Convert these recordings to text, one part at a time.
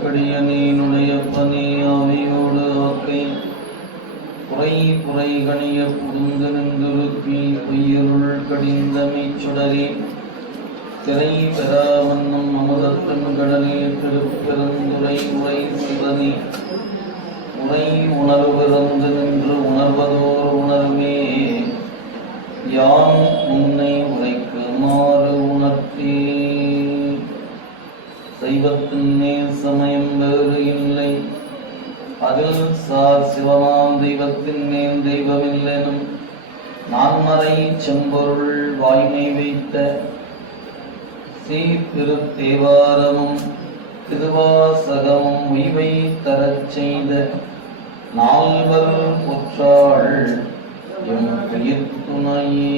கடியனுடைய பனி அவையோடு ஆக்கை புரை புரை கணிய புகுந்து நின்றுருக்கி பொய்யருள் கடிந்தமை சுடரே திரை பெறா வண்ணம் அமுதத்தன் கடலே திருப்பெருந்துரை உரை சிவனே உரை உணர்விறந்து நின்று உணர்வதோர் உணர்வே யான் உன்னை உரைக்குமாறு உணர்த்தே. சைவத்தின் நேர் சமயம் வேறு இல்லை, அதில் சார் சிவமாம் தெய்வத்தின் மேல் தெய்வமில்லெனும் நான்மறை செம்பொருள் வாய்மை வைத்த சீர்திருத்தேவாரமும் திருவாசகமும் உய்வை தரச் செய்த நால்வர் ஒற்றாள் எம் துணையே.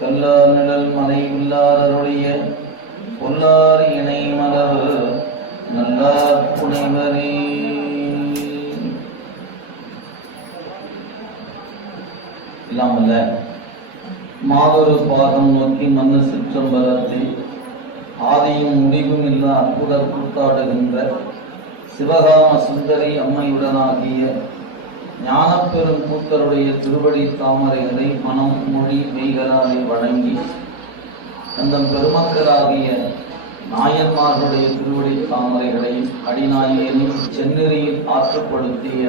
கல்லா நிழல் மலை இல்லாதருடைய பொல்லார் இணை மலர் நல்லார் புனைவரே. இல்லாமல்ல மாதொரு பாதம் நோக்கி மண்ணு சிற்றம்பலத்தில் ஆதியும் முடிவும் இல்லா அற்புத கூத்தாடுகின்ற சிவகாம சுந்தரி அம்மையுடனாகிய ஞானப்பெரும் கூத்தருடைய திருவடி தாமரைகளை மனம் மொழி மெய்களாலை வழங்கி அந்த பெருமக்களாகிய நாயன்மார்களுடைய திருவடி தாமரைகளையும் அடிநாயகனின் செந்நெறியில் ஆற்றப்படுத்திய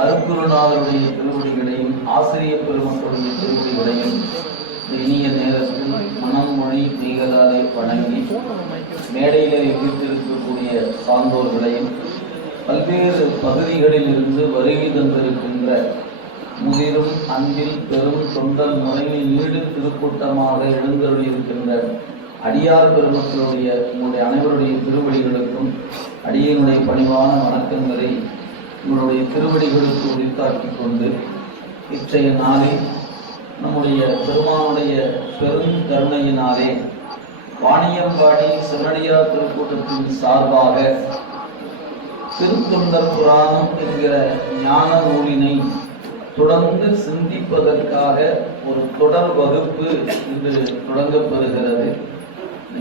அருக்குருநாதருடைய திருவடிகளையும் ஆசிரியர் பெருமக்களுடைய திருவடிகளையும் இனிய நேரத்தில் மனம் மொழி மெய்களாலை வணங்கி மேடையிலே வீட்டிருக்கக்கூடிய சான்றோர்களையும் பல்வேறு பகுதிகளில் இருந்து வருகை தந்திருக்கின்ற முதிரும் அன்பில் பெரும் தொண்டல் முறையில் ஈடு திருக்கூட்டமாக எழுந்தருளியிருக்கின்ற அடியார் பெருமக்களுடைய உங்களுடைய அனைவருடைய திருவடிகளுக்கும் அடியனுடைய பணிவான வணக்கங்களை உங்களுடைய திருவடிகளுக்கு உரித்தாக்கிக் கொண்டு இற்றைய நாளில் நம்முடைய பெருமானுடைய பெரும் கருணையினாலே வாணியம்பாடி சிவனடியார் திருக்கூட்டத்தின் சார்பாக திருத்தொண்டர் புராணம் என்கிற ஞான நூலினை தொடர்ந்து சிந்திப்பதற்காக ஒரு தொடர் வகுப்பு இன்று தொடங்கப்பெறுகிறது.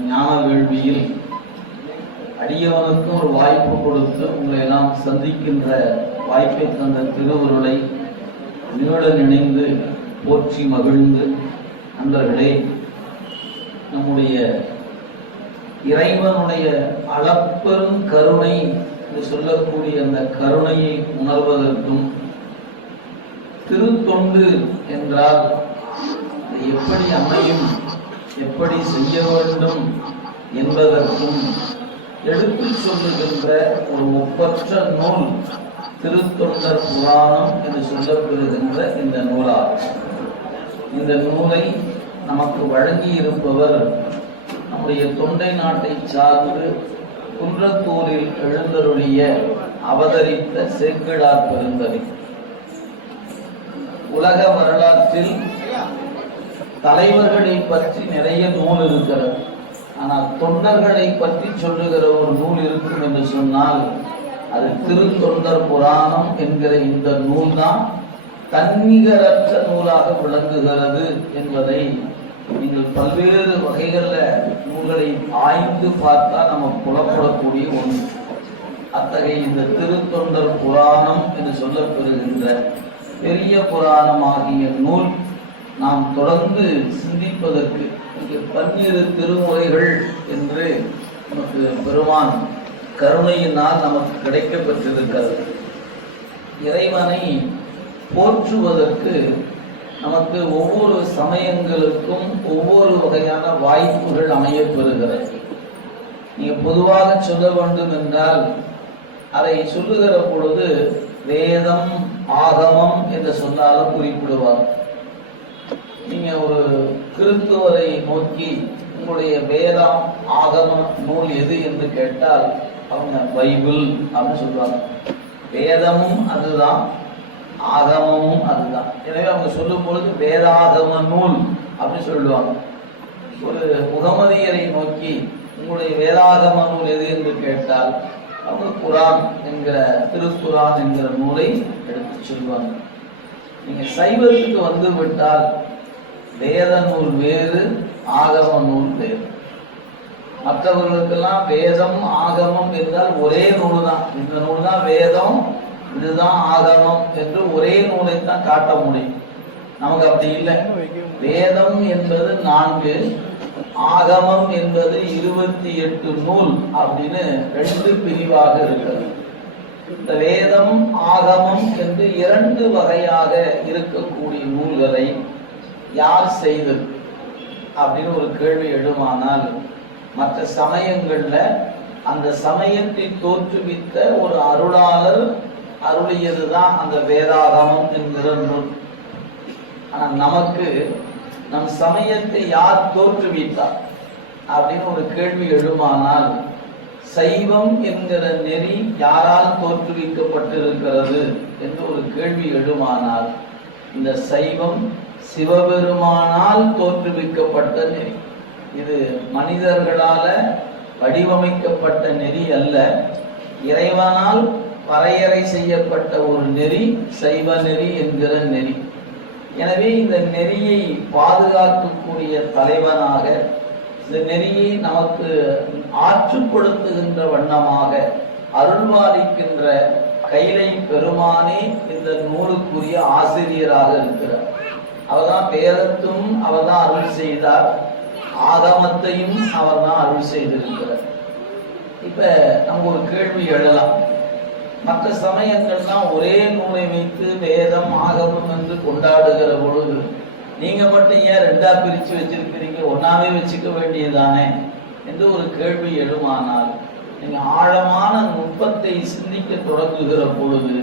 ஞான வேள்வியில் அடியவனுக்கு ஒரு வாய்ப்பு கொடுத்து உங்களை எல்லாம் சந்திக்கின்ற வாய்ப்பை தந்த திருவருளை என்னுடன் இணைந்து போற்றி மகிழ்ந்து நண்பர்களே, நம்முடைய இறைவனுடைய அளப்பெரும் கருணை என்று சொல்லக்கூடிய அந்த கருணையை உணர்வதற்கும் திருத்தொண்டு என்றால் எப்படி அமையும், எப்படி செய்ய வேண்டும் என்பதற்கும் எடுத்து சொல்லுகின்ற ஒரு ஒப்பற்ற நூல் திருத்தொண்டர் புராணம் என்று சொல்லப்பெறுகின்ற இந்த நூலாகும். இந்த நூலை நமக்கு வழங்கி இருப்பவர் நம்முடைய தொண்டை நாட்டை சார்ந்து குன்றத்தூரில் எழுந்தருளிய அவதரித்த சேக்கிழார் பெருந்தகை. உலக வரலாற்றில் தலைவர்களை பற்றி நிறைய நூல் இருக்கிறது, ஆனால் தொண்டர்களை பற்றி சொல்லுகிற ஒரு நூல் இருக்கும் என்று சொன்னால் அது திருத்தொண்டர் புராணம் என்கிற இந்த நூல் தான் தன்னிகரற்ற நூலாக விளங்குகிறது என்பதை நீங்கள் பல்வேறு வகைகளில் நூல்களை ஆய்ந்து பார்த்தா நம்ம புலப்படக்கூடிய ஒன்று. அத்தகைய இந்த திருத்தொண்டர் புராணம் என்று சொல்லப்பெறுகின்ற பெரிய புராணமாகிய நூல் நாம் தொடர்ந்து சிந்திப்பதற்கு இங்கே 12 திருமுறைகள் என்று நமக்கு பெருமான் கருணையினால் நமக்கு கிடைக்கப்பெற்றிருக்கிறது. இறைவனை போற்றுவதற்கு நமக்கு ஒவ்வொரு சமயங்களுக்கும் ஒவ்வொரு வகையான வாய்ப்புகள் அமையப்பெறுகிறது. நீங்கள் பொதுவாக சொல்ல வேண்டும் என்றால் அதை சொல்லுகிற பொழுது வேதம் ஆகமம் என்று சொன்னாலும் குறிப்பிடுவார். நீங்க ஒரு கிறிஸ்துவரை நோக்கி உங்களுடைய வேதம் ஆகம நூல் எது என்று கேட்டால் அவங்க பைபிள் அப்படின்னு சொல்லுவாங்க. வேதமும் அதுதான், ஆகமமும் அதுதான். எனவே அவங்க சொல்லும் பொழுது வேதாகம நூல் அப்படின்னு சொல்லுவாங்க. ஒரு முகமதியரை நோக்கி உங்களுடைய வேதாகம நூல் எது என்று கேட்டால் அவங்க குரான் என்கிற திருக்குரான் என்கிற நூலை எடுத்து சொல்லுவாங்க. நீங்க சைவத்துக்கு வந்து விட்டால் வேத நூல் வேறு, ஆகம நூல் வேறு. மற்றவர்களுக்கெல்லாம் வேதம் ஆகமம் என்றால் ஒரே நூல் தான். இந்த நூல் தான் வேதம், இதுதான் ஆகமம் என்று ஒரே நூலைத்தான் காட்ட முடியும். நமக்கு அப்படி இல்லை. வேதம் என்பது 4, ஆகமம் என்பது 28 நூல் அப்படின்னு 2 பிரிவாக இருக்கிறது. இந்த வேதம் ஆகமம் என்று 2 வகையாக இருக்கக்கூடிய நூல்களை யார் செய்தது அப்படின்னு ஒரு கேள்வி எழுமானால், மற்ற சமயங்கள்ல அந்த சமயத்தை தோற்றுவித்த ஒரு அருளாளர் அருளியதுதான் அந்த வேதாகமம் என்கிற நூல். ஆனா நமக்கு நம் சமயத்தை யார் தோற்றுவித்தார் அப்படின்னு ஒரு கேள்வி எழுமானால், சைவம் என்கிற நெறி யாரால் தோற்றுவிக்கப்பட்டிருக்கிறது என்று ஒரு கேள்வி எழுமானால், இந்த சைவம் சிவபெருமானால் தோற்றுவிக்கப்பட்ட நெறி. இது மனிதர்களால வடிவமைக்கப்பட்ட நெறி அல்ல, இறைவனால் வரையறை செய்யப்பட்ட ஒரு நெறி சைவ நெறி என்கிற நெறி. எனவே இந்த நெறியை பாதுகாக்கக்கூடிய தலைவனாக, இந்த நெறியை நமக்கு ஆற்றுப்படுத்துகின்ற வண்ணமாக அருள்வாளிக்கின்ற கைலை பெருமானே இந்த நூலுக்குரிய ஆசிரியராக இருக்கிறார். அவர்தான் வேதத்தும் அவர்தான் அருள் செய்தார், ஆகமத்தையும் அவர்தான் அருள் செய்திருக்கிறார். இப்ப நம்ம ஒரு கேள்வி எழலாம். மற்ற சமயங்கள்லாம் ஒரே நூலை வைத்து வேதம் ஆகமம் என்று கொண்டாடுகிற பொழுது நீங்க மட்டும் ஏன் 2ஆ பிரிச்சு வச்சிருக்கிறீங்க, ஒன்னாவே வச்சுக்க வேண்டியதானே என்று ஒரு கேள்வி எழுமானால், நீங்க ஆழமான நுட்பத்தை சிந்திக்க தொடங்குகிற பொழுது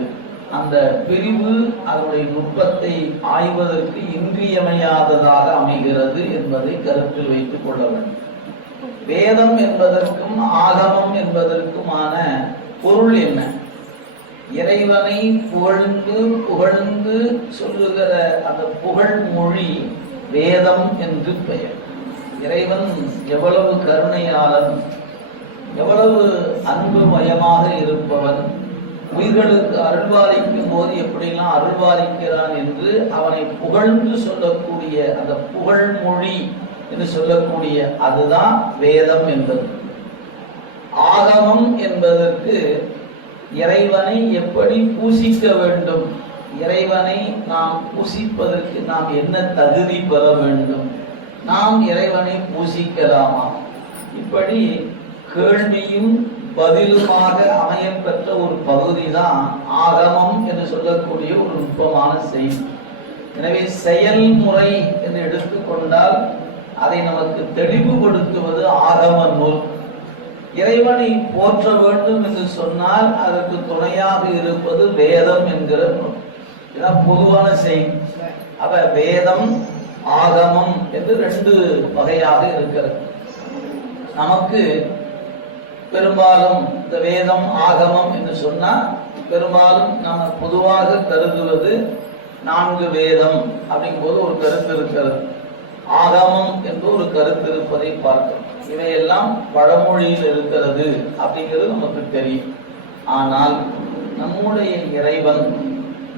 அந்த பிரிவு அதனுடைய நுட்பத்தை ஆய்வதற்கு இன்றியமையாததாக அமைகிறது என்பதை கருத்தில் வைத்துக் கொள்ள வேண்டும். வேதம் என்பதற்கும் ஆகமம் என்பதற்குமான பொருள் என்ன? இறைவனை புகழ்ந்து புகழ்ந்து சொல்லுகிற அந்த புகழ் மொழி வேதம் என்று பெயர். இறைவன் எவ்வளவு கருணையாளன், எவ்வளவு அன்புமயமாக இருப்பவன், உயிர்களுக்கு அருள்வாளிக்கும் போது எப்படிலாம் அருள்வாளிக்கிறான் என்று அவனை புகழ்ந்து சொல்லக்கூடிய அந்த புகழ் மொழி என்று சொல்லக்கூடிய அதுதான் வேதம் என்பது. ஆகமம் என்பதற்கு இறைவனை எப்படி பூசிக்க வேண்டும், இறைவனை நாம் பூசிப்பதற்கு நாம் என்ன தகுதி பெற வேண்டும், நாம் இறைவனை பூசிக்கலாமா, இப்படி கேள்வியும் பதிலுமாக அமையப்பெற்ற ஒரு பகுதி தான் ஆகமம் என்று சொல்லக்கூடிய ஒரு நுட்பமான செய்தி. எனவே செயல்முறை என்று எடுத்துக்கொண்டால் அதை நமக்கு தெளிவுபடுத்துவது ஆகம நூல். இறைவனை போற்ற வேண்டும் என்று சொன்னால் அதற்கு துணையாக இருப்பது வேதம் என்கிற நூல். இதான் பொதுவான செய்தி. அப்ப வேதம் ஆகமம் என்று 2 வகையாக இருக்கிறது. நமக்கு பெரும்பாலும் இந்த வேதம் ஆகமம் என்று சொன்னா பெரும்பாலும் நம்ம பொதுவாக கருதுவது 4 வேதம் அப்படிங்கும் போது ஒரு கருத்து இருக்கிறது, ஆகமம் என்று ஒரு கருத்து இருப்பதை பார்க்கிறோம். இவையெல்லாம் வடமொழியில் இருக்கிறது அப்படிங்கிறது நமக்கு தெரியும். ஆனால் நம்முடைய இறைவன்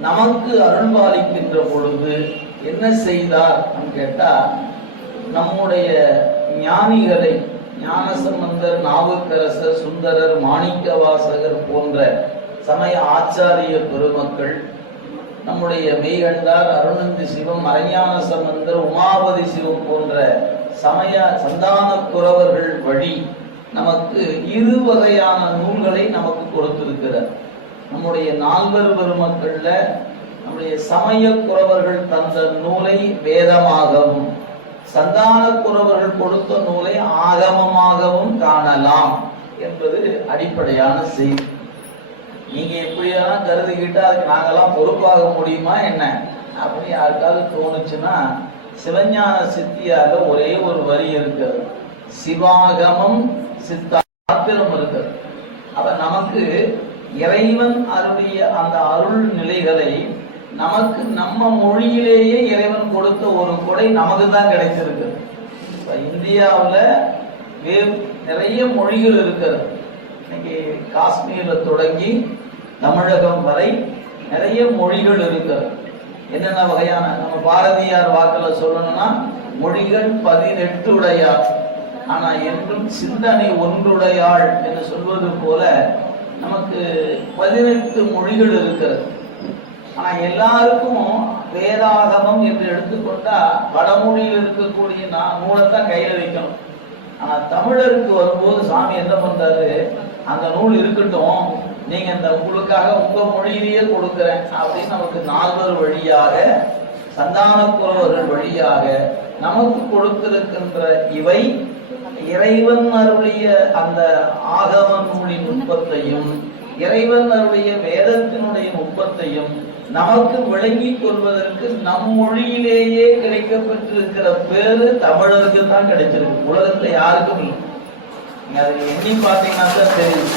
நமக்கு அருள்பாலிக்கின்ற பொழுது என்ன செய்தார் கேட்டா, நம்முடைய ஞானிகளை ஞானசம்பந்தர், நாவுக்கரசர், சுந்தரர், மாணிக்கவாசகர் போன்ற சமய ஆச்சாரிய பெருமக்கள், நம்முடைய மெய்கண்டார், அருணந்தி சிவம், அரைஞான சம்பந்தர், உமாபதி சிவம் போன்ற சமய சந்தான குறவர்கள் வழி நமக்கு 2 வகையான நூல்களை நமக்கு கொடுத்திருக்கிறார். நம்முடைய 4 பெருமக்கள்ல நம்முடைய சமய குறவர்கள் தந்த நூலை வேதமாகவும், சந்தான குறவர்கள் கொடுத்த நூலை ஆகமமாகவும் காணலாம் என்பது அடிப்படையான செய்தி. நீங்க எப்படியெல்லாம் கருதிக்கிட்டா அதுக்கு நாங்கெல்லாம் பொறுப்பாக முடியுமா என்ன அப்படி யாருக்காவது தோணுச்சுன்னா, சிவஞான சித்தியாக ஒரே ஒரு வரி இருக்கிறது, சிவாகமம் சித்தாத்திரம் இருக்கிறது. அப்ப நமக்கு இறைவன் அருளிய அந்த அருள் நிலைகளை நமக்கு நம்ம மொழியிலேயே இறைவன் கொடுத்த ஒரு கொடை நமக்கு தான் கிடைச்சிருக்கு. இந்தியாவில் நிறைய மொழிகள் இருக்கிறது. இன்னைக்கு காஷ்மீரில் தொடங்கி தமிழகம் வரை நிறைய மொழிகள் இருக்கிறது. என்னென்ன வகையான, நம்ம பாரதியார் வாக்கில் சொல்லணும்னா மொழிகள் 18 உடையார், ஆனா என்றும் சிந்தனை ஒன்றுடையாள் என்று சொல்வது போல நமக்கு 18 மொழிகள் இருக்கிறது. ஆனா எல்லாருக்கும் வேதாகமம் என்று எடுத்துக்கொண்டா வடமொழியில் இருக்கக்கூடிய நூலைத்தான் கையில வைக்கணும். ஆனா தமிழருக்கு வரும்போது சாமி என்ன பண்றாரு, அந்த நூல் இருக்கட்டும், நீங்க இந்த உங்களுக்காக உங்க மொழியிலேயே கொடுக்கிறேன் அப்படின்னு நமக்கு நால்வர் வழியாக, சந்தான குரவர்கள் வழியாக நமக்கு கொடுத்திருக்கின்ற இவை இறைவன் அருளிய அந்த ஆகம நூலின் நுட்பத்தையும் இறைவன் அருளிய வேதத்தினுடைய நுட்பத்தையும் நமக்கு விளங்கிக் கொள்வதற்கு நம் மொழியிலேயே கிடைக்கப்பட்டிருக்கிற பேரு தமிழருக்கு தான் கிடைச்சிருக்கு, உலகத்துல யாருக்கும் இல்லை. நீங்க அதை எண்ணி பார்த்தீங்கன்னா தான் தெரியும்.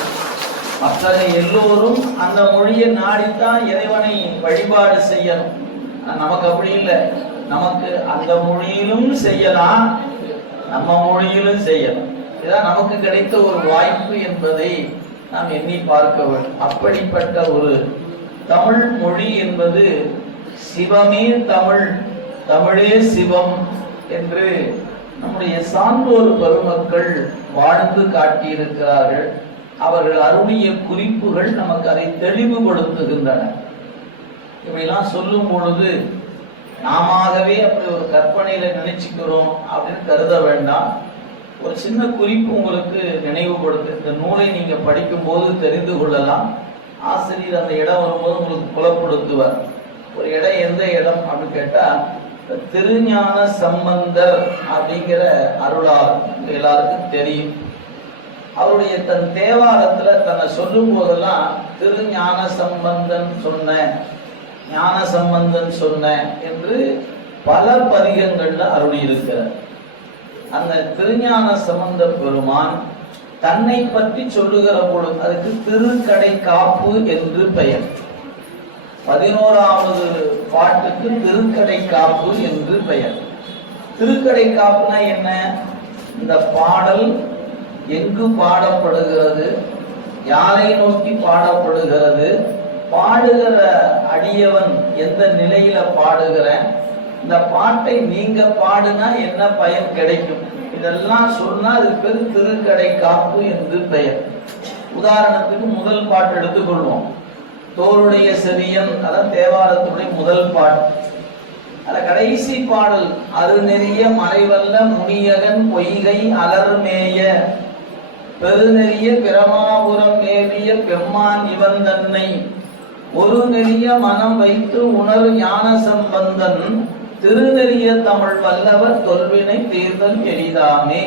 மற்ற எல்லோரும் அந்த மொழியை நாடித்தான் இறைவனை வழிபாடு செய்யணும். நமக்கு அப்படி இல்லை, நமக்கு அந்த மொழியிலும் செய்யலாம், நம்ம மொழியிலும் செய்யலாம். இதுதான் நமக்கு கிடைத்த ஒரு வாய்ப்பு என்பதை நாம் எண்ணி பார்க்க வேண்டும். அப்படிப்பட்ட ஒரு தமிழ் மொழி என்பது சிவமே தமிழ், தமிழே சிவம் என்று நம்முடைய சான்றோர் பெருமக்கள் வாழ்ந்து காட்டியிருக்கிறார்கள். அவர்கள் அருளிய குறிப்புகள் நமக்கு அதை தெளிவுபடுத்துகின்றன. இப்படிலாம் சொல்லும் பொழுது நாமவே அப்படி ஒரு கற்பனையில நினைச்சுக்கிறோம் அப்படின்னு கருத வேண்டாம். ஒரு சின்ன குறிப்பு உங்களுக்கு நினைவுபடுத்து. இந்த நூலை நீங்க படிக்கும் போது தெரிந்து கொள்ளலாம். ஆசிரியர் அந்த இடம் வரும்போது உங்களுக்கு புலப்படுத்துவார். ஒரு இடம் எந்த இடம் அப்படின்னு கேட்டா, திருஞான சம்பந்தர் அப்படிங்கிற அருளாளர் எல்லாருக்கும் தெரியும். அவருடைய தன் தேவாரத்துல தன்னை சொல்லும் போதெல்லாம் திருஞான சம்பந்தன் சொன்ன, ஞான சம்பந்தன் சொன்ன என்று பல பதிகங்கள்ல அருளி இருக்கிறார். அந்த திருஞான சம்பந்த பெருமான் தன்னை பற்றி சொல்லுகிற பொழுது அதுக்கு திருக்கடை காப்பு என்று பெயர். 11வது பாட்டுக்கு திருக்கடை காப்பு என்று பெயர். திருக்கடை காப்புனா என்ன? இந்த பாடல் எங்கு பாடப்படுகிறது, யாரை நோக்கி பாடப்படுகிறது, பாடுகிற அடியவன் எந்த நிலையில பாடுகிறேன், இந்த பாட்டை நீங்க பாடுனா என்ன பயன் கிடைக்கும், இதெல்லாம் சொன்னா அது பேரு திருக்கடை காப்பு என்று பெயர். உதாரணத்துக்கு முதல் பாட்டு எடுத்துக்கொள்வோம். தோருடைய செவியன், அதான் தேவாரத்துடைய முதல் பாட்டு. அதுல கடைசி பாடல் அருநெறிய மறைவல்ல முனியகன் பொய்கை அலர்மேய பெருநெறிய பிரமாபுரம் மேவிய பெம்மான் இவன் தன்னை ஒரு நெறிய மனம் வைத்து உணர் ஞான சம்பந்தன் திருநெறிய தமிழ் வல்லவர் தொல்வினை தீர்தல் எளிதாமே.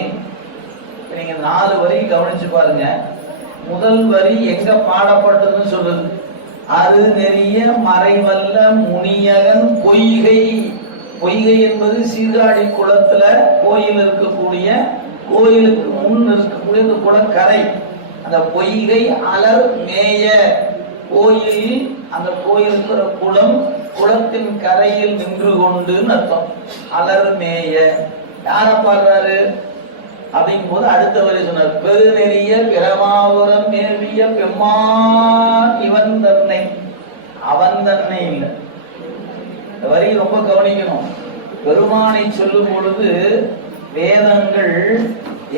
நீங்க 4 வரி கவனிச்சு பாருங்க. முதல் வரி எங்க பாடப்பட்டதுன்னு சொல்லுது, அருநெறிய மறைவல்ல முனியகன் பொய்கை. பொய்கை என்பது சீர்காழி குளத்துல கோயில் இருக்கக்கூடிய, கோயிலுக்கு முன் இருக்கக்கூடிய குளக்கரை. அந்த பொய்கை அலர் மேய, கோயிலில் அந்த கோயிலுக்கு குளம், குளத்தின் கரையில் நின்று கொண்டு அர்த்தம். அலர் மேய யார பாடுறாரு அப்படிங்கும் போது அடுத்த வரை சொன்னார், பெருநெறிய பிரமாபுரம் மேவிய பெம்மான் இவன் தன்னை. அவன் தன்னை இல்லை. இந்த வரி ரொம்ப கவனிக்கணும். பெருமானை சொல்லும் பொழுது வேதங்கள்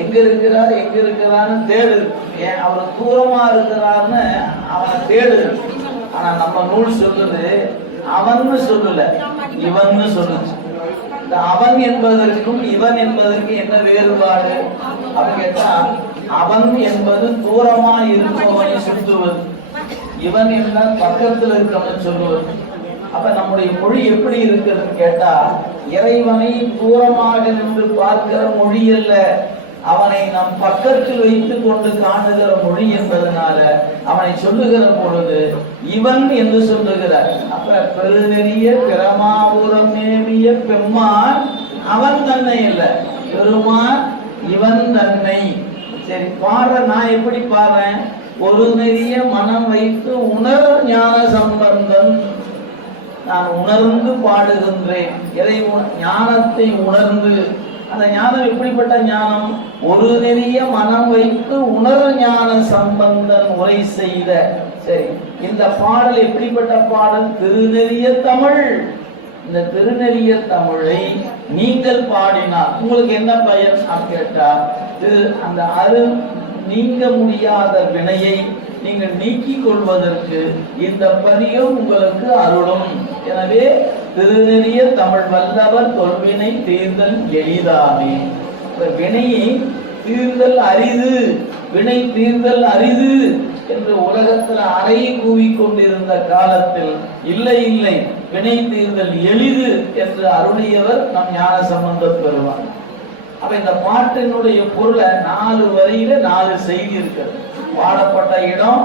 எங்க இருக்கிறார் எங்க இருக்கிறான்னு தேடுது. ஏன் அவர் தூரமா இருக்கிறார்னு அவனை தேடுது. ஆனா நம்ம நூல் சொல்லுது அவன்னு சொல்லல, இவன்னு சொல்லுச்சு. இந்த அவன் என்பதற்கும் இவன் என்பதற்கு என்ன வேறுபாடு அப்படின்னு கேட்டா, அவன் என்பது தூரமா இருப்பவனை சுட்டுவது, இவன் என்றால் பக்கத்தில் இருக்கவன் சொல்லுவது. அப்ப நம்முடைய மொழி எப்படி இருக்குதுன்னு கேட்டா, இறைவனை தூரமாக நின்று பார்க்கிற மொழி அல்ல, அவனை நம் பக்கத்தில் வைத்துக் கொண்டு காணுகிற மொழி என்பதனால அவனை சொல்லுகிற பொழுது இவன் என்று சொல்லுகிறார். அப்ப பெருநெறிய பிரமாபுரம் மேவிய பெம்மான் அவன் தன்னை இல்லை, பெருமான் இவன் தன்னை. சரி, பாடுற நான் எப்படி பாடுறேன்? ஒரு நெறிய மனம் வைத்து உணர் ஞான சம்பந்தன். நான் உணர்ந்து பாடுகின்றேன். எதை? ஞானத்தை உணர்ந்து. அந்த ஞானம் எப்படிப்பட்ட ஞானம்? ஒரு நெறிய மனம் வைத்து உணர் ஞான சம்பந்தன் உரை செய்த. சரி, இந்த பாடல் எப்படிப்பட்ட பாடல்? திருநெறிய தமிழ். இந்த திருநெறிய தமிழை நீங்கள் பாடினால் உங்களுக்கு என்ன பயன் கேட்டா, அந்த நீங்க முடியாத வினையை நீங்கள் நீக்கிக் கொள்வதற்கு இந்த பதியம் உங்களுக்கு அருளும். எனவே திருநெறிய தமிழ் வல்லவர் தொல்வினை தீர்தல் எளிதாமே. வினையை தீர்தல் அரிது, வினை தீர்தல் அரிது என்று உலகத்தில் அறை கூவிக்கொண்டிருந்த காலத்தில் இல்லை இல்லை வினை தீர்தல் எளிது என்று அருளியவர் நம் ஞான சம்பந்தர் பெறுவார். அப்ப இந்த பாட்டினுடைய பொருளை 4 வரியில 4 செய்தி இருக்கிறது. பாடப்பட்ட இடம்,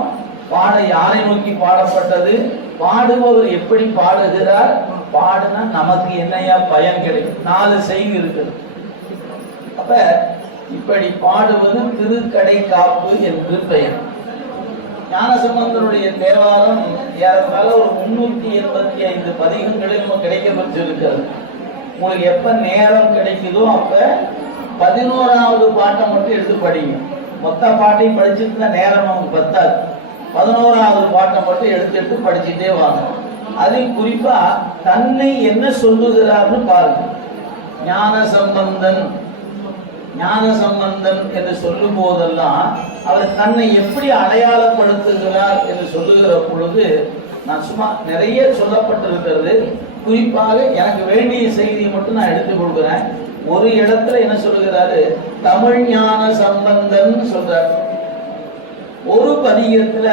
பாட யாரை நோக்கி பாடப்பட்டது, பாடுபவர் எப்படி பாடுகிறார், பாடுனா நமக்கு என்னையா பயன் கிடைக்கும், 4 செய்தி இருக்குது. அப்ப இப்படி பாடுவது திருக்கடை காப்பு என்று பெயர். ஞானசம்பந்தருடைய தேவாரம் ஏறத்தாழ ஒரு 385 பதிகங்களில் நமக்கு கிடைக்கப்பட்டிருக்கிறது. உங்களுக்கு எப்ப நேரம் கிடைக்குதோ அப்ப 11வது பாட்டை மட்டும் எடுத்து படிங்க. மொத்த பாட்டையும் படிச்சுட்டு தான் நேரம் நமக்கு பத்தாது. 11வது பாட்டை மட்டும் எடுத்து படிச்சுட்டே வாங்க. அதில் குறிப்பா தன்னை என்ன சொல்லுகிறார்னு பாருங்க. ஞான சம்பந்தன் என்று சொல்லும் போதெல்லாம் அவர் தன்னை எப்படி அடையாளப்படுத்துகிறார் என்று சொல்லுகிற பொழுது நான் சும்மா நிறைய சொல்லப்பட்டிருக்கிறது. குறிப்பாக எனக்கு வேண்டிய செய்தியை மட்டும் நான் எடுத்துக் கொள்கிறேன். ஒரு இடத்துல என்ன சொல்லுகிறாரு, தமிழ் ஞான சம்பந்தன் சொல்றார். ஒரு பதிகத்துல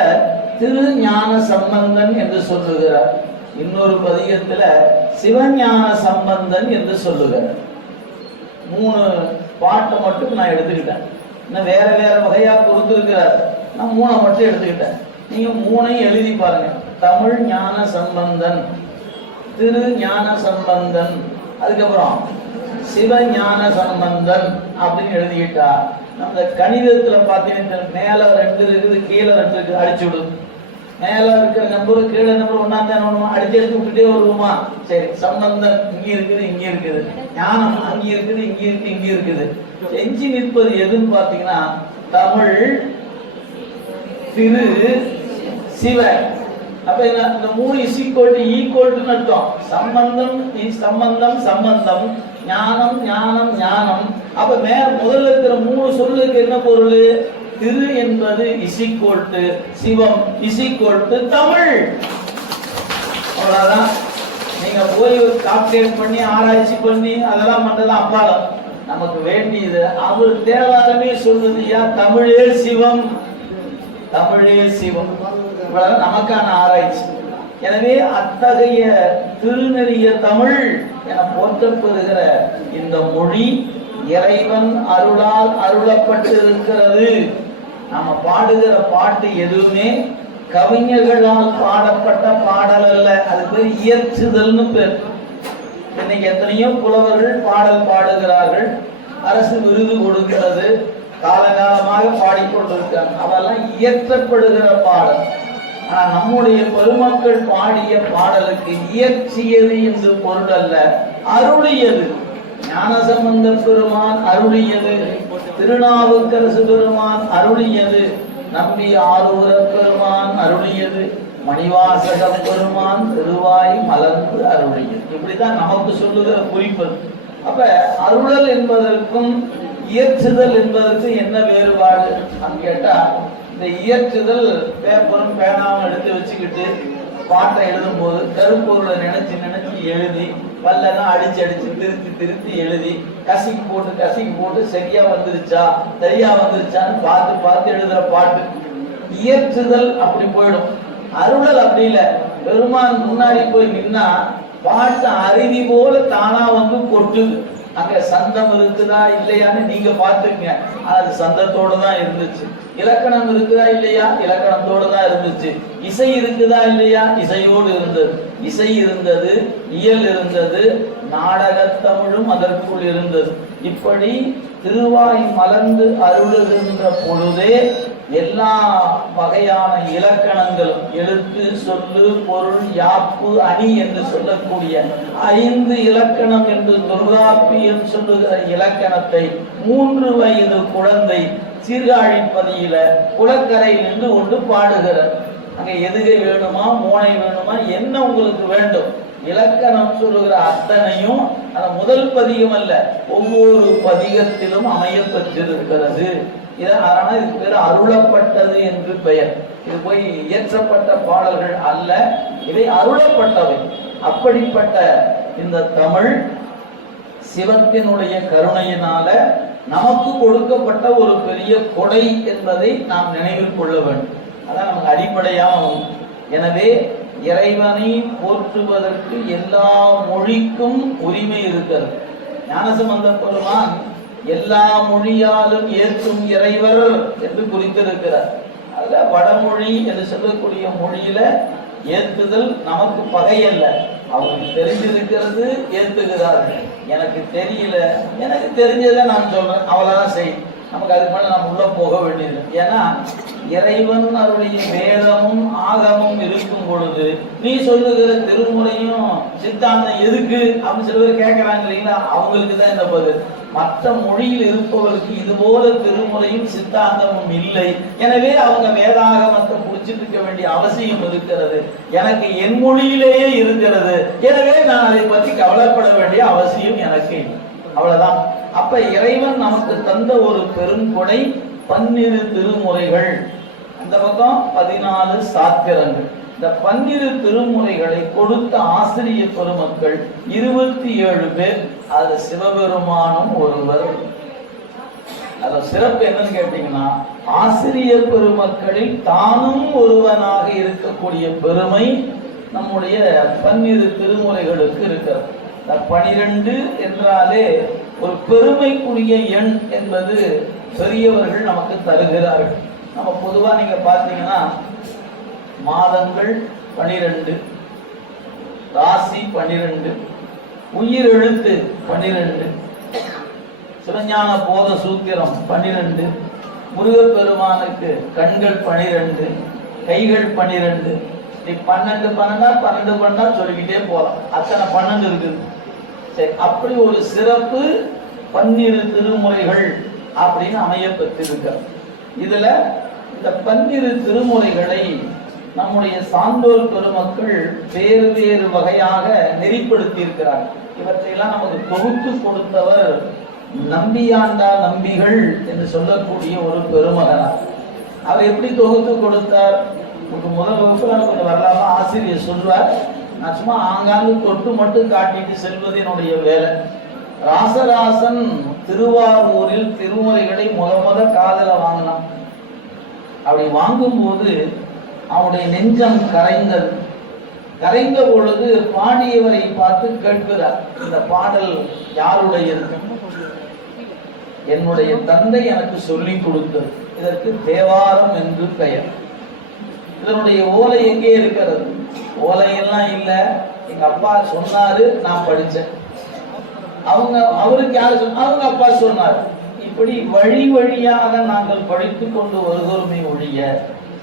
திரு ஞான சம்பந்தன் என்று சொல்லுகிறார். இன்னொரு பதிகத்துல சிவஞான சம்பந்தன் என்று சொல்லுகிறார். 3 பாட்டை மட்டும் நான் எடுத்துக்கிட்டேன். இன்னும் வேற வேற வகையா கொடுத்திருக்கிறார். நான் 3 மட்டும் எடுத்துக்கிட்டேன். நீங்க 3ஐயும் எழுதி பாருங்க. தமிழ் ஞான சம்பந்தன், திரு ஞான சம்பந்தன், அதுக்கப்புறம் சிவஞான சம்பந்தன் அப்படின்னு எழுதிக்கிட்டா நம்ம கணிதத்துல பாத்தீங்கன்னா மேல 2 இருக்குது, கீழே 2 இருக்குது, அடிச்சு விடுது. மேல இருக்கிற நம்பர் கீழே நம்பர் ஒன்னாந்தான் அடிச்சு விட்டுட்டே வருவோமா? சரி, சம்பந்தன் இங்க இருக்குது, இங்க இருக்குது, ஞானம் அங்க இருக்குது, இங்க இருக்கு, இங்க இருக்குது. எஞ்சி நிற்பது எதுன்னு பாத்தீங்கன்னா தமிழ், திரு, சிவ. அப்ப இந்த 3 ஈக்குவல்னு அர்த்தம். சம்பந்தம் சம்பந்தம், ஞானம் ஞானம் ஞானம். அப்ப முதல்ல இருக்கிற 3 சொல்லுக்கு என்ன பொருள்? திரு என்பது இசிக்கோட்டு, சிவம் இசிக்கோட்டு தமிழ். அவ்வளவுதான். நீங்க போய் கால்குலேட் பண்ணி ஆராய்ச்சி பண்ணி அதெல்லாம் பண்றது அப்பாலம். நமக்கு வேண்டியது அவர் தேவாரமே சொல்லுதுயா, தமிழே சிவம், தமிழே சிவம். இவ்வளவு நமக்கான ஆராய்ச்சி. எனவே அத்தகைய திருநெறிய தமிழ் என போற்றப்படுகிற இந்த மொழி இறைவன் அருளால் அருளப்பட்டிருக்கிறது. நாம பாடுகிற பாட்டு எதுவுமே கவிஞர்களால் பாடப்பட்ட பாடல் அல்ல. அது பேர் இயற்றுதல்னு பேர். இன்னைக்கு எத்தனையோ புலவர்கள் பாடல் பாடுகிறார்கள், அரசு விருது கொடுக்கிறது, காலகாலமாக பாடிக்கொண்டிருக்காங்க. அவெல்லாம் இயற்றப்படுகிற பாடல். ஆனா நம்முடைய பெருமக்கள் பாடிய பாடலுக்கு இயற்றியது என்று பொருள் அல்ல, அருளியது. ஞானசம்பந்த பெருமான் அருளியது, திருநாவுக்கரசு பெருமான் அருளியது, நம்பி ஆரூர பெருமான் அருளியது, மணிவாசக பெருமான் திருவாய் மலர்ந்து அருளியது. இப்படிதான் நமக்கு சொல்லுகிற குறிப்பு. அப்ப அருளல் என்பதற்கும் இயற்றுதல் என்பதற்கு என்ன வேறுபாடு கேட்டா, இந்த இயற்றுதல் பேப்பரும் பேனாவும் எடுத்து வச்சுக்கிட்டு பாட்டை எழுதும் போது கருப்பொருளை நினைச்சு எழுதி பல்லெல்லாம் அடிச்சு திருத்தி எழுதி கசிக்கு போட்டு சரியா வந்துருச்சான்னு பார்த்து எழுதுற பாட்டு. இயற்றுதல் அப்படி போயிடும். அருளல் அப்படி இல்லை. பெருமான் முன்னாடி போய் நின்னா பாட்டு அருவி போல தானா வந்து கொட்டுது. அங்க சந்தம் இருக்குதா இல்லையான்னு நீங்க பாத்துங்க. அது சந்தத்தோட தான் இருந்துச்சு. இலக்கணம் இருக்குதா இல்லையா? இலக்கணத்தோட தான் இருந்துச்சு. இசை இருக்குதா இல்லையா? இசையோடு இருந்தது. இசை இருந்தது, இயல் இருந்தது, நாடகத்தமிழும் அதற்குள் இருந்தது. இப்படி திருவாய் மலர்ந்து அருளுகின்ற பொழுதே எல்லா வகையான இலக்கணங்களும், எழுத்து, சொல்லு, பொருள், யாப்பு, அணி என்று சொல்லக்கூடிய 5 இலக்கணம் என்று தொல்காப்பியம் சொல்லுகிற இலக்கணத்தை 3 வயது குழந்தை சீர்காழிப்பதியில குளக்கரையில் நின்று கொண்டு பாடுகிறார். அங்க எதுகை வேணுமா, மோனை வேணுமா, என்ன உங்களுக்கு வேண்டும், இலக்கணம் சொல்லுகிற அத்தனையும் அந்த முதல் பதிகம் அல்ல, ஒவ்வொரு பதிகத்திலும் அமைய பெற்றிருக்கிறது. அதனால இதுக்கு பேர் அருளப்பட்டது என்று பெயர். இது போய் இயற்றப்பட்ட பாடல்கள் அல்ல, இவை அருளப்பட்டவை. அப்படிப்பட்ட இந்த தமிழ் சிவத்தினுடைய கருணையினால நமக்கு கொடுக்கப்பட்ட ஒரு பெரிய கொடை என்பதை நாம் நினைவில் கொள்ள வேண்டும். அதான் நமக்கு அடிப்படையாகும். எனவே இறைவனை போற்றுவதற்கு எல்லா மொழிக்கும் உரிமை இருக்கிறது. ஞானசம்பந்த பெருமான் எல்லா மொழியாலும் ஏற்றும் இறைவர் என்று குறித்திருக்கிறார். அதுல வடமொழி என்று சொல்லக்கூடிய மொழியில ஏற்றுதல் நமக்கு பகையல்ல. அவங்களுக்கு தெரிஞ்சிருக்கிறது, ஏற்றுகிறார்கள். எனக்கு தெரியல, எனக்கு தெரிஞ்சதை நான் சொல்றேன், அவ்வளவுதான் செய். நமக்கு அதுக்கு மேல நம்ம உள்ள போக வேண்டியது. ஏன்னா இறைவன் அவருடைய வேதமும் ஆகமும் இருக்கும் பொழுது நீ சொல்லுகிற திருமுறையும் சித்தாந்தம் எதுக்கு அப்படின்னு சில பேர் கேட்கறாங்க இல்லைங்களா, அவங்களுக்கு தான் இந்த பதில். மற்ற மொழியில் இருப்பவருக்கு இது போல திருமுறையும் சித்தாந்தமும் இல்லை. எனவே அவங்க வேதாகமத்தை புடிச்சிட்டு இருக்க வேண்டிய அவசியம் இருக்கிறது. எனக்கு என் மொழியிலேயே இருக்கிறது, எனவே நான் அதை பற்றி கவலைப்பட வேண்டிய அவசியம் எனக்கு இல்லை. அவ்வளவுதான். அப்ப இறைவன் நமக்கு தந்த ஒரு பெருங்கொடை 12 திருமுறைகள், அந்த பக்கம் 14 சாத்திரங்கள். இந்த 12 திருமுறைகளை கொடுத்த ஆசிரிய பெருமக்கள் 27 பேர். அது சிவபெருமானும் ஒருவர். அத சிறப்பு என்னன்னு கேட்டீங்கன்னா, ஆசிரிய பெருமக்களில் தானும் ஒருவனாக இருக்கக்கூடிய பெருமை நம்முடைய 12 திருமுறைகளுக்கு இருக்கிறது. 12 என்றாலே ஒரு பெருமைக்குரிய எண் என்பது பெரியவர்கள் நமக்கு தருகிறார்கள். நம்ம பொதுவா நீங்க பார்த்தீங்கன்னா மாதங்கள் 12, ராசி 12, உயிரெழுத்து 12, சிவஞான போத சூத்திரம் 12, முருகப்பெருமானுக்கு கண்கள் 12, கைகள் 12. 12 12 சொல்லிக்கிட்டே போலாம். அத்தனை 12 இருக்குது. சரி, அப்படி ஒரு சிறப்பு 12 திருமுறைகள் அப்படின்னு அமைய பெற்றிருக்கிறது. இதுல இந்த 12 திருமுறைகளை நம்முடைய சான்றோர் பெருமக்கள் வேறு வேறு வகையாக நெறிப்படுத்தி இருக்கிறார். இவற்றையெல்லாம் நமக்கு தொகுத்து கொடுத்தவர் நம்பியாண்டா நம்பிகள் என்று சொல்லக்கூடிய ஒரு பெருமகனார். அவர் எப்படி தொகுத்து கொடுத்தார்? முதல் வகுப்புல கொஞ்சம் வரலாமா ஆசிரியர் சொல்றார். நான் சும்மா ஆங்காங்கு தொட்டு மட்டும் காட்டிட்டு செல்வது என்னுடைய வேலை. ராசராசன் திருவாரூரில் திருமுறைகளை முத காதல வாங்கினான். அப்படி வாங்கும் போது அவனுடைய நெஞ்சம் கரைந்தது. கரைந்த பொழுது பாடியவரை பார்த்து கேட்கிறார், இந்த பாடல் யாருடையது? என்னுடைய தந்தை எனக்கு சொல்லிக் கொடுத்தது. இதற்கு தேவாரம் என்று பெயர். இதனுடைய ஓலை எங்கே இருக்கிறது? ஓலையெல்லாம் இல்ல, எங்க அப்பா சொன்னாரு, நான் படிச்சேன். அவருக்கு யாரு சொன்ன? அவங்க அப்பா சொன்னார். இப்படி வழி வழியாக நாங்கள் படித்துக் கொண்டு வருகிறோமே ஒழிய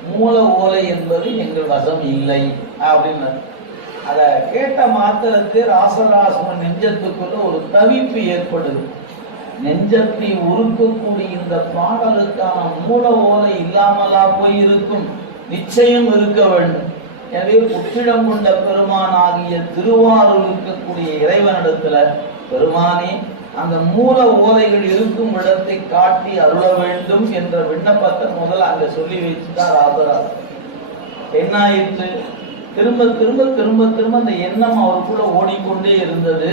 மூல ஓலை என்பது எங்கள் வசம் இல்லை அப்படின்னு. அத கேட்ட மாத்திரத்து ராசராசன நெஞ்சத்துக்குள்ள ஒரு தவிப்பு ஏற்படுது. நெஞ்சத்தை உருக்கக்கூடிய இந்த பாடலுக்கான மூல ஓலை இல்லாமலா போய் இருக்கும்? நிச்சயம் இருக்க வேண்டும். எனவே புற்றிடம் கொண்ட பெருமானாகிய திருவாரூர் இருக்கக்கூடிய இறைவனிடத்துல, பெருமானே அந்த மூல ஓலைகள் இருக்கும் இடத்தை காட்டி அருள வேண்டும் என்ற விண்ணப்பத்தை முதல்ல அங்க சொல்லி வச்சுதான் ராசராசன். என்னாயிற்று? திரும்ப திரும்ப திரும்ப திரும்ப அந்த எண்ணம் அவருக்குள்ள ஓடிக்கொண்டே இருந்தது.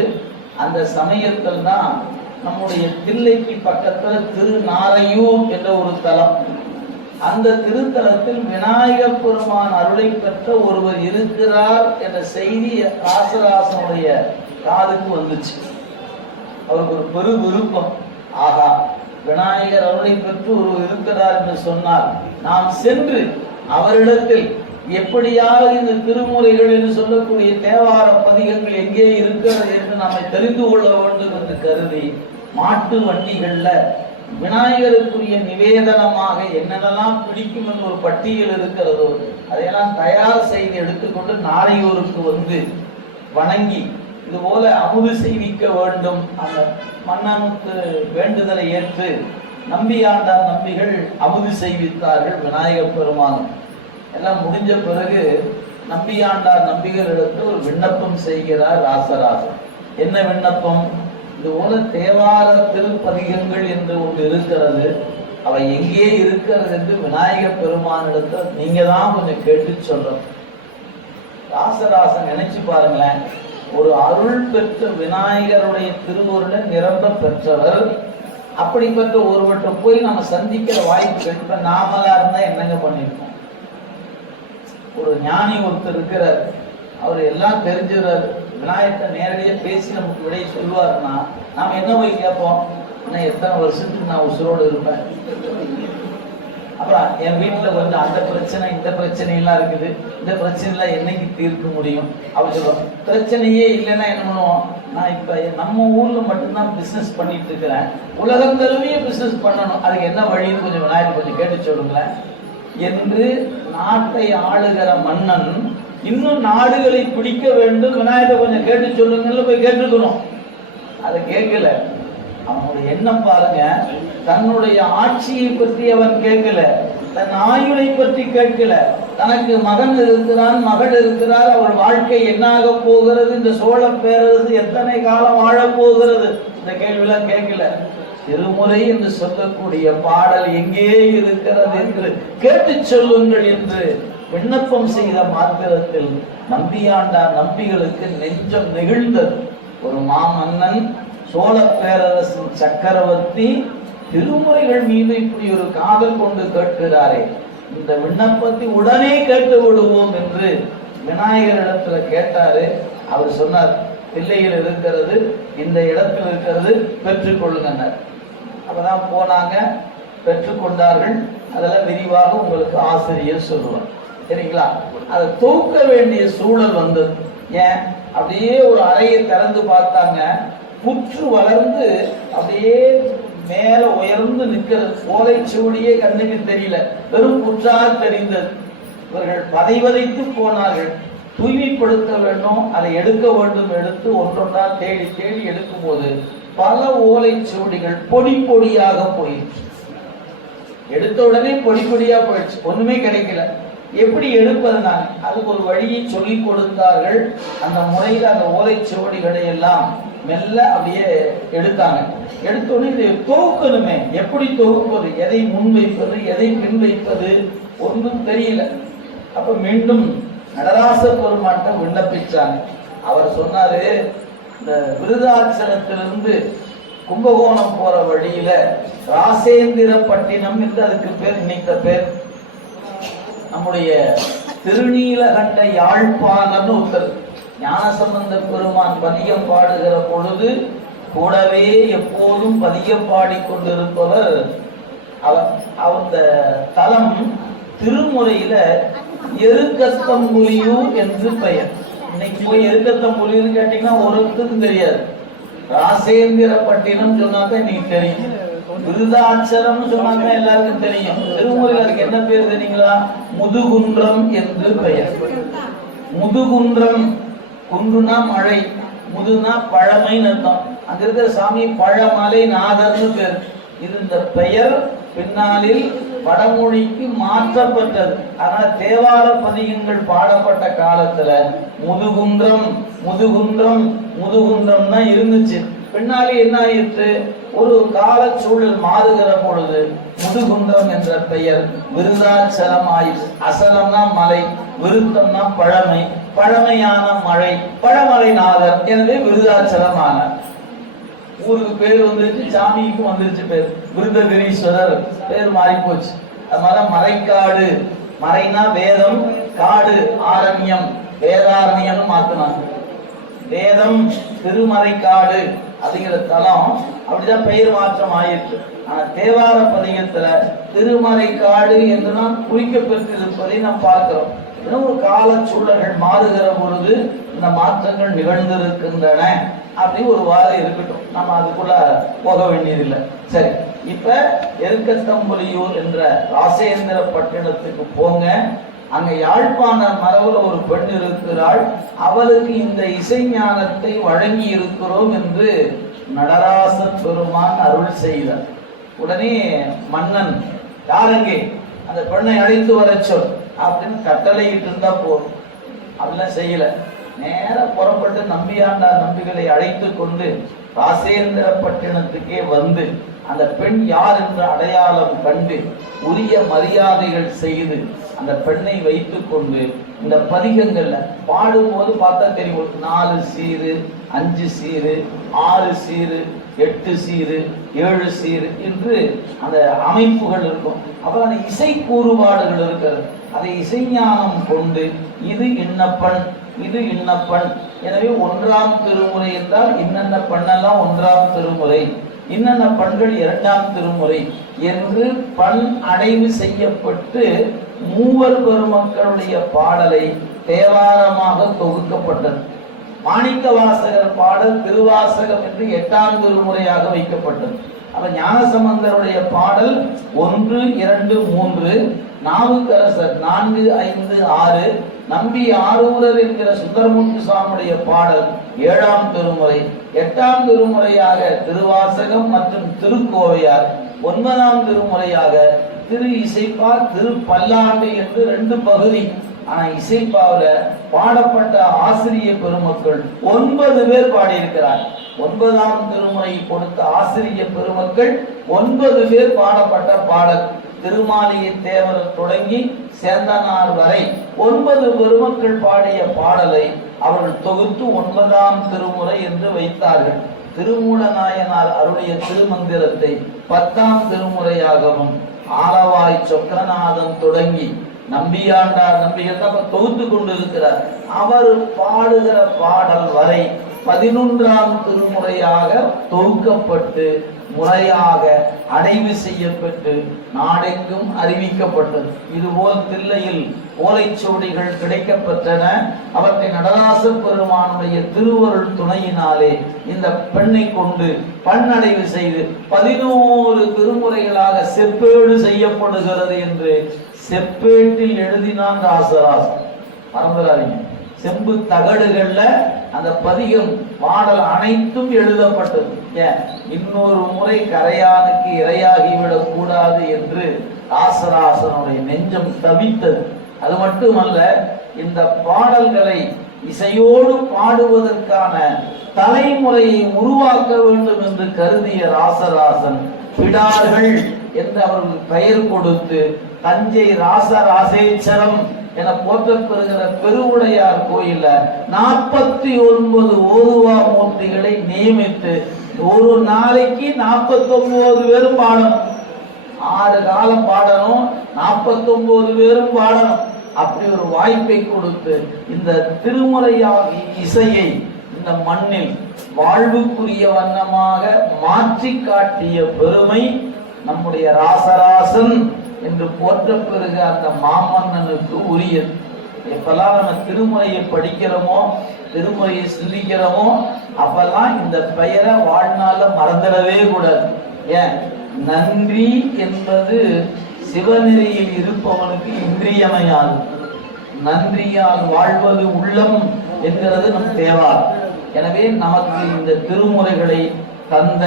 அந்த சமயத்தில் தான் நம்முடைய தில்லைக்கு பக்கத்துல திருநாரையூர் என்ற ஒரு தலம். அந்த திருத்தலத்தில் விநாயகப் பெருமான் அருளை பெற்ற ஒருவர் இருக்கிறார் என்ற செய்தி ராசராசனுடைய காதுக்கு வந்துச்சு. அவருக்கு ஒரு பெரு விருப்பம். ஆகா, விநாயகர் அருளை பெற்று ஒருவர் இருக்கிறார் என்று சொன்னால் நாம் சென்று அவரிடத்தில் எப்படியாவது இந்த திருமுறைகள் என்று சொல்லக்கூடிய தேவார பதிகங்கள் எங்கே இருக்கிறது என்று நம்மை தெரிந்து கொள்ள வேண்டும் என்று கருதி மாட்டு வண்டிகள்ல விநாயகருக்குரிய நிவேதனமாக என்னென்னலாம் பிடிக்கும் என்று ஒரு பட்டியல் இருக்கிறதோ அதையெல்லாம் தயார் செய்து எடுத்துக்கொண்டு நாரையூருக்கு வந்து வணங்கி இது போல அமுது செய்விக்க வேண்டும். அந்த மன்னனுக்கு வேண்டுதலை ஏற்று நம்பியாண்டார் நம்பிகள் அமுது செய்வித்தார்கள் விநாயகப் பெருமான். எல்லாம் முடிஞ்ச பிறகு நம்பியாண்டார் நம்பிகளிடத்தில் ஒரு விண்ணப்பம் செய்கிறார் ராசராசன். என்ன விண்ணப்பம்? இது போல தேவார திருப்பதிகங்கள் என்று ஒன்று இருக்கிறது, அவை எங்கே இருக்கிறது என்று விநாயக பெருமானிடத்தில் நீங்க தான் கொஞ்சம் கேட்டு சொல்றோம். ராசராசன் நினைச்சு பாருங்களேன், ஒரு அருள் பெற்ற விநாயகருடைய திருவருளை நிரம்ப பெற்றவர். அப்படிப்பட்ட ஒருவற்றை போய் நம்ம சந்திக்கிற வாய்ப்பு இப்ப நாமளா இருந்தா என்னங்க பண்ணிருக்கோம்? ஒரு ஞானி ஒருத்தர் இருக்கிறார், அவர் எல்லாம் தெரிஞ்சுறாரு, விநாயகத்தை நேரடியாக பேசி நமக்கு விடையை சொல்லுவாருன்னா நாம என்ன போய் கேட்போம்? ஆனால் எத்தனை வருஷத்துக்கு நான் உசுரோடு இருப்பேன், அப்புறம் என் வீட்டில் கொஞ்சம் அந்த பிரச்சனை இந்த பிரச்சனையெல்லாம் இருக்குது, இந்த பிரச்சனைலாம் என்னைக்கு தீர்க்க முடியும் அப்படி சொல்லுவோம். பிரச்சனையே இல்லைன்னா என்ன பண்ணுவோம்? நான் இப்போ நம்ம ஊரில் மட்டும்தான் பிஸ்னஸ் பண்ணிட்டு இருக்கிறேன், உலகம் தழுவிய பிஸ்னஸ் பண்ணணும், அதுக்கு என்ன வழின்னு கொஞ்சம் விநாயகர் கொஞ்சம் கேட்டு சொல்லுங்களேன் என்று நாட்டை ஆளுகிற மன்னன் இன்னும் நாடுகளை பிடிக்க வேண்டும், விநாயகர் கொஞ்சம் கேட்டு சொல்லுங்கன்னு போய் கேட்டுக்கணும். அதை கேட்கல. அவனுடைய எண்ணம் பாருங்க, தன்னுடைய ஆட்சியை பற்றி அவன் கேட்கல, தன் ஆயுளை பற்றி கேட்கல, தனக்கு மகன் இருக்கிறான் மகள் இருக்கிறார், அவள் வாழ்க்கை என்னாக போகிறது, இந்த சோழ பேரரசு எத்தனை காலம் வாழப் போகிறது, இந்த கேள்வியெல்லாம் கேட்கல. திருமுறை என்று சொல்லக்கூடிய பாடல் எங்கே இருக்கிறது என்று கேட்டு சொல்லுங்கள் என்று விண்ணப்பம் செய்த மாத்திரத்தில் நம்பியாண்டார் நம்பிகளுக்கு நெஞ்சம் நெகிழ்ந்தது. ஒரு மாமன்னன், சோழ பேரரசின் சக்கரவர்த்தி திருமுறைகள் மீது இப்படி ஒரு காதல் கொண்டு கேட்கிறாரே, இந்த விண்ணப்பத்தை உடனே கேட்டு விடுவோம் என்று விநாயகரிடத்துல கேட்டாரு. அவர் சொன்னார், பிள்ளைகள் இருக்கிறது, இந்த இடத்தில் இருக்கிறது, பெற்றுக்கொள்ளுங்க. அப்பதான் போனாங்க, பெற்றுக்கொண்டார்கள். அதெல்லாம் விரிவாக உங்களுக்கு ஆசிரியர் சொல்லுவார், சரிங்களா? அதை தூக்க வேண்டிய சூழல் வந்தது. ஏன்? அப்படியே ஒரு அறையை திறந்து பார்த்தாங்க, புற்று வளர்ந்து அப்படியே மேல உயர்ந்து நிற்கிறது, ஓலை சூடியே கண்ணுக்கு தெரியல, வெறும் புற்றாக தெரிந்தது. இவர்கள் பதைவதைத்து போனார்கள், தூய்மைப்படுத்த வேண்டும், அதை எடுக்க வேண்டும். எடுத்து ஒன்றொன்றா தேடி தேடி எடுக்கும் போது பல ஓலை சுவடிகள் பொடி பொடியாக போயிடுச்சு. எடுத்த உடனே பொடி பொடியா போயிடுச்சு, ஒண்ணுமே கிடைக்கல. எப்படி எடுப்பதுனால அதுக்கு ஒரு வழியை சொல்லி கொடுத்தார்கள். அந்த முறையில் அந்த ஓலை சுவடிகளை எல்லாம் மெல்ல அப்படியே எடுத்தாங்க. எடுத்தோடனே இதை தொகுக்கணுமே, எப்படி தொகுப்பது, எதை முன் வைப்பது எதை பின் வைப்பது ஒன்றும் தெரியல. அப்ப மீண்டும் நடராச பெருமாட்ட விண்ணப்பிச்சாங்க. அவர் சொன்னாரு, இந்த விருதாச்சலத்திலிருந்து கும்பகோணம் போற வழியில ராசேந்திரப்பட்டினம் என்று அதுக்கு பேர், இன்னைக்கு பேர். நம்முடைய திருநீலகண்ட யாழ்ப்பாணர்னு ஒருத்தர் ஞானசம்பந்த பெருமான் பதிகம் பாடுகிற பொழுது கூடவே எப்போதும் பதிகம் பாடிக்கொண்டிருப்பவர். அந்த தலம் திருமுறையில எருக்கத்தம்புலியூர் என்று பெயர். இன்னைக்கு போய் எருக்கத்தம்புலியூர்னு கேட்டீங்கன்னா ஒருத்தருக்கும் தெரியாது. ராசேந்திரப்பட்டினம் சொன்னாதான் இன்னைக்கு தெரியும். விருதாச்சலம் சொன்னாங்க எல்லாருக்கும் தெரியும். திருமுறையில் அதுக்கு என்ன பேர் தெரியுங்களா? முதுகுன்றம் என்று பெயர். முதுகுன்றம், குன்றுனா மழை, முதுனா பழமைன்னு அர்த்தம். அங்க இருக்கிற சாமி பழமலை நாதர்னு பேர். இது இந்த பெயர் பின்னாளில் வடமொழிக்கு மாற்றப்பட்டது. ஆனா தேவார பதிகங்கள் பாடப்பட்ட காலத்துல முதுகுன்றம் முதுகுன்றம் முதுகுன்றம் தான் இருந்துச்சு. பின்னாலே என்ன ஆயிற்று? ஒரு கால சூழல் மாறுகிற பொழுது முதுகுன்றம் என்ற பெயர் விருதாச்சலம் ஆயிற்று. அசலம்னா மலை, விருத்தம்னா பழமை, பழமையான மழை, பழமலை நாதர், எனவே விருதாச்சலம் ஆனார். ஊருக்கு பேர் வந்துருச்சு, சாமிக்கு வந்துருச்சு பேர், விருதகிரீஸ்வரர் பேர் மாறி போச்சு. அதனால மறைக்காடு, மறைனா வேதம், காடு ஆரண்யம், வேதாரண்யம் மாத்தினாங்க. வேதம் திருமறைக்காடு அப்படிங்கிற தலம் அப்படிதான் பெயர் மாற்றம் ஆயிற்று. ஆனா தேவார பதிகத்துல திருமறைக்காடு என்றுதான் குறிக்கப்பட்டிருப்பதை நாம் பார்க்கிறோம். ஒரு கால சூழல்கள் மாறுகிற பொழுது இந்த மாற்றங்கள் நிகழ்ந்திருக்கின்றன. அப்படி ஒரு வாரம் இருக்கட்டும், நம்ம அதுக்குள்ள போக வேண்டியதில்லை. சரி, இப்ப எருக்கத்தம்புலியூர் என்ற ராசேந்திர பட்டினத்துக்கு போங்க. அங்க யாழ்ப்பாண மரபுல ஒரு பெண் இருக்கிறாள், அவளுக்கு இந்த இசை ஞானத்தை வழங்கி இருக்கிறோம் என்று நடராச பெருமான் அருள் செய்தார். உடனே மன்னன், யாருங்கே அந்த பெண்ணை அழைத்து வர சொல் அப்படின்னு கட்டளையிட்டு இருந்தா போதும். அப்படிலாம் செய்யல. நேர புறப்பட்டு நம்பியாண்டார் நம்பிகளை அழைத்து கொண்டு ராசேந்திரப்பட்டினத்துக்கே வந்து அந்த பெண் யார் என்ற அடையாளம் கண்டு உரிய மரியாதைகள் செய்து அந்த பெண்ணை வைத்து கொண்டு இந்த பதிகங்கள்ல பாடும்போது பார்த்தா தெரியும், 4 சீரு 5 சீரு 6 சீரு 8 சீரு 7 சீரு என்று அந்த அமைப்புகள் இருக்கும். அப்புறம் அந்த இசை கூறுபாடுகள் இருக்கிறது. அதை இசைஞானம் கொண்டு இது இன்னப்பண் இது இன்னப்பண், எனவே 1ஆம் திருமுறை என்றால் இன்னென்ன பண்ணெல்லாம் 1ஆம் திருமுறை, இன்னென்ன பண்கள் 2ஆம் திருமுறை என்று பண் அடைவு செய்யப்பட்டு மூவர் பெருமக்களுடைய பாடலை தேவாரமாக தொகுக்கப்பட்டது. மாணிக்க வாசகர் பாடல் திருவாசகம் என்று 8ஆம் திருமுறையாக வைக்கப்பட்டது. அப்ப ஞானசம்பந்தருடைய பாடல் 1, 2, 3, நாவுக்கரசர் 4, 5, 6, நம்பி ஆரூரர் என்கிற சுந்தரமூர்த்தி சுவாமியுடைய பாடல் 7ஆம் திருமுறை, 8ஆம் திருமுறையாக திருவாசகம் மற்றும் திருக்கோவையார், 9ஆம் திருமுறையாக திரு இசைப்பா திரு பல்லாண்டு என்று 2 பகுதி. ஆனா இசைப்பாவில பாடப்பட்ட ஆசிரிய பெருமக்கள் 9 பேர் பாடியிருக்கிறார். 9ஆம் திருமுறை கொடுத்த ஆசிரிய பெருமக்கள் 9 பேர் பாடப்பட்ட பாடல். திருமாலிய தேவர் தொடங்கி சேந்தனார் வரை 9 பெருமக்கள் பாடிய பாடலை அவர்கள் தொகுத்து 9ஆம் திருமுறை என்று வைத்தார்கள். திருமூல நாயனார் அருடைய திருமந்திரத்தை 10ஆம் திருமுறையாகவும் ஆலவாய் சொக்கநாதன் தொடங்கி நம்பியாண்டார் நம்பிகள் தான் தொகுத்து கொண்டிருக்கிறார். அவர் பாடுகிற பாடல் வரை 11ஆம் திருமுறையாக தொகுக்கப்பட்டு முறையாக அடைவு செய்யப்பட்டு நாடெங்கும் அறிவிக்கப்பட்டது. இதுபோல் தில்லையில் ஓலைச்சுவடிகள் கிடைக்கப்பெற்றன. அவற்றை நடராச பெருமானுடைய திருவருள் துணையினாலே இந்த பெண்ணை கொண்டு பன்னடைவு செய்து 11 திருமுறைகளாக செப்பேடு செய்யப்படுகிறது என்று செப்பேட்டில் எழுதினான் ராசராசன். மறந்துடாதீங்க, செம்பு தகடுகள்ல அந்த பதிகம் பாடல் அனைத்தும் எழுதப்பட்டது. ஏன் இன்னொரு முறை கரையானுக்கு இரையாகிவிடக் கூடாது என்று ராசராசனுடைய நெஞ்சம் தவித்தது. அது மட்டுமல்ல, இந்த பாடல்களை இசையோடு பாடுவதற்கான தலைமுறையை உருவாக்க வேண்டும் என்று கருதிய ராசராசன் பிடார்கள் என்று அவர்கள் பெயர் கொடுத்து தஞ்சை ராசராசேச்சரம் என போற்றப்பெறுகிற பெருவுடையார் கோயில 49 ஓதுவா மூர்த்திகளை நியமித்து ஒரு நாளைக்கு 49 பேரும் பாடணும். 6 காலம் பாடணும், 49 பேரும் பாடணும். அப்படி ஒரு வாய்ப்பை கொடுத்து இந்த திருமுறையாகி இசையை இந்த மண்ணில் வாழ்வுக்குரிய வண்ணமாக மாற்றி காட்டிய பெருமை நம்முடைய ராசராசன் என்று போற்றப்பெறுக அந்த மாமன்னனுக்கு உரியது. எப்பெல்லாம் நம்ம திருமுறையை படிக்கிறோமோ, திருமுறையை சிந்திக்கிறோமோ, அப்பெல்லாம் இந்த பெயரை வாழ்நாள மறந்துடவே கூடாது. ஏன், நன்றி என்பது சிவநெறியில் இருப்பவனுக்கு இன்றியமையாது. நன்றியால் வாழ்வது உள்ளம் என்கிறது நம் தேவார். எனவே நமக்கு இந்த திருமுறைகளை தந்த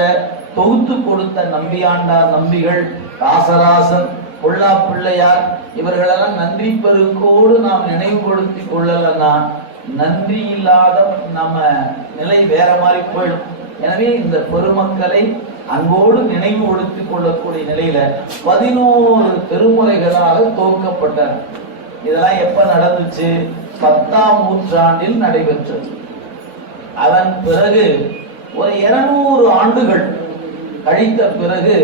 தொகுத்து கொடுத்த நம்பியாண்டார் நம்பிகள், ராசராசன், பொல்லா பிள்ளையார் இவர்களெல்லாம் நன்றி பெருக்கோடு நாம் நினைவுபடுத்திக் கொள்ளலன்னா நன்றி இல்லாத நம்ம நிலை வேற மாதிரி போயிடும். எனவே இந்த பெருமக்களை அன்போடு நினைவுபடுத்திக் கொள்ளக்கூடிய நிலையில 11 திருமுறைகளாக துவக்கப்பட்டன. இதெல்லாம் எப்ப நடந்துச்சு? 10ஆம் நூற்றாண்டில் நடைபெற்றது. அதன் பிறகு ஒரு 200 ஆண்டுகள் கழித்த பிறகு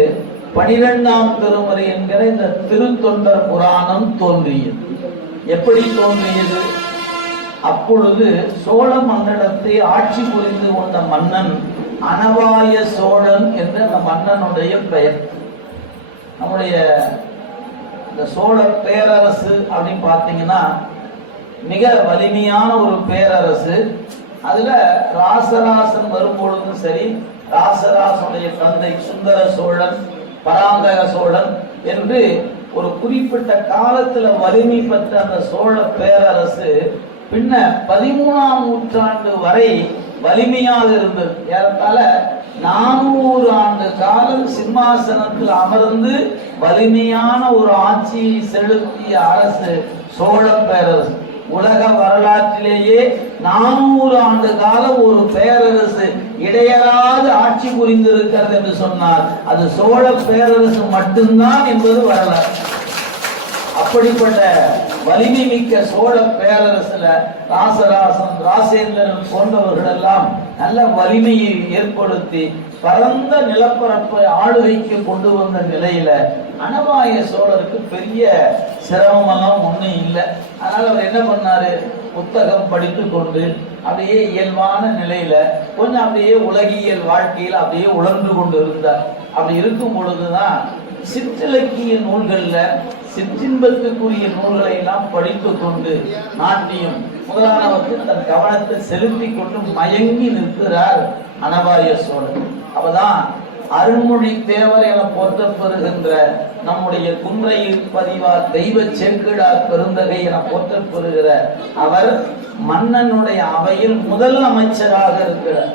12ஆம் திருமுறை என்கிற இந்த திருத்தொண்டர் புராணம் தோன்றியது. எப்படி தோன்றியது? அப்பொழுது சோழ மண்டலத்தை ஆட்சி புரிந்து கொண்ட மன்னன் அனவாய சோழன் என்ற அந்த மன்னனுடைய பெயர். நம்முடைய இந்த சோழ பேரரசு அப்படின்னு பார்த்தீங்கன்னா மிக வலிமையான ஒரு பேரரசு. அதுல ராசராசன் வரும்பொழுதும் சரி, ராசராசனுடைய தந்தை சுந்தர சோழன், பராந்தக சோழன் என்று ஒரு குறிப்பிட்ட காலத்துல வலிமை பெற்ற அந்த சோழ பேரரசு பின்ன 13ஆம் நூற்றாண்டு வரை வலிமையாக இருந்தது. ஏறத்தாழ 400 ஆண்டு காலம் சிம்மாசனத்தில் அமர்ந்து வலிமையான ஒரு ஆட்சியை செலுத்திய அரசு சோழ பேரரசு. உலக வரலாற்றிலேயே 400 ஆண்டு காலம் ஒரு பேரரசு இடையறாது ஆட்சி புரிந்திருக்கிறது என்று சொன்னார். அது சோழ பேரரசு மட்டும்தான் என்பது வரலாறு. அப்படிப்பட்ட வலிமை மிக்க சோழ பேரரசுல ராசராசன், ராசேந்திரன் போன்றவர்கள் எல்லாம் நல்ல வலிமையை ஏற்படுத்தி பரந்த நிலப்பரப்பை ஆளுகைக்கு கொண்டு வந்த நிலையில அனபாய சோழருக்கு பெரிய சிரமமெல்லாம் ஒண்ணும் இல்லை. அதனால அவர் என்ன பண்ணாரு, புத்தகம் படித்து கொண்டு அப்படியே இயல்பான நிலையில கொஞ்சம் அப்படியே உலகியல் வாழ்க்கையில் அப்படியே உணர்ந்து கொண்டு இருந்தார். அப்படி இருக்கும் பொழுதுதான் சிற்றிலக்கிய நூல்கள்ல சிற்றின்பத்துக்குரிய நூல்களை எல்லாம் படித்து கொண்டு நாட்டியம் முதலானவற்றை தன் கவனத்தை செலுத்தி கொண்டு மயங்கி நிற்கிறார் அனபாய சோழர். அப்பதான் அருள்மொழி தேவர் என போற்றப்பெறுகின்ற நம்முடைய குன்றையில் பதிவார் தெய்வ சேக்கிழார் பெருந்தகை என போற்றப்பெறுகிற அவர் மன்னனுடைய அவையில் முதல் அமைச்சராக இருக்கிறார்.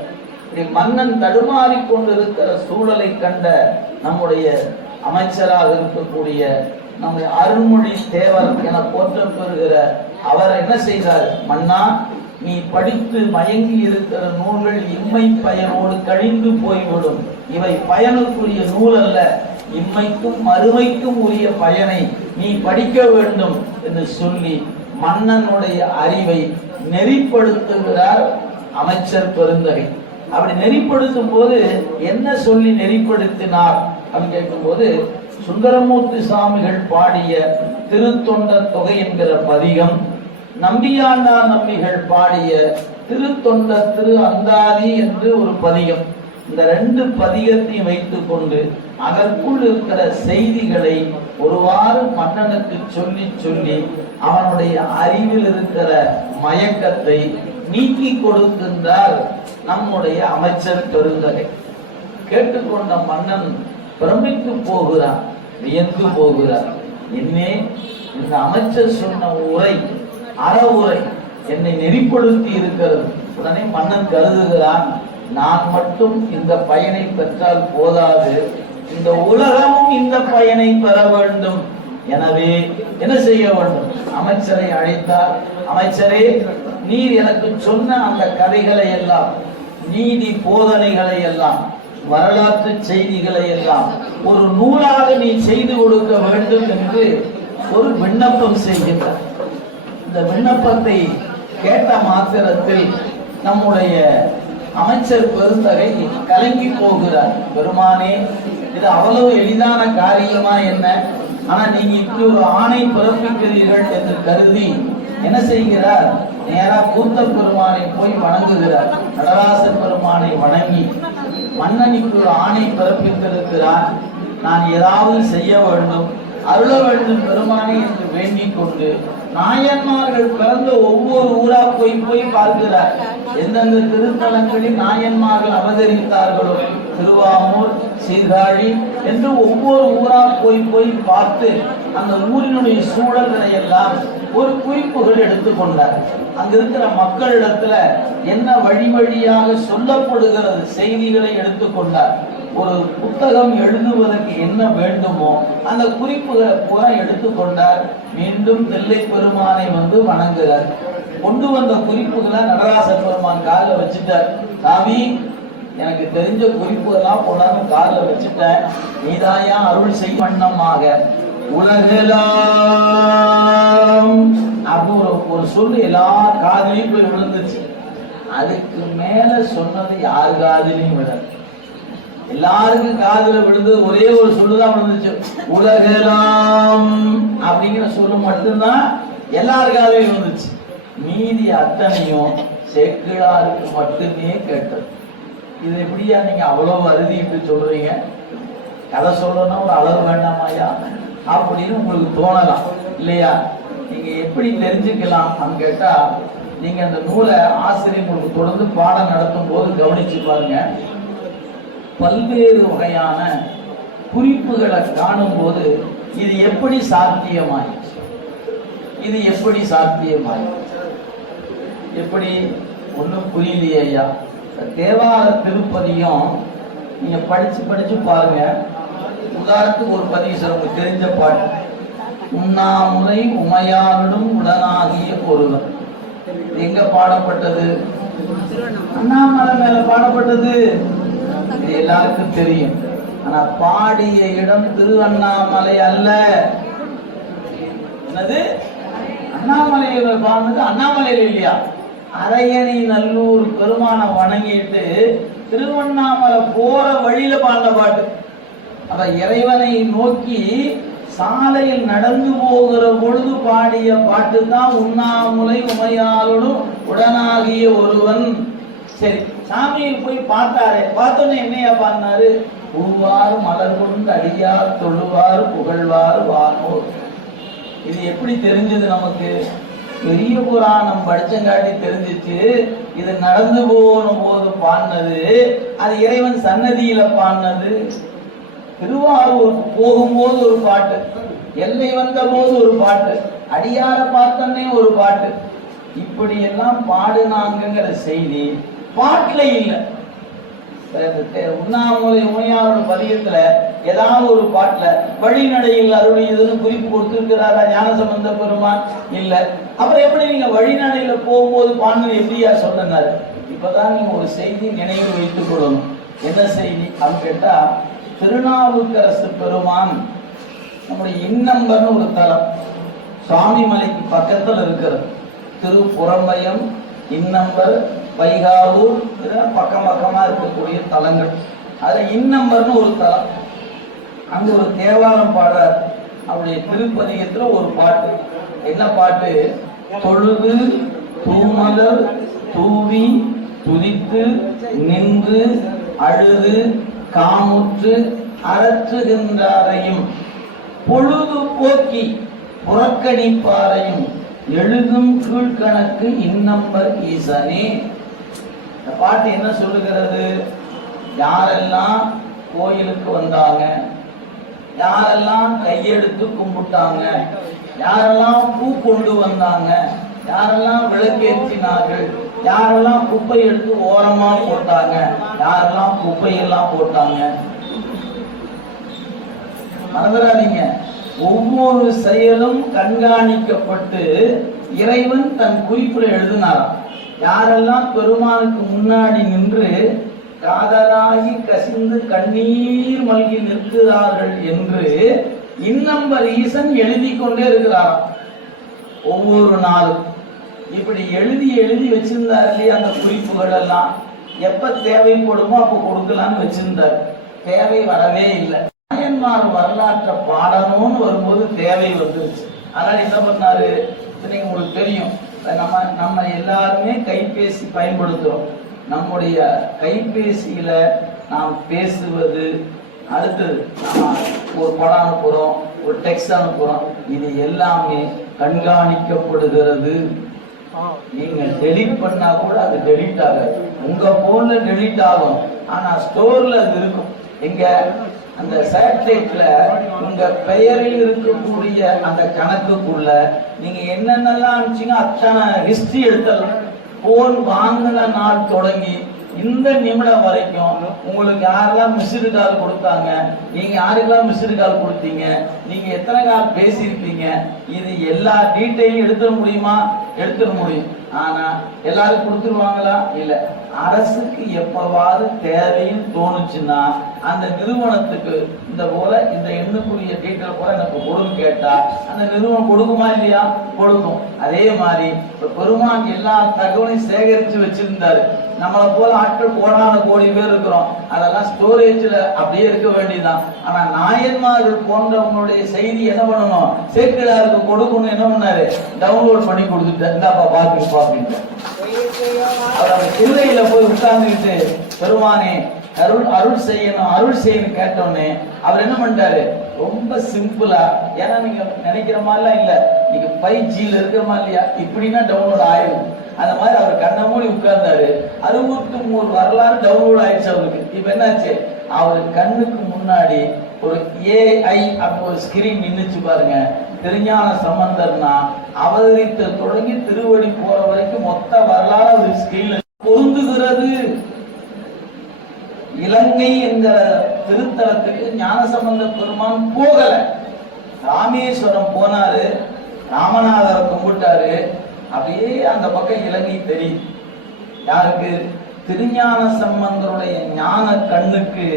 மன்னன் தடுமாறி கொண்டிருக்கிற சூழலை கண்ட நம்முடைய அமைச்சராக இருக்கக்கூடிய நம்முடைய அருள்மொழி தேவர் என போற்றப்பெறுகிற அவர் என்ன செய்தார், மன்னா நீ படித்து மயங்கி இருக்கிற நூல்கள் இம்மை பயனோடு கழிந்து போய்விடும். இவை பயனுக்குரிய நூல் அல்ல, இம்மைக்கும் மறுமைக்கும் உரிய பயனை நீ படிக்க வேண்டும் என்று சொல்லி மன்னனுடைய அறிவை நெறிப்படுத்துகிறார் அமைச்சர் பெருந்தகை. அப்படி நெறிப்படுத்தும் போது என்ன சொல்லி நெறிப்படுத்தினார் அப்படின்னு கேட்கும் போது, சுந்தரமூர்த்தி சாமிகள் பாடிய திருத்தொண்டர் தொகை என்கிற பதிகம், நம்பியாண்டார் நம்பிகள் பாடிய திருத்தொண்டர் திரு அந்தாதி என்று ஒரு பதிகம், இந்த 2 பதிகத்தையும் வைத்துக் கொண்டு அதற்குள் இருக்கிற செய்திகளை ஒருவாறு மன்னனுக்கு சொல்லி சொல்லி அவனுடைய அறிவில் இருக்கிற மயக்கத்தை நீக்கி கொடுக்கின்றார் நம்முடைய அமைச்சர் பெருந்தகை. கேட்டுக்கொண்ட மன்னன் பிரமித்து போகிறார், வியந்து போகிறார். என்னே, இந்த அமைச்சர் சொன்ன உரை அற உரை என்னை நெறிப்படுத்தி இருக்கிறது. உடனே மன்னன் கருதுகிறான், நான் மட்டும் இந்த பயனை பெற்றால் போதாது, இந்த உலகமும் இந்த பயனை பெற வேண்டும். எனவே என்ன செய்ய வேண்டும், அமைச்சரை அழைத்தார். அமைச்சரே, நீர் எனக்கு சொன்ன அந்த கதைகளை எல்லாம், நீதி போதனைகளை எல்லாம், வரலாற்று செய்திகளை எல்லாம் ஒரு நூலாக நீ செய்து கொடுக்க வேண்டும் என்று ஒரு விண்ணப்பம் செய்கின்றார். இந்த விண்ணப்பத்தை கேட்ட மாத்திரத்தில் நம்முடைய அமைச்சர் பெருந்தகை கலங்கி போகிறார். பெருமானே, இது அவ்வளவு எளிதான காரியமா என்ன? ஆனா நீங்க இப்படி ஒரு ஆணை பிறப்பிக்கிறீர்கள் என்று கருதி என்ன செய்கிறார், நேரா கூத்த பெருமானை போய் வணங்குகிறார். நடராச பெருமானை வணங்கி, மன்னன் இப்படி ஒரு ஆணை பிறப்பித்திருக்கிறார், நான் ஏதாவது செய்ய வேண்டும், அருள வேண்டும் பெருமானை என்று வேண்டிக் கொண்டு நாயன்மார்கள் பிறந்த ஒவ்வொரு ஊரா போய் பார்க்கிறார். எந்தெந்த திருத்தலங்களில் நாயன்மார்கள் அவதரித்தார்களோ, திருவாமூர், சீர்காழி என்று ஒவ்வொரு ஊரா போய் பார்த்து அந்த ஊரினுடைய சூழல்களை எல்லாம் ஒரு குறிப்புகள் எடுத்துக்கொண்டார். அங்க இருக்கிற மக்களிடத்துல என்ன வழி வழியாக சொல்லப்படுகிறது செய்திகளை எடுத்துக்கொண்டார். ஒரு புத்தகம் எழுதுவதற்கு என்ன வேண்டுமோ அந்த குறிப்புகளை பூரா எடுத்துக்கொண்டார். மீண்டும் தில்லை பெருமானை வந்து வணங்குகிறார். கொண்டு வந்த குறிப்புகளை நடராச பெருமான் காலில் வச்சுட்டார். சாமி, எனக்கு தெரிஞ்ச குறிப்புகள்லாம் கொண்டாந்து காலில் வச்சுட்டேன், நீதாயா அருள் செய் வண்ணமாக உலகெல்லாம் அப்படின்னு ஒரு சொல்லு எல்லா காதலையும் போய் விழுந்துச்சு. அதுக்கு மேல சொன்னது யார் காதலையும் விடாது. எல்லாருக்கும் காதுல விழுந்தது ஒரே ஒரு சொல்லுதான் விழுந்துச்சு, உலகெல்லாம் அப்படிங்கிற சொல்லு மட்டும்தான் எல்லார் காதலையும் விழுந்துச்சு. மீதி அத்தனையும் சேக்கிழாருக்கு மட்டுமே கேட்டது. இது எப்படியா நீங்க அவ்வளவு அறுதிட்டு சொல்றீங்க, கதை சொல்லணும் ஒரு அளவு வேண்டாமாயா அப்படின்னு உங்களுக்கு தோணலாம் இல்லையா? நீங்க எப்படி தெரிஞ்சுக்கலாம் அப்படின்னு கேட்டா, நீங்க அந்த நூலை ஆசிரியர் உங்களுக்கு தொடர்ந்து பாடம் நடத்தும் போது கவனிச்சு பாருங்க. பல்வேறு வகையான குறிப்புகளை காணும் போது இது எப்படி சாத்தியமாயிடுச்சு, இது எப்படி சாத்தியமாயிடுச்சு, எப்படி ஒன்றும் புரியலையே ஐயா. தேவார திருப்பதியும் நீங்க படிச்சு பாருங்க. உதாரணத்துக்கு ஒரு பதிவு சொல்ல, உங்களுக்கு தெரிஞ்ச பாட்டு, உண்ணாமுலை உமையாரிடம் உடனாகிய ஒருவன். எங்க பாடப்பட்டது? அண்ணாமலை மேல பாடப்பட்டது. எல்லாருக்கும் தெரியும். ஆனா பாடிய இடம் திருவண்ணாமலை அல்ல. என்னது? அண்ணாமலையில பாடுனது அண்ணாமலையில இல்லையா? அரையணி நல்லூர் பெருமானை வணங்கிட்டு திருவண்ணாமலை போற வழியில பாடின பாட்டு. அப்ப இறைவனை நோக்கி சாலையில் நடந்து போகிற பொழுது பாடிய பாட்டு தான் உண்ணாமுலை உமையாளோடும் உடனாகிய ஒருவன். சரி, சாமியை போய் பார்த்தாரே, பார்த்தோன்னே என்னையா பாடினாரு? பூவார் மலர் கொண்டு அடியார் தொழுவார் புகழ்வார் வானோர். இது எப்படி தெரிஞ்சது நமக்கு? பெரிய புராணம் படிச்சங்காட்டி தெரிஞ்சிச்சு. இது நடந்து போன போது பாடினது, அது இறைவன் சன்னதியில பாடினது. திருவாரூர் போகும்போது ஒரு பாட்டு, எல்லை வந்த போது ஒரு பாட்டு, அடியார பார்த்தனே ஒரு பாட்டு. இப்படி எல்லாம் பாடுனாங்கிற செய்தி பாட்டுல இல்லை. உண்ணாமுலை உமையாரோட பதியத்துல ஏதாவது ஒரு பாட்டுல வழிநடையில் அருளியதுன்னு குறிப்பு கொடுத்திருக்கிறாரா ஞானசம்பந்த பெருமான்? இல்ல. அப்புறம் எப்படி நீங்க வழிநடையில போகும்போது பாடுனது எப்படியா சொன்னாரு? இப்பதான் நீங்க ஒரு செய்தி நினைவு வைத்துக் கொள்ளணும். என்ன செய்தி அப்படின்னு கேட்டா, திருநாவுக்கரசு பெருமான் நம்முடைய இன்னம்பர்னு ஒரு தலம் சுவாமிமலைக்கு பக்கத்தில் இருக்கிறது. திருப்புறம்பயம், இன்னம்பர், வைகாவூர் பக்கம் பக்கமா இருக்கக்கூடிய தலங்கள். அதுல இன்னம்பர்னு ஒரு தலம். அங்க ஒரு தேவாரம் பாடுறார். அவருடைய திருப்பதிகத்துல ஒரு பாட்டு. என்ன பாட்டு? தொழுது தூமலர் தூவி துதித்து நின்று அழுது காமுற்று அறற்றுகின்றாரையும் பொழுது போக்கி புறக்கணிப்பாரையும் எழுதும் கீழ்கணக்கு இன்னம்பர் ஈசனே. இந்த பாட்டு என்ன சொல்லுகிறது? யாரெல்லாம் கோயிலுக்கு வந்தாங்க, யாரெல்லாம் கையெடுத்து கும்பிட்டாங்க, யாரெல்லாம் பூ கொண்டு வந்தாங்க, யாரெல்லாம் விளக்கேற்றினார்கள், யாரெல்லாம் குப்பை எடுத்து ஓரமா போட்டாங்க, யாரெல்லாம் குப்பையெல்லாம் போட்டாங்க. மறந்துடாதீங்க, ஒவ்வொரு செயலும் கண்காணிக்கப்பட்டு இறைவன் தன் குறிப்பிட எழுதினாராம். யாரெல்லாம் பெருமானுக்கு முன்னாடி நின்று காதலாகி கசிந்து கண்ணீர் மல்கி நிற்கிறார்கள் என்று இன்னம்பர் ஈசன் எழுதி கொண்டே இருக்கிறாராம் ஒவ்வொரு நாளும். இப்படி எழுதி எழுதி வச்சிருந்தார் இல்லையா? அந்த குறிப்புகள் எல்லாம் எப்ப தேவைப்படுமோ அப்ப கொடுக்கலான்னு வச்சிருந்தார். தேவை வரவே இல்லை. நாயன்மார் வரலாற்றை பாடணும்னு வரும்போது தேவை வந்துருச்சு. அதனால என்ன பண்ணாரு? நீங்க உங்களுக்கு தெரியும், நம்ம எல்லாருமே கைபேசி பயன்படுத்துறோம். நம்முடைய கைபேசியில நாம் பேசுவது, அடுத்தது நம்ம ஒரு படம் அனுப்புறோம், ஒரு டெக்ஸ்ட் அனுப்புறோம், இது எல்லாமே கண்காணிக்கப்படுகிறது. நீங்க டெலீட் பண்ணா கூட அது டெலீட் ஆகாது. உங்க போன்ல டெலீட் ஆகும், ஆனா ஸ்டோர்ல அது இருக்கும். எங்க அந்த சேட்டலைட்ல உங்க பெயரில் இருக்கக்கூடிய அந்த கணக்குக்குள்ள நீங்க என்னென்னலாம் அனுப்பிச்சீங்க அத்தனை ஹிஸ்டரி எடுத்தலாம். போன் வாங்கின நாள் தொடங்கி இந்த நிமிடம் வரைக்கும் உங்களுக்கு யாரெல்லாம் மிஸ்டு கால் கொடுத்தாங்க, நீங்க யாருக்கெல்லாம் மிஸ்டு கால் கொடுத்தீங்க, நீங்க எத்தனை கால் பேசியிருப்பீங்க, இது எல்லா டீட்டெயிலும் எடுத்துட முடியுமா? எடுத்துட முடியும். ஆனா எல்லாரும் கொடுத்துருவாங்களா? இல்ல. அரசுக்கு எப்பவாவது தேவையும் தோணுச்சுன்னா அந்த நிறுவனத்துக்கு இந்த போல இந்த எண்ணுக்குரிய டீட்டெயில் போல எனக்கு கொடுன்னு கேட்டா அந்த நிறுவனம் கொடுக்குமா இல்லையா? கொடுக்கும். அதே மாதிரி பெருமான் எல்லா தகவலையும் சேகரித்து வச்சிருந்தாரு. நம்மளை போல ஆட்கள் கோடான கோடி பேர் இருக்கிறோம், அதெல்லாம் ஸ்டோரேஜ்ல அப்படியே இருக்க வேண்டியதுதான். ஆனா நாயன்மார்கள் போன்றவங்களுடைய செய்தி என்ன பண்ணணும்? சேக்கிழாருக்கு கொடுக்கணும். என்ன பண்ணாரு? டவுன்லோட் பண்ணி கொடுத்துட்டாரு. இந்தாப்பா பாத்துட்டு பாப்பீங்க. அவர் தில்லையில போய் உட்கார்ந்துக்கிட்டு பெருமானே அருள் செய்யணும் அருள் செய்யணும் கேட்டோன்னே அவர் என்ன பண்ணிட்டாரு? ரொம்ப சிம்பிளா, ஏன்னா நீங்க நினைக்கிற மாதிரிலாம் இல்ல, நீங்க 5Gல இருக்கிற மாதிரி இல்லையா, இப்படின்னா டவுன்லோட் ஆயிடும். அந்த மாதிரி அவர் கண்ண மூடி உட்கார்ந்தாரு. 63 வரலாறு டவுன்லோட் ஆயிடுச்சு அவருக்கு. இப்ப என்னாச்சு? அவர் கண்ணுக்கு முன்னாடி ஒரு AI அப்போ ஒரு ஸ்கிரீன் நின்னுச்சு பாருங்க. திருஞான சம்பந்தர்னா அவதரித்த தொடங்கி திருவடி போற வரைக்கும் மொத்த வரலாறு ஒரு ஸ்கிரீன்ல பொருந்துகிறது. இலங்கை என்கிற திருத்தலத்துக்கு ஞானசம்பந்த பெருமான் போகல. ராமேஸ்வரம் போனாரு, ராமநாதரை கும்பிட்டாரு. அப்படியே அந்த பக்கம் இலங்கை தெரியும். யாருக்கு? திருஞான சம்பந்தருடைய ஞான கண்ணுக்கு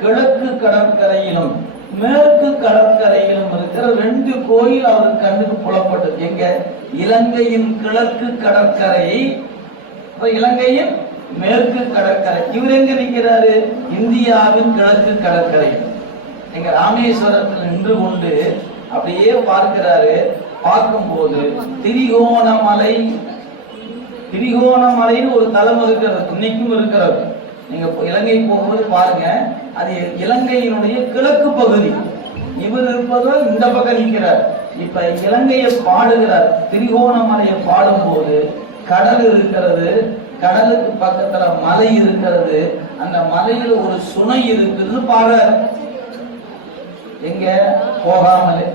கிழக்கு கடற்கரையிலும் மேற்கு கடற்கரையிலும் இருக்கிற 2 கோயில் அவருக்கு கண்ணுக்கு புலப்பட்டது. எங்க? இலங்கையின் கிழக்கு கடற்கரை, இலங்கையின் மேற்கு கடற்கரை. இவர் எங்க நிற்கிறாரு? இந்தியாவின் கிழக்கு கடற்கரை. எங்க ராமேஸ்வரத்தில் நின்று கொண்டு அப்படியே பார்க்கிறாரு. பார்க்கும்போது திரிகோணமலைன்னு ஒரு தலம் இருக்கிறது, இன்னைக்கும் இருக்கிறது. நீங்க இலங்கை போகும்போது பாருங்க, அது இலங்கையினுடைய கிழக்கு பகுதி. இவர் இருப்பதோ இந்த பக்கம் நிற்கிறார். இப்ப இலங்கையை பாடுகிறார். திரிகோணமலையை பாடும்போது கடல் இருக்கிறது, கடலுக்கு பக்கத்துல மலை இருக்கிறது, அந்த மலையில ஒரு சுனை இருக்குது பாடுறார். எங்க? போகாமலே.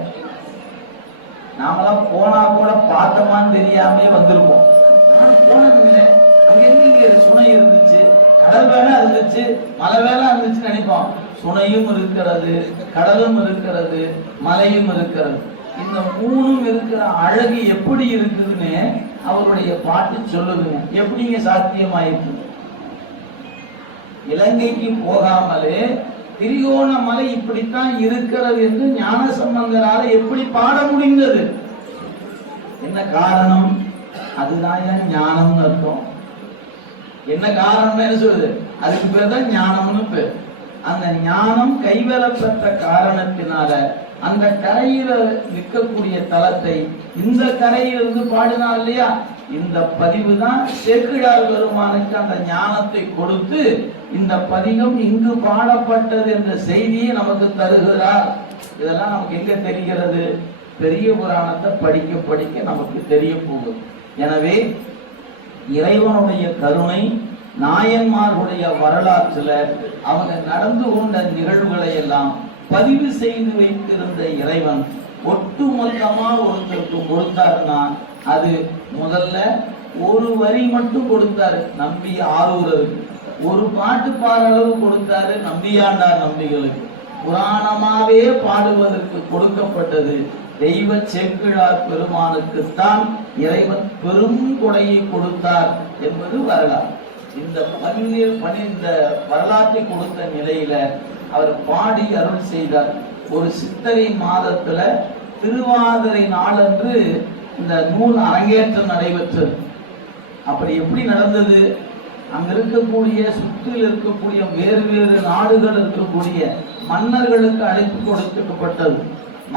நாமெல்லாம் போனா கூட பார்த்தோமான்னு தெரியாம வந்திருப்போம். போனதில்லை. அங்க இங்க சுனை இருந்துச்சு, கடல் வேலை இருந்துச்சு, மலை வேலை இருந்துச்சு நினைப்போம். சுனையும் இருக்கிறது, கடலும் இருக்கிறது, மலையும் இருக்கிறது. இந்த 3ம் இருக்கிற அழகு எப்படி இருக்குதுன்னு அவருடைய பாட்டு சொல்லுதுங்க. எப்படிங்க சாத்தியமாயிருக்கு? இலங்கைக்கு போகாமலே திரிகோணமலை இப்படித்தான் இருக்கிறது என்று ஞான சம்பந்தரால எப்படி பாட முடிந்தது? என்ன காரணம்? அதுதான் ஞானம்னு அர்த்தம். என்ன காரணம் சொல்லுது? அதுக்கு பேர் தான் ஞானம்னு பேர். அந்த ஞானம் கைவரப்பட்ட காரணத்தினால அந்த கரையில நிற்கக்கூடிய தலத்தை இந்த கரையிலிருந்து பாடினார் இல்லையா? இந்த பதிவு தான் சேக்கிழார் பெருமானுக்கு அந்த ஞானத்தை கொடுத்து இந்த பதிகம் இங்கு பாடப்பட்டது என்ற செய்தியை நமக்கு தருகிறார். இதெல்லாம் நமக்கு எங்க தெரிகிறது? பெரிய புராணத்தை படிக்க படிக்க நமக்கு தெரிய போகுது. எனவே இறைவனுடைய கருணை, நாயன்மார்களுடைய வரலாற்றுல அவங்க நடந்து கொண்ட நிகழ்வுகளை எல்லாம் பதிவு செய்து வைத்திருந்த இறைவன் ஒட்டுமொத்தமா ஒருத்தருக்கு கொடுத்தாருன்னா அது முதல்ல ஒரு வரி மட்டும் கொடுத்தாரு நம்பி ஆரூரருக்கு, ஒரு பாட்டு பாட அளவு கொடுத்தாரு நம்பியாண்டார் நம்பிகளுக்கு. புராணமாவே பாடுவதற்கு கொடுக்கப்பட்டது தெய்வ சேக்கிழார் பெருமானுக்குத்தான் இறைவன் பெரும் கொடையை கொடுத்தார் என்பது வரலாறு. இந்த இந்த வரலாற்றை கொடுத்த நிலையில அவர் பாடி அருள் செய்தார். ஒரு சித்திரை மாதத்துல திருவாதிரை நாளன்று இந்த நூல் அரங்கேற்றம் நடைபெற்றது. அப்படி எப்படி நடந்தது? அங்க இருக்கக்கூடிய சுற்றில் இருக்கக்கூடிய வேறு வேறு நாடுகள் இருக்கக்கூடிய மன்னர்களுக்கு அழைப்பு கொடுக்கப்பட்டது,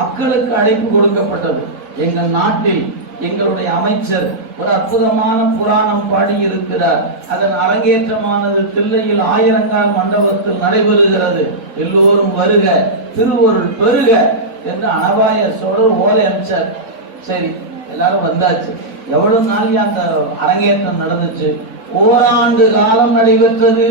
மக்களுக்கு அழைப்பு கொடுக்கப்பட்டது. எங்கள் நாட்டில் எங்களுடைய அமைச்சர் ஒரு அற்புதமான புராணம் பாடி இருக்கிறார், அதன் அரங்கேற்றமானது தில்லையில் ஆயிரங்கால் மண்டபத்தில் நடைபெறுகிறது, எல்லோரும் வருக, திருவருள் பெருக என்று அனபாய சோழர் ஓலை அமைச்சார். சரி, எல்லாரும் வந்தாச்சு. எவ்வளவு நாள் அந்த அரங்கேற்றம் நடந்துச்சு? ஓராண்டு காலம் நடைபெற்றது.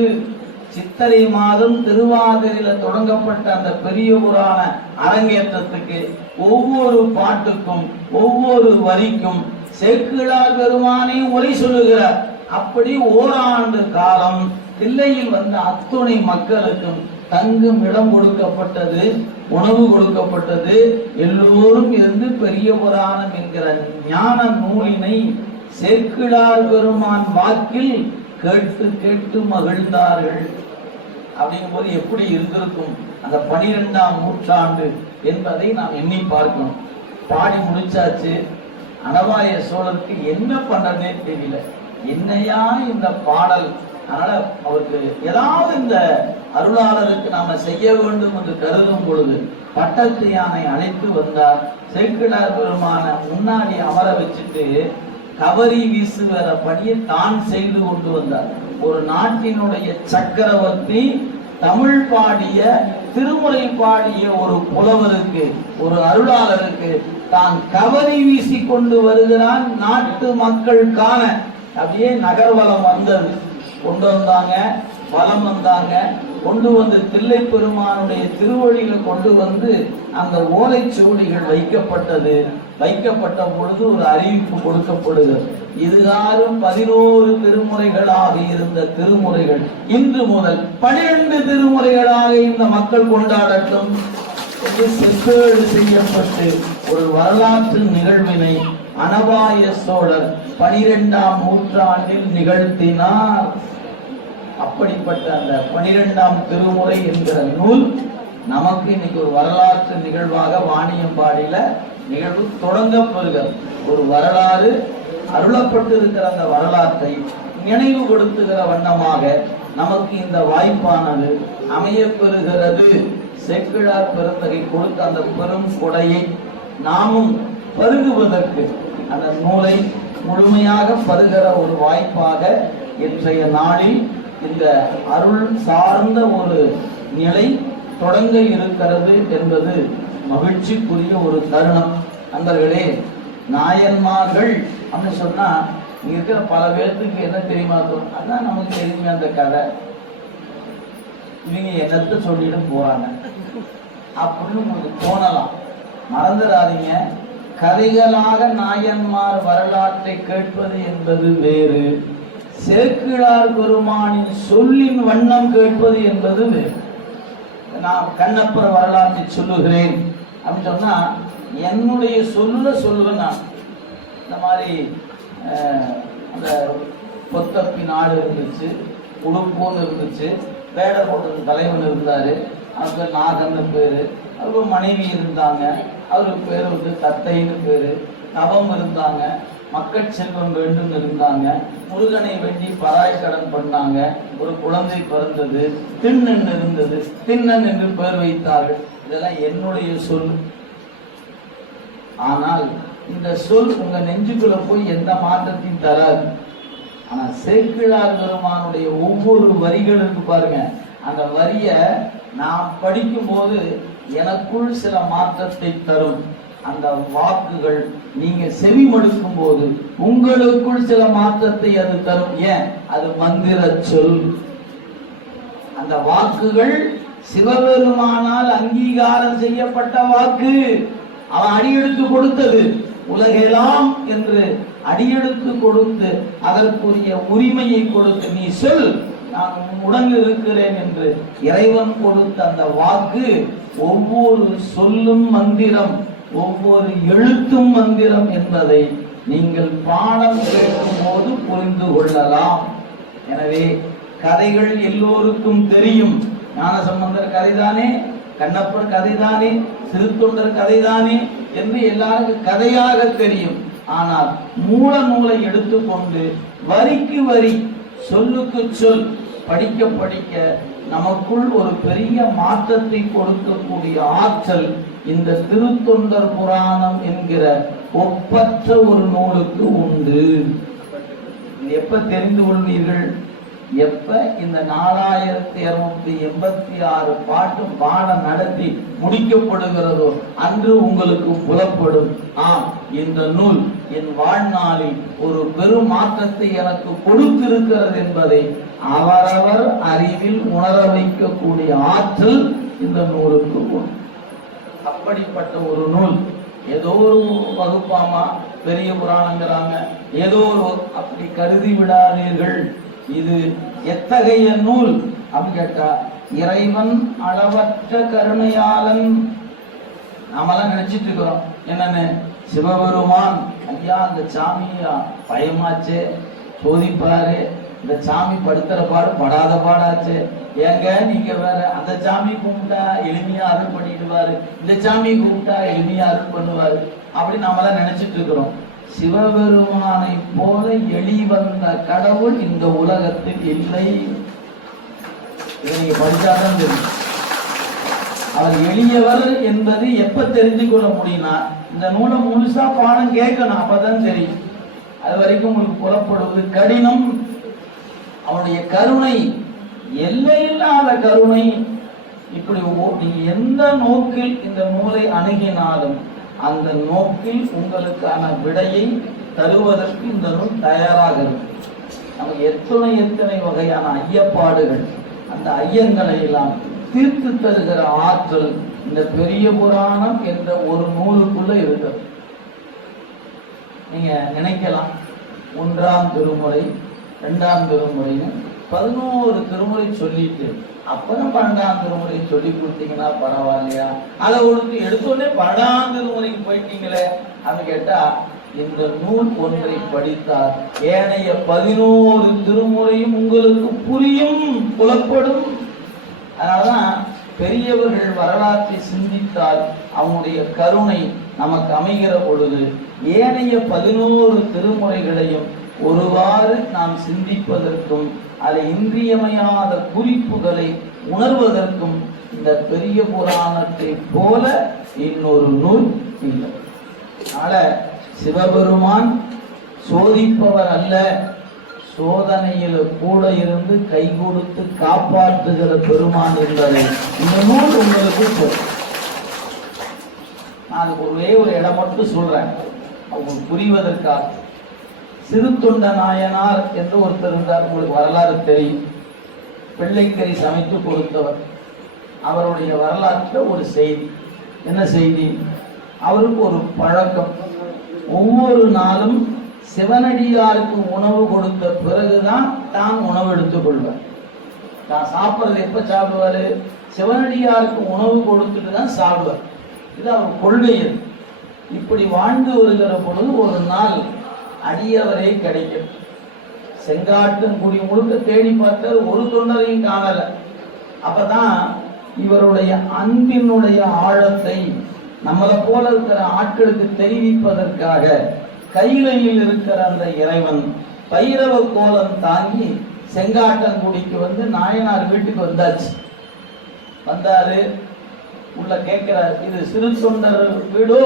சித்திரை மாதம் திருவாதிரையில தொடங்கப்பட்ட அந்த பெரிய புராண அரங்கேற்றத்துக்கு ஒவ்வொரு பாட்டுக்கும் ஒவ்வொரு வரிக்கும் சேக்கிழார் பெருமானை உரை சொல்லுகிறார். அப்படி ஓராண்டு காலம் தில்லையில் வந்த அத்துணை மக்களுக்கும் தங்கும் இடம் கொடுக்கப்பட்டது, உணவு கொடுக்கப்பட்டது. எல்லோரும் இருந்து பெரிய புராணம் என்கிற ஞான நூலினை சேக்கிழார் பெருமான் வாக்கில் கேட்டு கேட்டு மகிழ்ந்தார்கள். அப்படிங்கும் போது எப்படி இருந்திருக்கும் அந்த 12ஆம் நூற்றாண்டு என்பதை நாம் எண்ணி பார்க்கணும். பாடி முடிச்சாச்சு. அனபாய சோழருக்கு என்ன பண்றதே தெரியல. என்னையா இந்த பாடல், அதனால அவருக்கு ஏதாவது இந்த அருளாளருக்கு நாம செய்ய வேண்டும் என்று கருதும் பொழுது பட்டத்து யானை அழைத்து வந்தார். சேக்கிழார் பெருமான முன்னாடி அமர வச்சுட்டு கவரி வீசுகிற பணியை தான் செய்து கொண்டு வந்தார். ஒரு நாட்டினுடைய சக்கரவர்த்தி தமிழ் பாடிய திருமுறை பாடிய ஒரு புலவருக்கு, ஒரு அருளாளருக்கு தான் கவரி வீசி கொண்டு வருகிறான். நாட்டு மக்கள் காண அப்படியே நகர்வலம் வந்தது. கொண்டு வந்தாங்க, வலம் வந்தாங்க, கொண்டு வந்து தில்லை பெருமானுடைய திருவழியில கொண்டு வந்து அந்த ஓலைச்சுவடிகள் வைக்கப்பட்டது. வைக்கப்பட்ட பொழுது ஒரு அறிவிப்பு கொடுக்கப்படுகிறது. இதுகாரும் 11 திருமுறைகளாக இருந்த திருமுறைகள் இன்று முதல் 12 திருமுறைகளாக இந்த மக்கள் கொண்டாடட்டும் என்று செப்பேடு செய்யப்பட்டு ஒரு வரலாற்று நிகழ்வினை அனபாய சோழர் 12ஆம் நூற்றாண்டில் நிகழ்த்தினார். அப்படிப்பட்ட அந்த 12ஆம் திருமுறை என்கிற நூல் நமக்கு இன்னைக்கு ஒரு வரலாற்று நிகழ்வாக வாணியம்பாடியில நிகழ்வு தொடங்கப்பெறுகிறது. ஒரு வரலாறு அருளப்பட்டு இருக்கிற அந்த வரலாற்றை நினைவுபடுத்துகிற வண்ணமாக நமக்கு இந்த வாய்ப்பானது அமையப்பெறுகிறது. சேக்கிழார் பெருந்தகை கொடுத்த அந்த பெரும் கொடையை நாமும் பருகுவதற்கு அந்த நூலை முழுமையாக பருகிற ஒரு வாய்ப்பாக இன்றைய நாளில் இந்த அருள் சார்ந்த ஒரு நிலை தொடங்க இருக்கிறது என்பது மகிழ்ச்சிக்குரிய ஒரு தருணம். நண்பர்களே, நாயன்மார்கள் அப்படின்னு சொன்னா இங்க இருக்கிற பல பேர்த்துக்கு என்ன தெரியுமா இருக்கும்? அதான் நமக்கு தெரியுமே அந்த கதை, இவங்க என்னத்தை சொல்லிட்டு போறாங்க அப்படின்னு உங்களுக்கு தோணலாம். மறந்துடாதீங்க, கதைகளாக நாயன்மார் வரலாற்றை கேட்பது என்பது வேறு, சேக்கிழார் பெருமானின் சொல்லின் வண்ணம் கேட்பது என்பது வேறு. நான் கண்ணப்பர் வரலாற்றை சொல்லுகிறேன் அப்படின்னு சொன்னா என்னுடைய சொல்லுவேன். நான் இந்த மாதிரி அந்த பொத்தப்பி நாடு இருந்துச்சு, உடுப்போன்னு இருந்துச்சு, வேடர் போட்டது தலைவன் இருந்தாரு, அவருக்கு நாகன்னு பேரு, அவருக்கு மனைவி இருந்தாங்க, அவருக்கு பேர் வந்து தத்தைன்னு பேரு, தவம் இருந்தாங்க, மக்கள் செல்வம் வேண்டும் இருந்தாங்க, முருகனை வேண்டி பராய் கடன் பண்ணாங்க, ஒரு குழந்தை பிறந்தது, திண்ணன் இருந்தது, திண்ணன் என்று பெயர் வைத்தார்கள். இதெல்லாம் என்னுடைய சொல். ஆனால் இந்த சொல் உங்க நெஞ்சுக்குள்ள போய் எந்த மாற்றத்தையும் தராது. ஆனா சேக்கிழார் பெருமானுடைய ஒவ்வொரு வரிகள் இருக்கு பாருங்க, அந்த வரிய நாம் படிக்கும் போது எனக்குள் சில மாற்றத்தை தரும். அந்த வாக்குகள் நீங்க செவி மடுக்கும் போது உங்களுக்குள் சில மாற்றத்தை அது தரும். ஏன்? அது மந்திர சொல். அந்த வாக்குகள் சிவபெருமானால் அங்கீகாரம் செய்யப்பட்ட வாக்கு. அவன் அடியெடுத்து கொடுத்தது உலகெல்லாம் என்று அடியெடுத்து கொடுத்து அதற்குரிய உரிமையை கொடுத்து நீ சொல், நான் உடன் இருக்கிறேன் என்று இறைவன் கொடுத்த அந்த வாக்கு ஒவ்வொரு சொல்லும் மந்திரம், ஒவ்வொரு எழுத்தும் மந்திரம் என்பதை நீங்கள் பாடம் கேட்கும் போது புரிந்து கொள்ளலாம். எனவே கதைகள் எல்லோருக்கும் தெரியும். ஞானசம்பந்தர் கதைதானே, கண்ணப்பர் கதைதானே, சிறுத்தொண்டர் கதைதானே என்று எல்லாருக்கும் கதையாக தெரியும். ஆனால் மூல நூலை எடுத்துக்கொண்டு வரிக்கு வரி, சொல்லுக்கு சொல் படிக்க படிக்க நமக்குள் ஒரு பெரிய மாற்றத்தை கொடுக்கக்கூடிய ஆற்றல் இந்த திருத்தொண்டர் புராணம் என்கிற ஒப்பற்ற ஒரு நூலுக்கு உண்டு. எப்ப தெரிந்து கொள்வீர்கள்? எப்ப இந்த 4286 பாட்டும் பாடம் நடத்தி முடிக்கப்படுகிறதோ அன்று உங்களுக்கு புலப்படும், ஆம், இந்த நூல் என் வாழ்நாளில் ஒரு பெரும் மாற்றத்தை எனக்கு கொடுத்திருக்கிறது என்பதை அவரவர் அறிவில் உணர வைக்கக்கூடிய ஆற்றல் இந்த நூலுக்கு உண்டு. அப்படிப்பட்ட ஒரு நூல் ஏதோ ஒரு வகுப்பாமா பெரிய புராணங்கிறாங்க, ஏதோ ஒரு அப்படி கருதி விடாதீர்கள். இது எத்தகைய நூல் அப்படின்னு கேட்டா, இறைவன் அளவற்ற கருணையாளன். நாமெல்லாம் நினைச்சிட்டு இருக்கிறோம் என்னன்னு, சிவபெருமான் ஐயா அந்த சாமியா பயமாச்சே, சோதிப்பாரு, இந்த சாமி படுத்துற பாடு படாத பாடாச்சு, ஏங்க நீங்க வேற அந்த சாமி கும்பிட்டா எளிமையா அருள் பண்ணிடுவாரு, இந்த சாமி கும்பிட்டா எளிமையா அருள் பண்ணுவாரு அப்படின்னு நாமெல்லாம் நினைச்சிட்டு இருக்கிறோம். சிவபெருமானை போல எளிவந்த கடவுள் இந்த உலகத்தில் இல்லை. இதை நீங்க படிச்சாதான் தெரியும். அவர் எளியவர் என்பது எப்ப தெரிஞ்சு கொள்ள முடியும்னா, இந்த நூலை முழுசா பாடம் கேட்கணும், அப்பதான் தெரியும். அது வரைக்கும் உங்களுக்கு புலப்படுவது கடினம். அவனுடைய கருணை எல்லையில்லாத கருணை. இப்படி நீங்க எந்த நோக்கில் இந்த நூலை அணுகினாலும் அந்த நோக்கில் உங்களுக்கான விடையை தருவதற்கு இந்த நூல் தயாராக இருக்கு. நமக்கு எத்தனை வகையான ஐயப்பாடுகள், அந்த ஐயங்களை எல்லாம் தீர்த்து தருகிற ஆற்றல் இந்த பெரிய புராணம் என்ற ஒரு நூலுக்குள்ள இருக்கு. நீங்க நினைக்கலாம், 1ஆம் திருமுறை 2ஆம் திருமுறைன்னு 11 திருமுறை சொல்லிட்டு அப்பதான் 12ஆம் திருமுறை சொல்லி கொடுத்தீங்கன்னா பரவாயில்லையா, அதை ஒழுங்கு எடுத்தோடனே 12ஆம் திருமுறைக்கு போயிட்டீங்களே அப்படின்னு கேட்டா, இந்த நூல் ஒன்றை படித்தால் ஏனைய 11 திருமுறையும் உங்களுக்கு புரியும், புலப்படும். அதனாலதான் பெரியவர்கள் வரலாற்றை சிந்தித்தால் அவனுடைய கருணை நமக்கு அமைகிற பொழுது ஏனைய 11 திருமுறைகளையும் ஒருவாறு நாம் சிந்திப்பதற்கும் அதை இன்றியமையாத குறிப்புகளை உணர்வதற்கும் இந்த பெரிய புராணத்தை போல இன்னொரு நூல் இல்லை. அதனால சிவபெருமான் சோதிப்பவர் அல்ல, சோதனையில கூட இருந்து கை கொடுத்து காப்பாற்றுகிற பெருமான் என்பதை இந்த நூல் உங்களுக்கு சொல்லும். நான் ஒரே ஒரு இடம் மட்டும் சொல்றேன் அவங்களுக்கு புரிவதற்காக. சிறுத்தொண்ட நாயனார் என்று ஒருத்தர் இருந்தார், உங்களுக்கு வரலாறு தெரியும். பிள்ளைக்கறி சமைத்து கொடுத்தவர். அவருடைய வரலாற்றில் ஒரு செய்தி, என்ன செய்தி? அவருக்கு ஒரு பழக்கம், ஒவ்வொரு நாளும் சிவனடியாருக்கு உணவு கொடுத்த பிறகுதான் தான் உணவு எடுத்துக் கொள்வார். தான் சாப்பிட்றது எப்ப சாப்பிடுவாரு? சிவனடியாருக்கு உணவு கொடுத்துட்டு தான் சாப்பிடுவார். இது அவர் கொள்கை. இப்படி வாழ்ந்து வருகிற பொழுது ஒரு நாள் அடியவரே கிடைக்கும். செங்காட்டுங்குடி முழுக்க தேடி பார்த்தார், ஒரு தொண்டரையும் காணல. அப்பதான் இவருடைய அன்பினுடைய ஆழத்தை நம்மளை போல இருக்கிற ஆட்களுக்கு தெரிவிப்பதற்காக கையிலையில் இருக்கிற அந்த இறைவன் பைரவ கோலம் தாங்கி செங்காட்டங்குடிக்கு வந்து நாயனார் வீட்டுக்கு வந்தாச்சு. வந்தாரு, உள்ள கேட்கிறார், இது சிறு தொண்டர் வீடோ?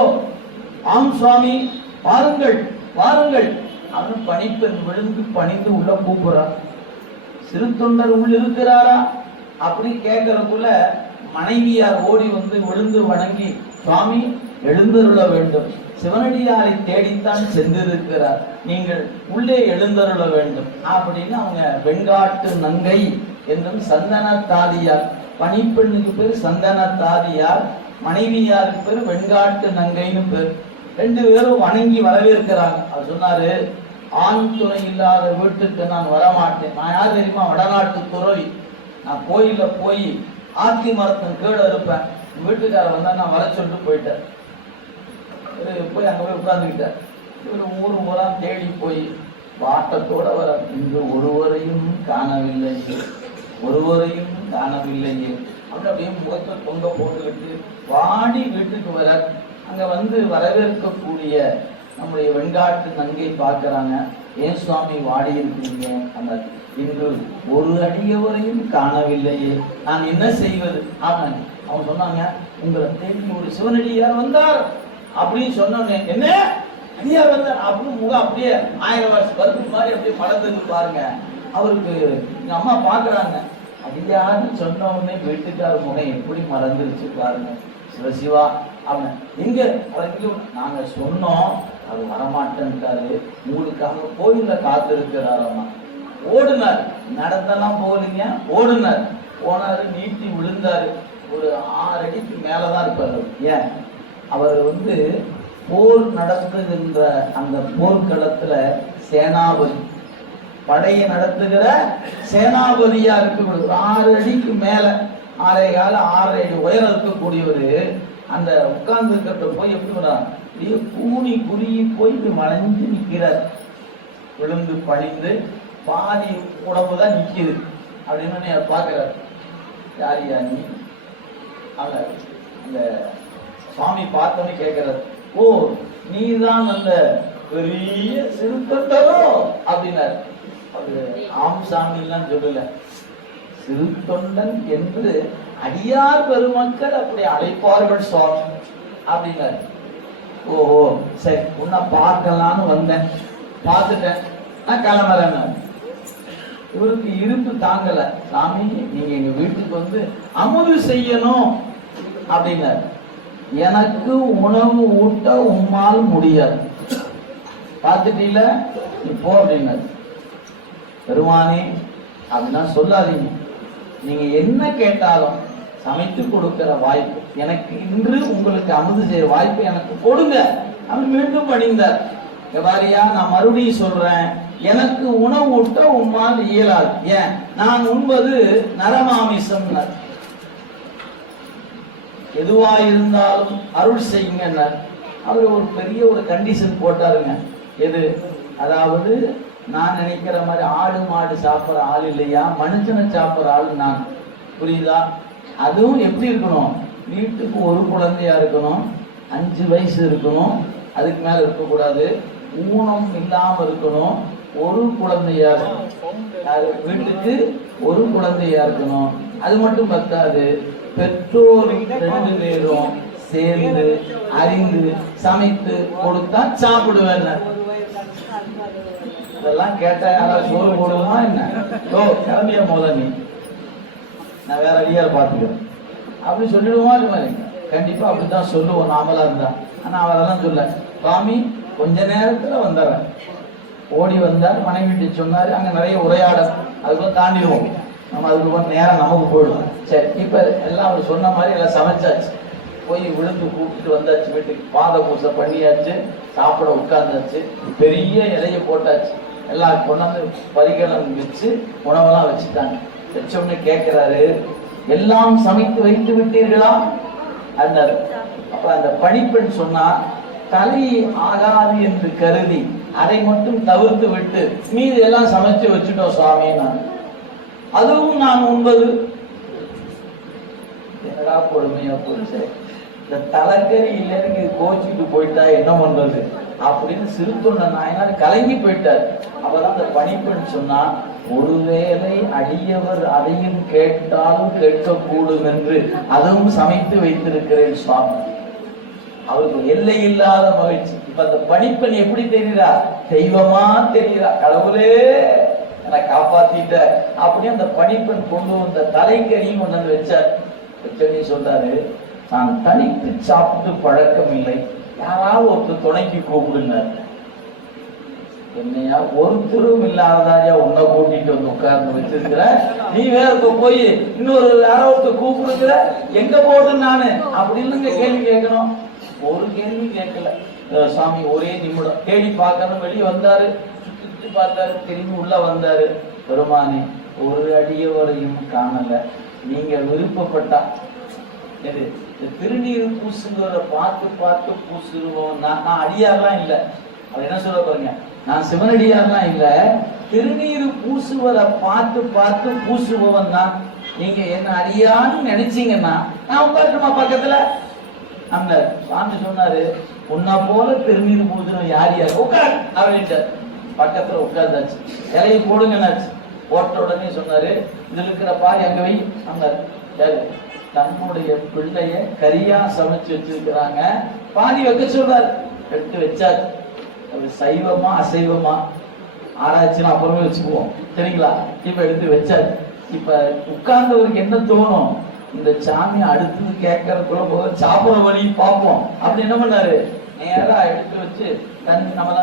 ஆம் சுவாமி, வாருங்கள் வாருங்கள். அவன் பணிப்பெண் விழுந்து பணிந்து உள்ள கூப்பிடுறார். சிறு தொண்டர் உள்ள இருக்கிறாரா அப்படி கேட்கறக்குள்ள மனைவியார் ஓடி வந்து விழுந்து வணங்கி, சுவாமி எழுந்தருள வேண்டும், சிவனடியாரை தேடித்தான் சென்றிருக்கிறார், நீங்கள் உள்ளே எழுந்தருள வேண்டும் அப்படின்னு அவங்க வெண்காட்டு நங்கை என்றும் சந்தன தாதியார், பணிப்பெண்ணுக்கு பேர் சந்தன தாதியார், மனைவியாருக்கு பேர் வெண்காட்டு நங்கைன்னு பேர். 2 பேரும் வணங்கி வரவேற்கிறாங்க. அவர் சொன்னாரு, ஆண் துணை இல்லாத வீட்டுக்கு நான் வரமாட்டேன். நான் யார் தெரியுமா? வடநாட்டு துறவி. நான் கோயில போய் ஆத்தி மரத்தின் கீழே இருப்பேன். வீட்டுக்காரர் வந்தா நான் வர சொல்லிட்டு போயிட்டேன். போய் அங்க போய் உட்கார்ந்துக்கிட்டார். இவர் ஊரா தேடி போய் வாட்டத்தோட வர, இங்கு ஒருவரையும் காணவில்லை, ஒருவரையும் காணவில்லையே அப்படியே முகத்தை தொங்க போட்டுக்கிட்டு வாடி வீட்டுக்கு வர. அங்க வந்து வரவேற்கக்கூடிய நம்முடைய வெண்காட்டு நங்கை பார்க்கிறாங்க. ஏன் சுவாமி வாடி இருக்கீங்க? அந்த இன்று ஒரு அடியவரையும் காணவில்லையே, நான் என்ன செய்வது? ஆமாங்க. அவங்க சொன்னாங்க, உங்களை தேடி ஒரு சிவனடியார் வந்தார் அப்படின்னு சொன்னோன்னே, என்ன அடியார் வந்தார் அப்படின்னு முகம் அப்படியே 1000 வருஷம் பருப்பு மாதிரி அப்படியே படத்துக்கு பாருங்க. அவருக்கு எங்க அம்மா பாக்குறாங்க, அடியாருன்னு சொன்ன உடனே வீட்டுக்கார முகம் எப்படி மறந்துருச்சு பாருங்க. சிவசிவா அவன் எங்க நாங்க சொன்னோம், அது வரமாட்டேன்ட்டாரு, உங்களுக்காக கோயில காத்திருக்கிறாரம்மா. ஓடுனார், நடந்தெல்லாம் போகலீங்க, ஓடுனார். போனாரு, நீட்டி விழுந்தாரு. ஒரு 6 அடிக்கு மேலதான் இருப்பாரு. ஏன்? அவர் வந்து போர் நடத்துகின்ற அந்த போர்க்களத்துல சேனாபதி, படையை நடத்துகிற சேனாபதியா இருக்கக்கூடிய 6 அடிக்கு மேல 6 அடி உயரம் இருக்கக்கூடியவரு அந்த உட்கார்ந்து இருக்கிறத போய் எப்படி கூனி குறுகி போய் வளைஞ்சு நிற்கிறார். விழுந்து பழிந்து பாதி உடம்புதான் நிற்கிது அப்படின்னு பார்க்கிறார். யாரியா நீ? அந்த சுவாமி பார்த்தோன்னு கேட்கிறார், ஓ நீதான் அந்த பெரிய சிறுத்தொண்டரோ அப்படின்னாரு. அது ஆம் சாமி எல்லாம் சொல்லல, சிறு தொண்டன் என்று அடியார் பெருமக்கள் அப்படி அழைப்பார்கள் சுவாமி அப்படின்னாரு. ஓஹோ சரி, உன்னை பார்க்கலான்னு வந்தேன், பார்த்துட்டேன், நான் கிளம்புறேன். இவருக்கு இருப்பு தாங்கல. சாமி நீங்க எங்க வீட்டுக்கு வந்து அமுது செய்யணும் அப்படின்னாரு. எனக்கு உணவு ஊட்ட உம்மால் முடியாது, பார்த்துட்டீல இப்போ அப்படின்னாரு. பெருமானே அப்படின்னா சொல்லாதீங்க, நீங்க என்ன கேட்டாலும் சமைத்து கொடுக்கிற வாய்ப்பு எனக்கு இன்று உங்களுக்கு அமுது செய்ய வாய்ப்பு எனக்கு கொடுங்க. அவர் மீண்டும் பணிந்தார். வாரியா, நான் மறுபடியும் சொல்றேன், எனக்கு உணவு ஊட்ட உம்மால் இயலாது. ஏன்? நான் உண்பது நரமாமிசம். எதுவா இருந்தாலும் அருள் செய்யுங்க. அவர் ஒரு பெரிய ஒரு கண்டிஷன் போட்டாருங்க. எது? அதாவது நான் நினைக்கிற மாதிரி ஆடு மாடு சாப்பிட்ற ஆள் இல்லையா, மனுஷனை சாப்பிட்ற ஆள் நான். புரியுதா? அதுவும் எப்படி இருக்கணும்? வீட்டுக்கு ஒரு குழந்தையா இருக்கணும், 5 வயசு இருக்கணும், அதுக்கு மேல இருக்கக்கூடாது, ஊனம் இல்லாம இருக்கணும், ஒரு குழந்தையா வீட்டுக்கு ஒரு குழந்தையா இருக்கணும். அது மட்டும் பத்தாது, பெற்றோர் 2 பேரும் சேர்ந்து அறிந்து சமைத்து கொடுத்தா சாப்பிடுவேன். இதெல்லாம் கேட்டா யாராவது சோறு போடுவோமா என்ன? ஓ கிளம்பிய போல நீ, நான் வேற அடியார பார்த்துக்கிறேன் அப்படி சொல்லிடுவோமா? கண்டிப்பா அப்படித்தான் சொல்லுவோம் நாமளா இருந்தா. ஆனா அவரெல்லாம் சொல்ல, சுவாமி கொஞ்ச நேரத்துல வந்துடுறேன். ஓடி வந்தார், மனைவி சொன்னாரு, அங்க நிறைய உரையாடல், அதுக்குள்ள தாண்டிடுவோம் நம்ம, அதுக்கு நேரம் நமக்கு போயிடும். சரி, இப்ப எல்லாம் அவர் சொன்ன மாதிரி எல்லாம் சமைச்சாச்சு, போய் விழுந்து கூப்பிட்டு வந்தாச்சு, வீட்டுக்கு பாத பூசை பண்ணியாச்சு, சாப்பிட உட்கார்ந்தாச்சு, பெரிய இலைய போட்டாச்சு, எல்லாம் கொண்டாந்து பரிகலம் வச்சு உணவெல்லாம் வச்சுட்டாங்க. வச்சோன்னு கேட்கிறாரு, எல்லாம் சமைத்து வைத்து விட்டீர்களா? அந்த அப்ப அந்த பணிப்பெண் சொன்னா, தலை ஆகாது என்று கருதி அதை மட்டும் தவிர்த்து விட்டு மீது எல்லாம் சமைச்சு வச்சுட்டோம் சுவாமி. நான் அதுவும் நான் உண்பது. என்னடா கொடுமையா போச்சு, இந்த தலைக்கறி இல்லைன்னு கோச்சிட்டு போயிட்டா என்ன பண்றது அப்படின்னு சிறுத்தொண்ட நாயனார் கலங்கி போயிட்டார். அப்பதான் அந்த பணிப்பெண் சொன்னா, ஒருவேளை அடியவர் அதையும் கேட்டாலும் கேட்கக்கூடும் என்று அதுவும் சமைத்து வைத்திருக்கிறேன் சுவாமி. அவருக்கு எல்லை இல்லாத மகிழ்ச்சி. இப்ப அந்த பணிப்பெண் எப்படி தெரியுறா? தெய்வமா தெரியுறா. கடவுளே என்னை காப்பாத்திட்ட அப்படி அந்த பணிப்பெண் கொண்டு வந்த தலைக்கறியும் கொண்டு வந்து வச்சார். வச்சோன்னே சொல்றாரு, நான் தனித்து சாப்பிட்டு பழக்கம் இல்லை, யாராவது ஒருத்தர் துணைக்கு கூப்பிடுங்க. என்னையா ஒருத்தரும் இல்லாததாயா உன்னை கூட்டிட்டு வந்து உட்கார்ந்து வச்சிருக்கிற, நீ வேற போய் இன்னொரு யாராவது ஒருத்தர் கூப்பிடுங்கிற, எங்க போடு நானு அப்படின்னு கேள்வி கேட்கணும். ஒரு கேள்வி கேட்கல சாமி. ஒரே நிமிடம் தேடி பார்க்கணும். வெளியே வந்தாரு, சுத்தி பார்த்தாரு, திரும்பி உள்ள வந்தாரு. பெருமானே, ஒரு அடியவரையும் காணல, நீங்க விருப்பப்பட்டா எது திருநீர் பூசுங்கிற பார்த்து பார்த்து பூசுருவோம். நான் அடியாரெல்லாம் இல்லை. அவர் என்ன சொல்ல பாருங்க, நான் சிவனடியாரெல்லாம் இல்லை, திருநீர் பூசுவதை பார்த்து பார்த்து பூசுபவன் தான். நீங்க என்ன அடியான்னு நினைச்சீங்கன்னா நான் உட்காரட்டுமா பக்கத்துல? அந்த சாமி சொன்னாரு, உன்ன போல திருநீர் பூஜனம் யார் யார் உட்கார் அப்படின்ட்டு பக்கத்துல உட்கார்ந்தாச்சு. இலையை போடுங்கன்னாச்சு. போட்ட உடனே சொன்னாரு, இதுல இருக்கிற பாய் அங்க வை. அந்த தன்னுடைய பிள்ளைய கரியா சமைச்சு வச்சிருக்கிறாங்க, பாதி வைக்க சொல்றாரு. எடுத்து வச்சாச்சு. அது சைவமா அசைவமா ஆராய்ச்சினா அப்புறமே வச்சுக்குவோம், சரிங்களா? இப்ப எடுத்து வச்சாச்சு. இப்ப உட்கார்ந்தவருக்கு என்ன தோணும்? இந்த சாமி அடுத்தது கேட்கறதுக்குள்ள போது சாப்பிட வழி பார்ப்போம் அப்படி என்ன பண்ணாரு, நேரா எடுத்து வச்சு தண்ணி நம்ம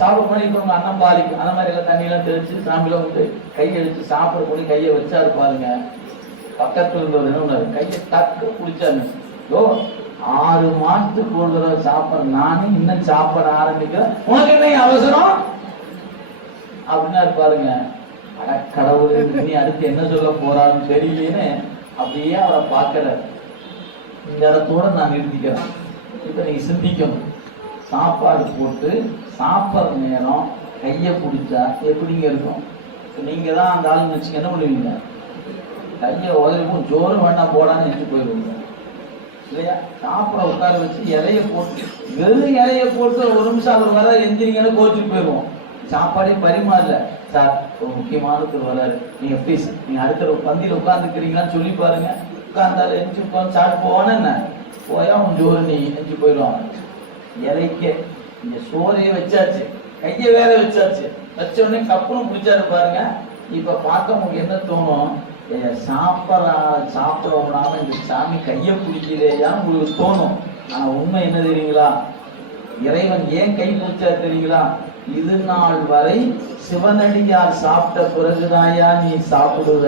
சாப்பிட பண்ணிக்கணும், அன்னம் பாலிக்கும் அந்த மாதிரி எல்லாம் தண்ணியெல்லாம் தெளிச்சு சாமியில வந்து கையை எடுத்து சாப்பிட போய் கையை வச்சாரு பாருங்க. பக்கத்துல இருந்தவர் என்ன பண்ணாரு, கையை டக்கு குடிச்சாரு. 6 மாசத்துக்கு ஒரு தடவை சாப்பிட நானே இன்னும் சாப்பிட ஆரம்பிக்கிறேன், உனக்கு என்ன அவசரம் அப்படின்னா பாருங்க. கடவுள் நீ அடுத்து என்ன சொல்ல போறான்னு தெரியலன்னு அப்படியே அவரை பார்க்கிற. இந்த இடத்தோட நான் நிறுத்திக்கிறேன். இப்ப நீங்க சிந்திக்கணும், சாப்பாடு போட்டு சாப்பிட்ற நேரம் கையை பிடிச்சா எப்படிங்க இருக்கும்? நீங்க தான் அந்த ஆளுங்க வச்சுக்க என்ன பண்ணுவீங்க? கையை உதவிக்கும், ஜோறு வேணா போடான்னு வச்சு போயிடுவீங்க இல்லையா? சாப்பிட உட்கார வச்சு இலைய போட்டு, வெறும் இலைய போட்டு ஒரு நிமிஷம் அவர் வர எந்திரிங்கன்னு கோச்சுட்டு போயிடுவோம். சாப்பாடே பரிமாறல. சார் ஒரு முக்கியமானது வராரு, நீங்க ப்ளீஸ் நீங்க அடுத்த பந்தியில் உட்காந்துக்கிறீங்களான்னு சொல்லி பாருங்க. உட்கார்ந்தாலும் எஞ்சி உட்காந்து சாப்பிட்டு போவானே என்ன போயா உன் ஜோறு நீ எஞ்சி போயிடுவாங்க. இலைக்கே நீங்க சோறையே வச்சாச்சு, கையை வேற வச்சாச்சு. வச்ச உடனே கப்புன்னு பிடிச்சாரு பாருங்க. இப்ப பார்க்க உங்களுக்கு என்ன தோணும்? சாப்பிடவுடாம இந்த சாமி கையை பிடிக்கிறேயான்னு உங்களுக்கு தோணும். ஆனா உண்மை என்ன தெரியுங்களா? இறைவன் ஏன் கை பிடிச்சா தெரியுங்களா? இது நாள் வரை சிவனடியார் சாப்பிட்ட பிறகுதாயா நீ சாப்பிடுவ,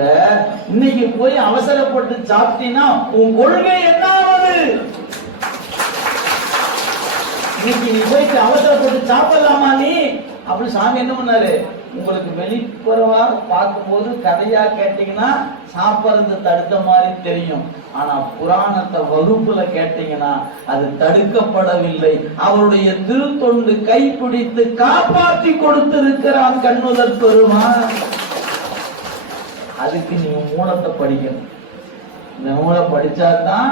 இன்னைக்கு போய் அவசரப்பட்டு சாப்பிட்டீங்கன்னா உன் கொள்கை என்ன ஆகுது? இன்னைக்கு நீ போயிட்டு அவசரப்பட்டு சாப்பிடலாமா நீ அப்படி சாமி என்ன பண்ணாரு? உங்களுக்கு வெளிப்புறவா பார்க்கும்போது கதையா கேட்டீங்கன்னா சாப்பிடுறது தடுத்த மாதிரி தெரியும். ஆனா புராணத்தை வகுப்புல கேட்டீங்கன்னா அது தடுக்கப்படவில்லை. அவருடைய திருத்தொண்டு கைப்பிடித்து காப்பாற்றி கொடுத்திருக்கிறான் கண்ணுதற் பெருமான். அதுக்கு நீங்க மூலத்தை படிக்கணும். இந்த நூலை படிச்சாதான்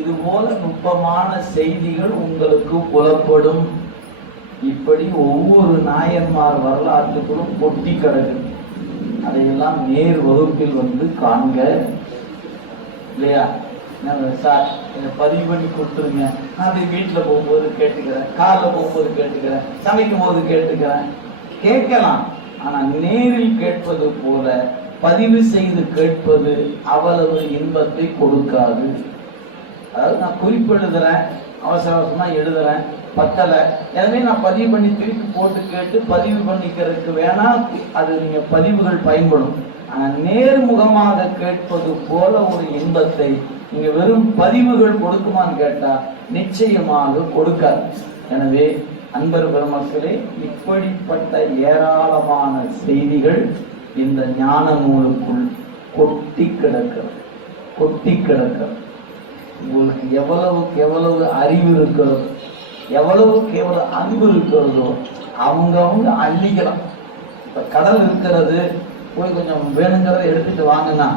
இது போல நுட்பமான செய்திகள் உங்களுக்கு புலப்படும். இப்படி ஒவ்வொரு நாயன்மார் வரலாற்றுக்குள்ளும் கொட்டி கிடக்கு. அதையெல்லாம் நேர் வகுப்பில் வந்து காண்க இல்லையா? சார் என்னை பதிவு பண்ணி கொடுத்துருங்க, நான் அப்படி வீட்டில் போகும்போது கேட்டுக்கிறேன், காரில் போகும்போது கேட்டுக்கிறேன், சமைக்கும் போது கேட்டுக்கிறேன். கேட்கலாம், ஆனால் நேரில் கேட்பது போல பதிவு செய்து கேட்பது அவ்வளவு இன்பத்தை கொடுக்காது. அதாவது நான் குறிப்பு எழுதுறேன், அவசர அவசரமா எழுதுறேன், பத்தலை, எனவே நான் பதிவு பண்ணி திருப்பி போட்டு கேட்டு பதிவு பண்ணிக்கிறதுக்கு வேணா அது நீங்க பதிவுகள் பயன்படும். ஆனால் நேர்முகமாக கேட்பது போல ஒரு இன்பத்தை நீங்க வெறும் பதிவுகள் கொடுக்குமான்னு கேட்டா நிச்சயமாக கொடுக்காது. எனவே அன்பர் பெருமக்களே, இப்படிப்பட்ட ஏராளமான செய்திகள் இந்த ஞான நூலுக்குள் கொட்டி கிடக்கிறது. கொட்டி கிடக்கிறது. உங்களுக்கு எவ்வளவுக்கு எவ்வளவு அறிவு இருக்கிறதோ, எவ்வளவுக்கு எவ்வளவு அன்பு இருக்கிறதோ அவங்க அள்ளிக்கலாம். இப்ப கடல் இருக்கிறது, போய் கொஞ்சம் வேணுங்கிறத எடுத்துட்டு வாங்கினா,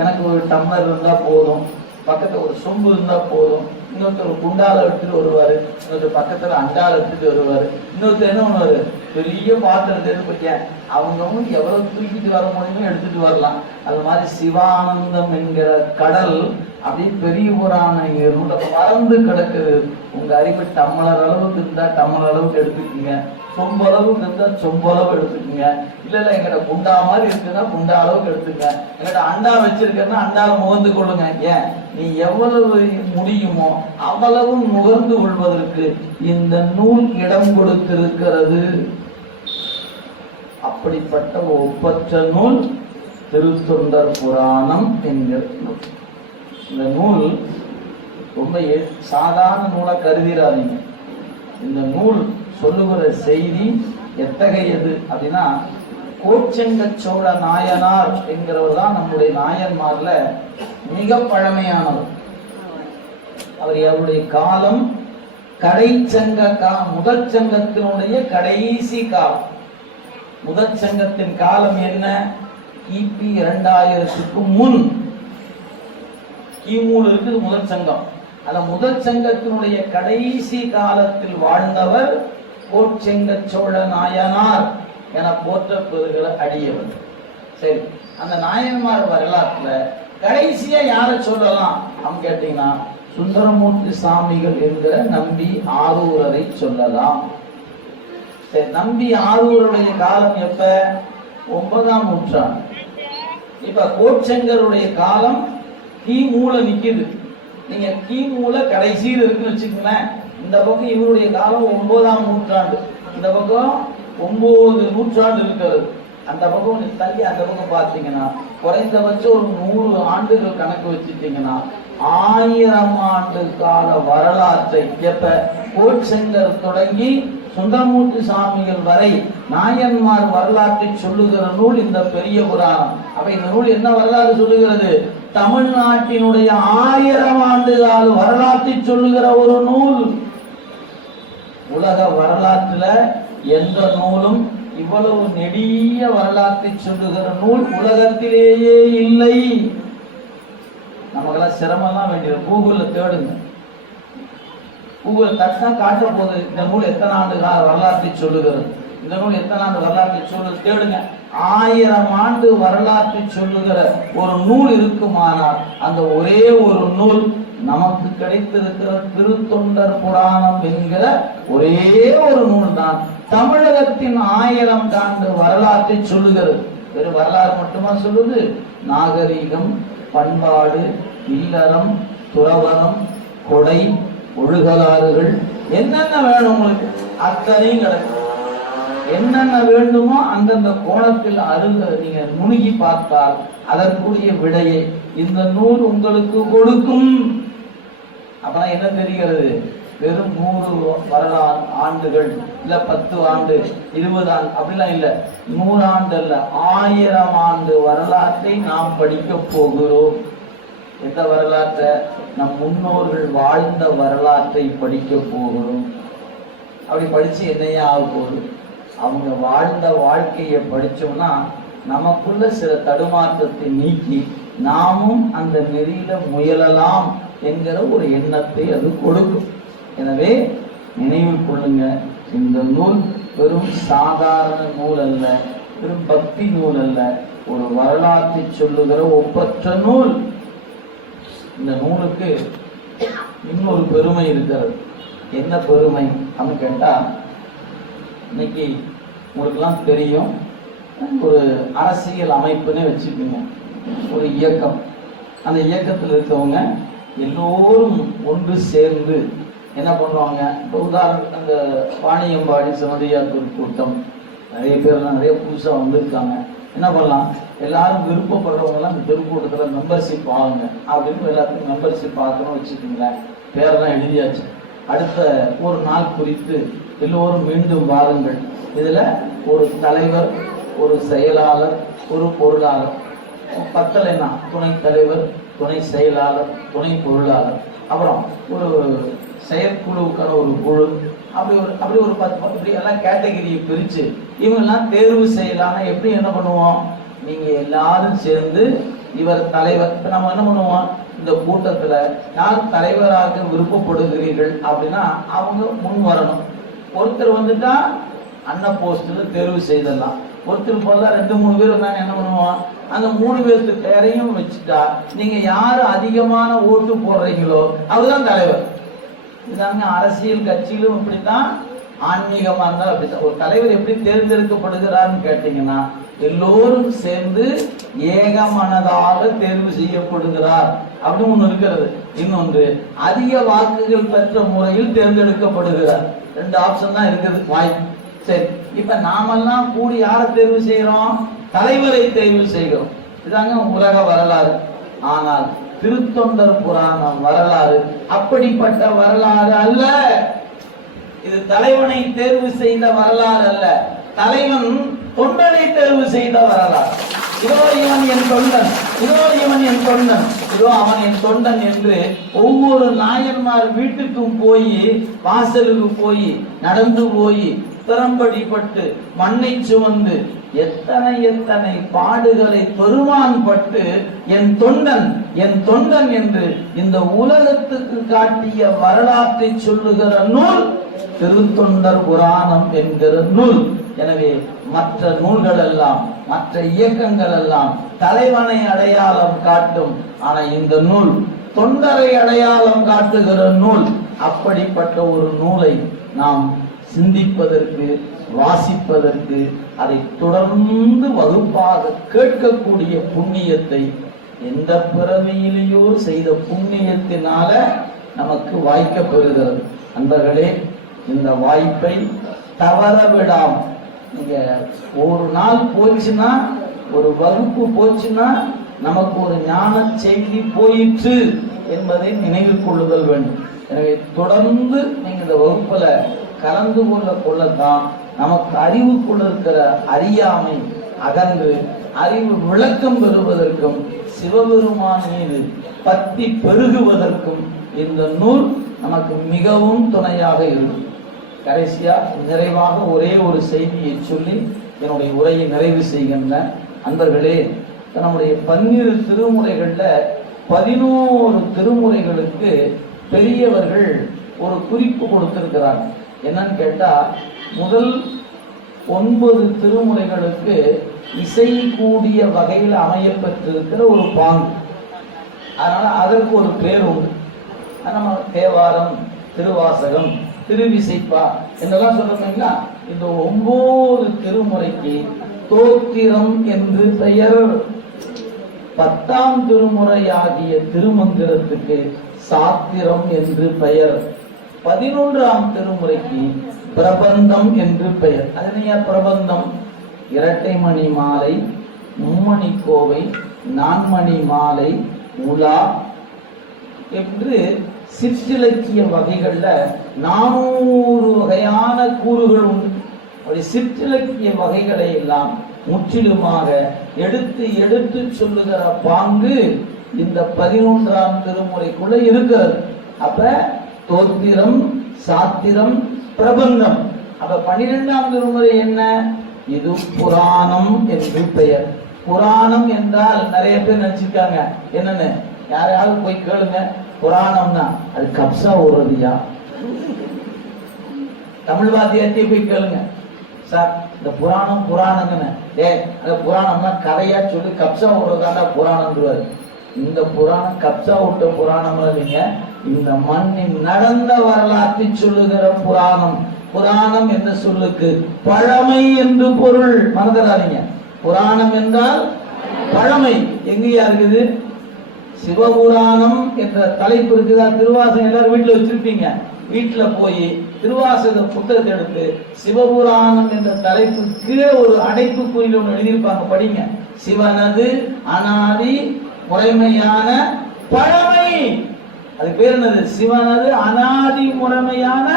எனக்கு ஒரு டம்ளர் இருந்தா போதும், பக்கத்துல ஒரு சொம்பு இருந்தா போதும், இன்னொருத்தர் ஒரு குண்டால எடுத்துட்டு வருவாரு, இன்னொருத்தர் பக்கத்துல அண்டால எடுத்துட்டு வருவாரு, இன்னொருத்தர் என்ன பண்ணுவாரு பெரிய பாத்திரத்தை எடுத்து அவங்க எவ்வளவு தூக்கிட்டு வர முடியுமோ எடுத்துட்டு வரலாம். அது மாதிரி சிவானந்தம் என்கிற கடல் அப்படியே பெரிய புராண பறந்து கிடக்குது. உங்க அறிவு டம்ளர் அளவுக்கு இருந்தா டம்ளர் அளவுக்கு எடுத்துக்கீங்க, சொம்பு அளவுக்கு இருந்தா சொம்பு அளவு எடுத்துக்கீங்க. இல்ல எங்கிட்ட குண்டா மாதிரி இருக்குன்னா குண்டா அளவுக்கு எடுத்துக்க. எங்கிட்ட அண்டா வச்சிருக்கேன்னா அண்டாவை முகர்ந்து கொள்ளுங்க. ஏன் நீ எவ்வளவு முடியுமோ அவ்வளவு முகர்ந்து கொள்வதற்கு இந்த நூல் இடம் கொடுத்திருக்கிறது. அப்படிப்பட்ட ஒப்பற்ற நூல் திருத்தொண்டர் புராணம் என்கிற நூல். இந்த நூல் ரொம்ப சாதாரண நூலை கருதிடாதீங்க. இந்த நூல் சொல்லுகிற செய்தி எத்தகையது அப்படின்னா, கோச்செங்க சோழ நாயனார் என்கிறவர் தான் நம்முடைய நாயன்மார்ல மிக பழமையானவர். அவருடைய காலம் கடைச்சங்க முதற் சங்கத்தினுடைய கடைசி காலம். முதற் சங்கத்தின் காலம் என்ன? கிபி 2000க்கு முன். கிமூல இருக்குது முதற் சங்கம். அந்த முதற் சங்கத்தினுடைய கடைசி காலத்தில் வாழ்ந்தவர் கோச்செங்க சோழ நாயனார் என போற்ற பெறுகிற அடியவர். சரி, அந்த நாயன்மார் வரலாற்றுல கடைசியா யாரை சொல்லலாம் அப்படின்னு கேட்டீங்கன்னா, சுந்தரமூர்த்தி சாமிகள் என்கிற நம்பி ஆரூரரை சொல்லலாம். சரி, நம்பி ஆரூருடைய காலம் எப்ப? 9ஆம் நூற்றாண்டு. இப்ப கோச்செங்கருடைய காலம் கிமூல நிக்குது. நீங்க கிமூல கடைசியில் இருக்குன்னு வச்சுக்கோங்களேன். இந்த பக்கம் இவருடைய காலம் 9ஆம் நூற்றாண்டு, இந்த பக்கம் 9 நூற்றாண்டு இருக்கிறது. அந்த பக்கம் தள்ளி அந்த பக்கம் பார்த்தீங்கன்னா குறைந்தபட்சம் ஒரு 100 ஆண்டுகள் கணக்கு வச்சுட்டீங்கன்னா 1000 ஆண்டு கால வரலாற்றை எப்ப கோச்செங்கர் தொடங்கி சுந்தரமூர்த்தி சாமிகள் வரை நாயன்மார் வரலாற்றை சொல்லுகிற நூல் இந்த பெரிய புராணம். அப்ப இந்த நூல் என்ன வரலாறு சொல்லுகிறது? தமிழ்நாட்டினுடைய 1000 ஆண்டு கால வரலாற்றை சொல்லுகிற ஒரு நூல். உலக வரலாற்றுல எந்த நூலும் இவ்வளவு நெடிய வரலாற்றை சொல்லுகிற நூல் உலகத்திலேயே இல்லை. நமக்கெல்லாம் சிரமம் வேண்டியது. கூகுள்ல தேடுங்க, கூகுள் தட்டா காட்ட போது இந்த நூல் எத்தனை ஆண்டு கால வரலாற்றை சொல்லுகிறது, இந்த நூல் எத்தனை ஆண்டு வரலாற்றை சொல்லுது தேடுங்க. 1000 ஆண்டு வரலாற்றை சொல்லுகிற ஒரு நூல் இருக்குமானால் அந்த ஒரே ஒரு நூல் நமக்கு கிடைத்திருக்கிற திருத்தொண்டர் புராணம் என்கிற ஒரே ஒரு நூல் தான் தமிழகத்தின் 1000 ஆண்டு வரலாற்றை சொல்லுகிறது. வெறும் வரலாறு மட்டுமா சொல்லுது? நாகரீகம், பண்பாடு, இல்லறம், துறவரம், கொடை, ஒழுகலாறுகள், என்னென்ன வேணும் உங்களுக்கு அத்தனையும் கிடக்கும். என்னென்ன வேண்டுமோ அந்தந்த கோணத்தில் நீங்க நுணுகி பார்த்தால் அதற்குரிய விடையை இந்த நூல் உங்களுக்கு கொடுக்கும். அப்பதான் என்ன தெரிகிறது? வெறும் 100 ஆண்டுகள் இல்ல 10 ஆண்டு 20 ஆண்டு அப்படிலாம் இல்ல, 100 ஆண்டு அல்ல, 1000 ஆண்டு வரலாற்றை நாம் படிக்க போகிறோம். எந்த வரலாற்றை? நம் முன்னோர்கள் வாழ்ந்த வரலாற்றை படிக்க போகிறோம். அப்படி படிச்சு என்னையா ஆக போகுது? அவங்க வாழ்ந்த வாழ்க்கையை படிச்சோம்னா நமக்குள்ள சில தடுமாற்றத்தை நீக்கி நாமும் அந்த நெறியில முயலலாம் என்கிற ஒரு எண்ணத்தை அது கொடுக்கும். எனவே நினைவில் கொள்ளுங்க, இந்த நூல் வெறும் சாதாரண நூல் அல்ல, வெறும் பக்தி நூல் அல்ல, ஒரு வரலாற்றை சொல்லுகிற ஒப்பற்ற நூல். இந்த நூலுக்கு இன்னொரு பெருமை இருக்கிறது. என்ன பெருமை அப்படின்னு கேட்டா, இன்னைக்கு உங்களுக்கெல்லாம் தெரியும், ஒரு அரசியல் அமைப்புன்னு வச்சுக்கோங்க, ஒரு இயக்கம். அந்த இயக்கத்தில் இருக்கவங்க எல்லோரும் ஒன்று சேர்ந்து என்ன பண்ணுவாங்க? இப்போ உதாரணத்துக்கு அந்த வாணியம்பாடி சமதியாத்தூர் கூட்டம், நிறைய பேர்லாம் நிறைய புதுசாக வந்திருக்காங்க. என்ன பண்ணலாம்? எல்லாரும் விருப்பப்படுறவங்கலாம் இந்த திருக்கூட்டத்தில் மெம்பர்ஷிப் ஆகுங்க அப்படின்னு எல்லாத்துக்கும் மெம்பர்ஷிப் ஆகணும்னு வச்சுக்கோங்களேன். பேரெல்லாம் எழுதியாச்சு. அடுத்த ஒரு நாள் குறித்து எல்லோரும் மீண்டும் வாருங்கள். இதில் ஒரு தலைவர், ஒரு செயலாளர், ஒரு பொருளாளர், பத்தலைன்னா துணைத் தலைவர், துணை செயலாளர், துணை பொருளாளர், அப்புறம் ஒரு செயற்குழுவுக்கான ஒரு குழு, அப்படி ஒரு 10 இப்படி எல்லாம் கேட்டகரியை பிரித்து இவங்கெல்லாம் தேர்வு செய்யலாம்னா எப்படி என்ன பண்ணுவோம்? நீங்கள் எல்லாரும் சேர்ந்து இவர் தலைவர். இப்போ நம்ம என்ன பண்ணுவோம்? இந்த கூட்டத்தில் யார் தலைவராக விருப்பப்படுகிறீர்கள் அப்படின்னா அவங்க முன் வரணும். ஒருத்தர் வந்துட்டா அண்ணன் போஸ்டில் தேர்வு செய்தலாம். ஒருத்தர் போல 2-3 பேர் வந்தாங்க, என்ன பண்ணுவோம்? அந்த 3 பேருக்கு பேரையும் வச்சுட்டா நீங்க யாரு அதிகமான ஓட்டு போடுறீங்களோ அவர்தான் தலைவர். இதாங்க அரசியல் கட்சியிலும் இப்படித்தான், ஆன்மீகமா இருந்தாலும் அப்படித்தான். ஒரு தலைவர் எப்படி தேர்ந்தெடுக்கப்படுகிறார்னு கேட்டீங்கன்னா எல்லோரும் சேர்ந்து ஏகமனதாக தேர்வு செய்யப்படுகிறார் அப்படின்னு ஒண்ணு இருக்கிறது. இன்னொன்று அதிக வாக்குகள் பெற்ற முறையில் தேர்ந்தெடுக்கப்படுகிறார். 2 ஆப்ஷன் தான் இருக்குது வாய்ப்பு. சரி, இப்ப நாமெல்லாம் கூடி யாரை தேர்வு செய்யறோம்? தலைவரை தேர்வு செய்கிறோம். இதாங்க உலக வரலாறு. ஆனால் திருத்தொண்டர் புராணம் வரலாறு அப்படிப்பட்ட வரலாறு அல்ல. இது தலைவனை தேர்வு செய்த வரலாறு அல்ல, தலைவன் தொண்டனை தேர்வு செய்த வரலாறு. இதோ இவன் என் தொண்டன், இதோ இவன் என் தொண்டன், இதோ அவன் என் தொண்டன் என்று ஒவ்வொரு நாயன்மார் வீட்டுக்கும் போய், வாசலுக்கு போய், நடந்து போய், திறம்படிப்பட்டு, மண்ணை சுமந்து, எத்தனை எத்தனை பாடுகளை பெருமான் பட்டு என் தொண்டன், என் தொண்டன் என்று இந்த உலகத்துக்கு காட்டிய வரலாற்றை சொல்லுகிற நூல் திருத்தொண்டர் புராணம் என்கிற நூல். எனவே மற்ற நூல்கள் எல்லாம், மற்ற இயக்கங்கள் எல்லாம் தலைவனை அடையாளம் காட்டும். ஆனா இந்த நூல் தொண்டரை அடையாளம் காட்டுகிற நூல். அப்படிப்பட்ட ஒரு நூலை நாம் சிந்திப்பதற்கு, வாசிப்பதற்கு, அதை தொடர்ந்து வகுப்பாக கேட்கக்கூடிய புண்ணியத்தை எந்த பிறவியிலேயோ செய்த புண்ணியத்தினால நமக்கு வாய்க்கப்பெறுகிறது. அன்பர்களே, இந்த வாய்ப்பை தவற விடாம, நீங்க ஒரு நாள் போச்சுன்னா, ஒரு வகுப்பு போச்சுன்னா நமக்கு ஒரு ஞான செய்தி போயிற்று என்பதை நினைவில் கொள்ளுதல் வேண்டும். எனவே தொடர்ந்து நீங்க இந்த வகுப்புல கலந்து கொள்ளத்தான் நமக்கு அறிவுக்குள்ள இருக்கிற அறியாமை அகன்று அறிவு விளக்கம் பெறுவதற்கும் சிவபெருமான் மீது பக்தி பெருகுவதற்கும் இந்த நூல் நமக்கு மிகவும் துணையாக இருக்கும். கடைசியா நிறைவாக ஒரே ஒரு செய்தியை சொல்லி என்னுடைய உரையை நிறைவு செய்கின்ற அன்பர்களே, நம்முடைய 12 திருமுறைகள்ல 11 திருமுறைகளுக்கு பெரியவர்கள் ஒரு குறிப்பு கொடுத்திருக்கிறாங்க. என்னன்னு கேட்டா, முதல் 9 திருமுறைகளுக்கு இசை கூடிய வகையில் அமைய பெற்றிருக்கிற ஒரு பாங்கு. அதனால அதற்கு ஒரு பேர் உண்டு. நம்ம தேவாரம், திருவாசகம், திருவிசைப்பா என்னெல்லாம் சொல்றீங்களா? இந்த 9 திருமுறைக்கு தோத்திரம் என்று பெயர். 10ஆம் திருமுறையாகிய திருமந்திரத்துக்கு சாத்திரம் என்று பெயர். 11ஆம் திருமுறைக்கு பிரபந்தம் என்று பெயர். அதனைய பிரபந்தம்? இரட்டை மணி மாலை, மும்மணி கோவை, 4 மணி மாலை, உலா என்று சிற்றிலக்கிய வகைகள்ல 400 வகையான கூறுகள் உண்டு. அப்படி சிற்றிலக்கிய வகைகளை எல்லாம் முற்றிலுமாக எடுத்து எடுத்து சொல்லுகிற பாங்கு இந்த 11ஆம் திருமுறைக்குள்ள இருக்கிறது. அப்ப தோத்திரம், சாத்திரம், பிரபந்தம். அப்ப 12ஆம் திருமுறை என்ன? இது புராணம் என்று பெயர். புராணம் என்றால் நிறைய பேர் நினைச்சிருக்காங்க என்னன்னு, யாரையாவது போய் கேளுங்க, புராணம்னா அது கப்சா ஓடுறதுயா. தமிழ் வாத்தியார்த்தே போய் கேளுங்க, சார் இந்த புராணம் புராணங்கன்னு, அந்த புராணம்னா கதையா சொல்லி கப்சா ஓடுறதாண்டா புராணம்ன்றாரு. இந்த புராணம் கப்சா விட்ட புராணம் இல்லைங்க, இந்த மண்ணின் நடந்த வரலாற்றை சொல்லுகிற புராணம். புராணம் என்ற சொல்லுக்கு பழமை என்று பொருள், மறந்துடாதீங்க. புராணம் என்றால் பழமை. எங்கேயா இருக்குது? சிவபுராணம் என்ற தலைப்பு இருக்குதா? திருவாசகம் எல்லாரும் வீட்டுல வச்சிருப்பீங்க. வீட்டுல போய் திருவாசக புத்தகத்தை எடுத்து சிவபுராணம் என்ற தலைப்பு கீழே ஒரு அடைப்பு குறியில் ஒன்று எழுதியிருப்பாங்க, படிங்க. சிவனது அனாதி முறைமையான பழமை. அது பேர் என்னது? சிவனது அனாதி முறைமையான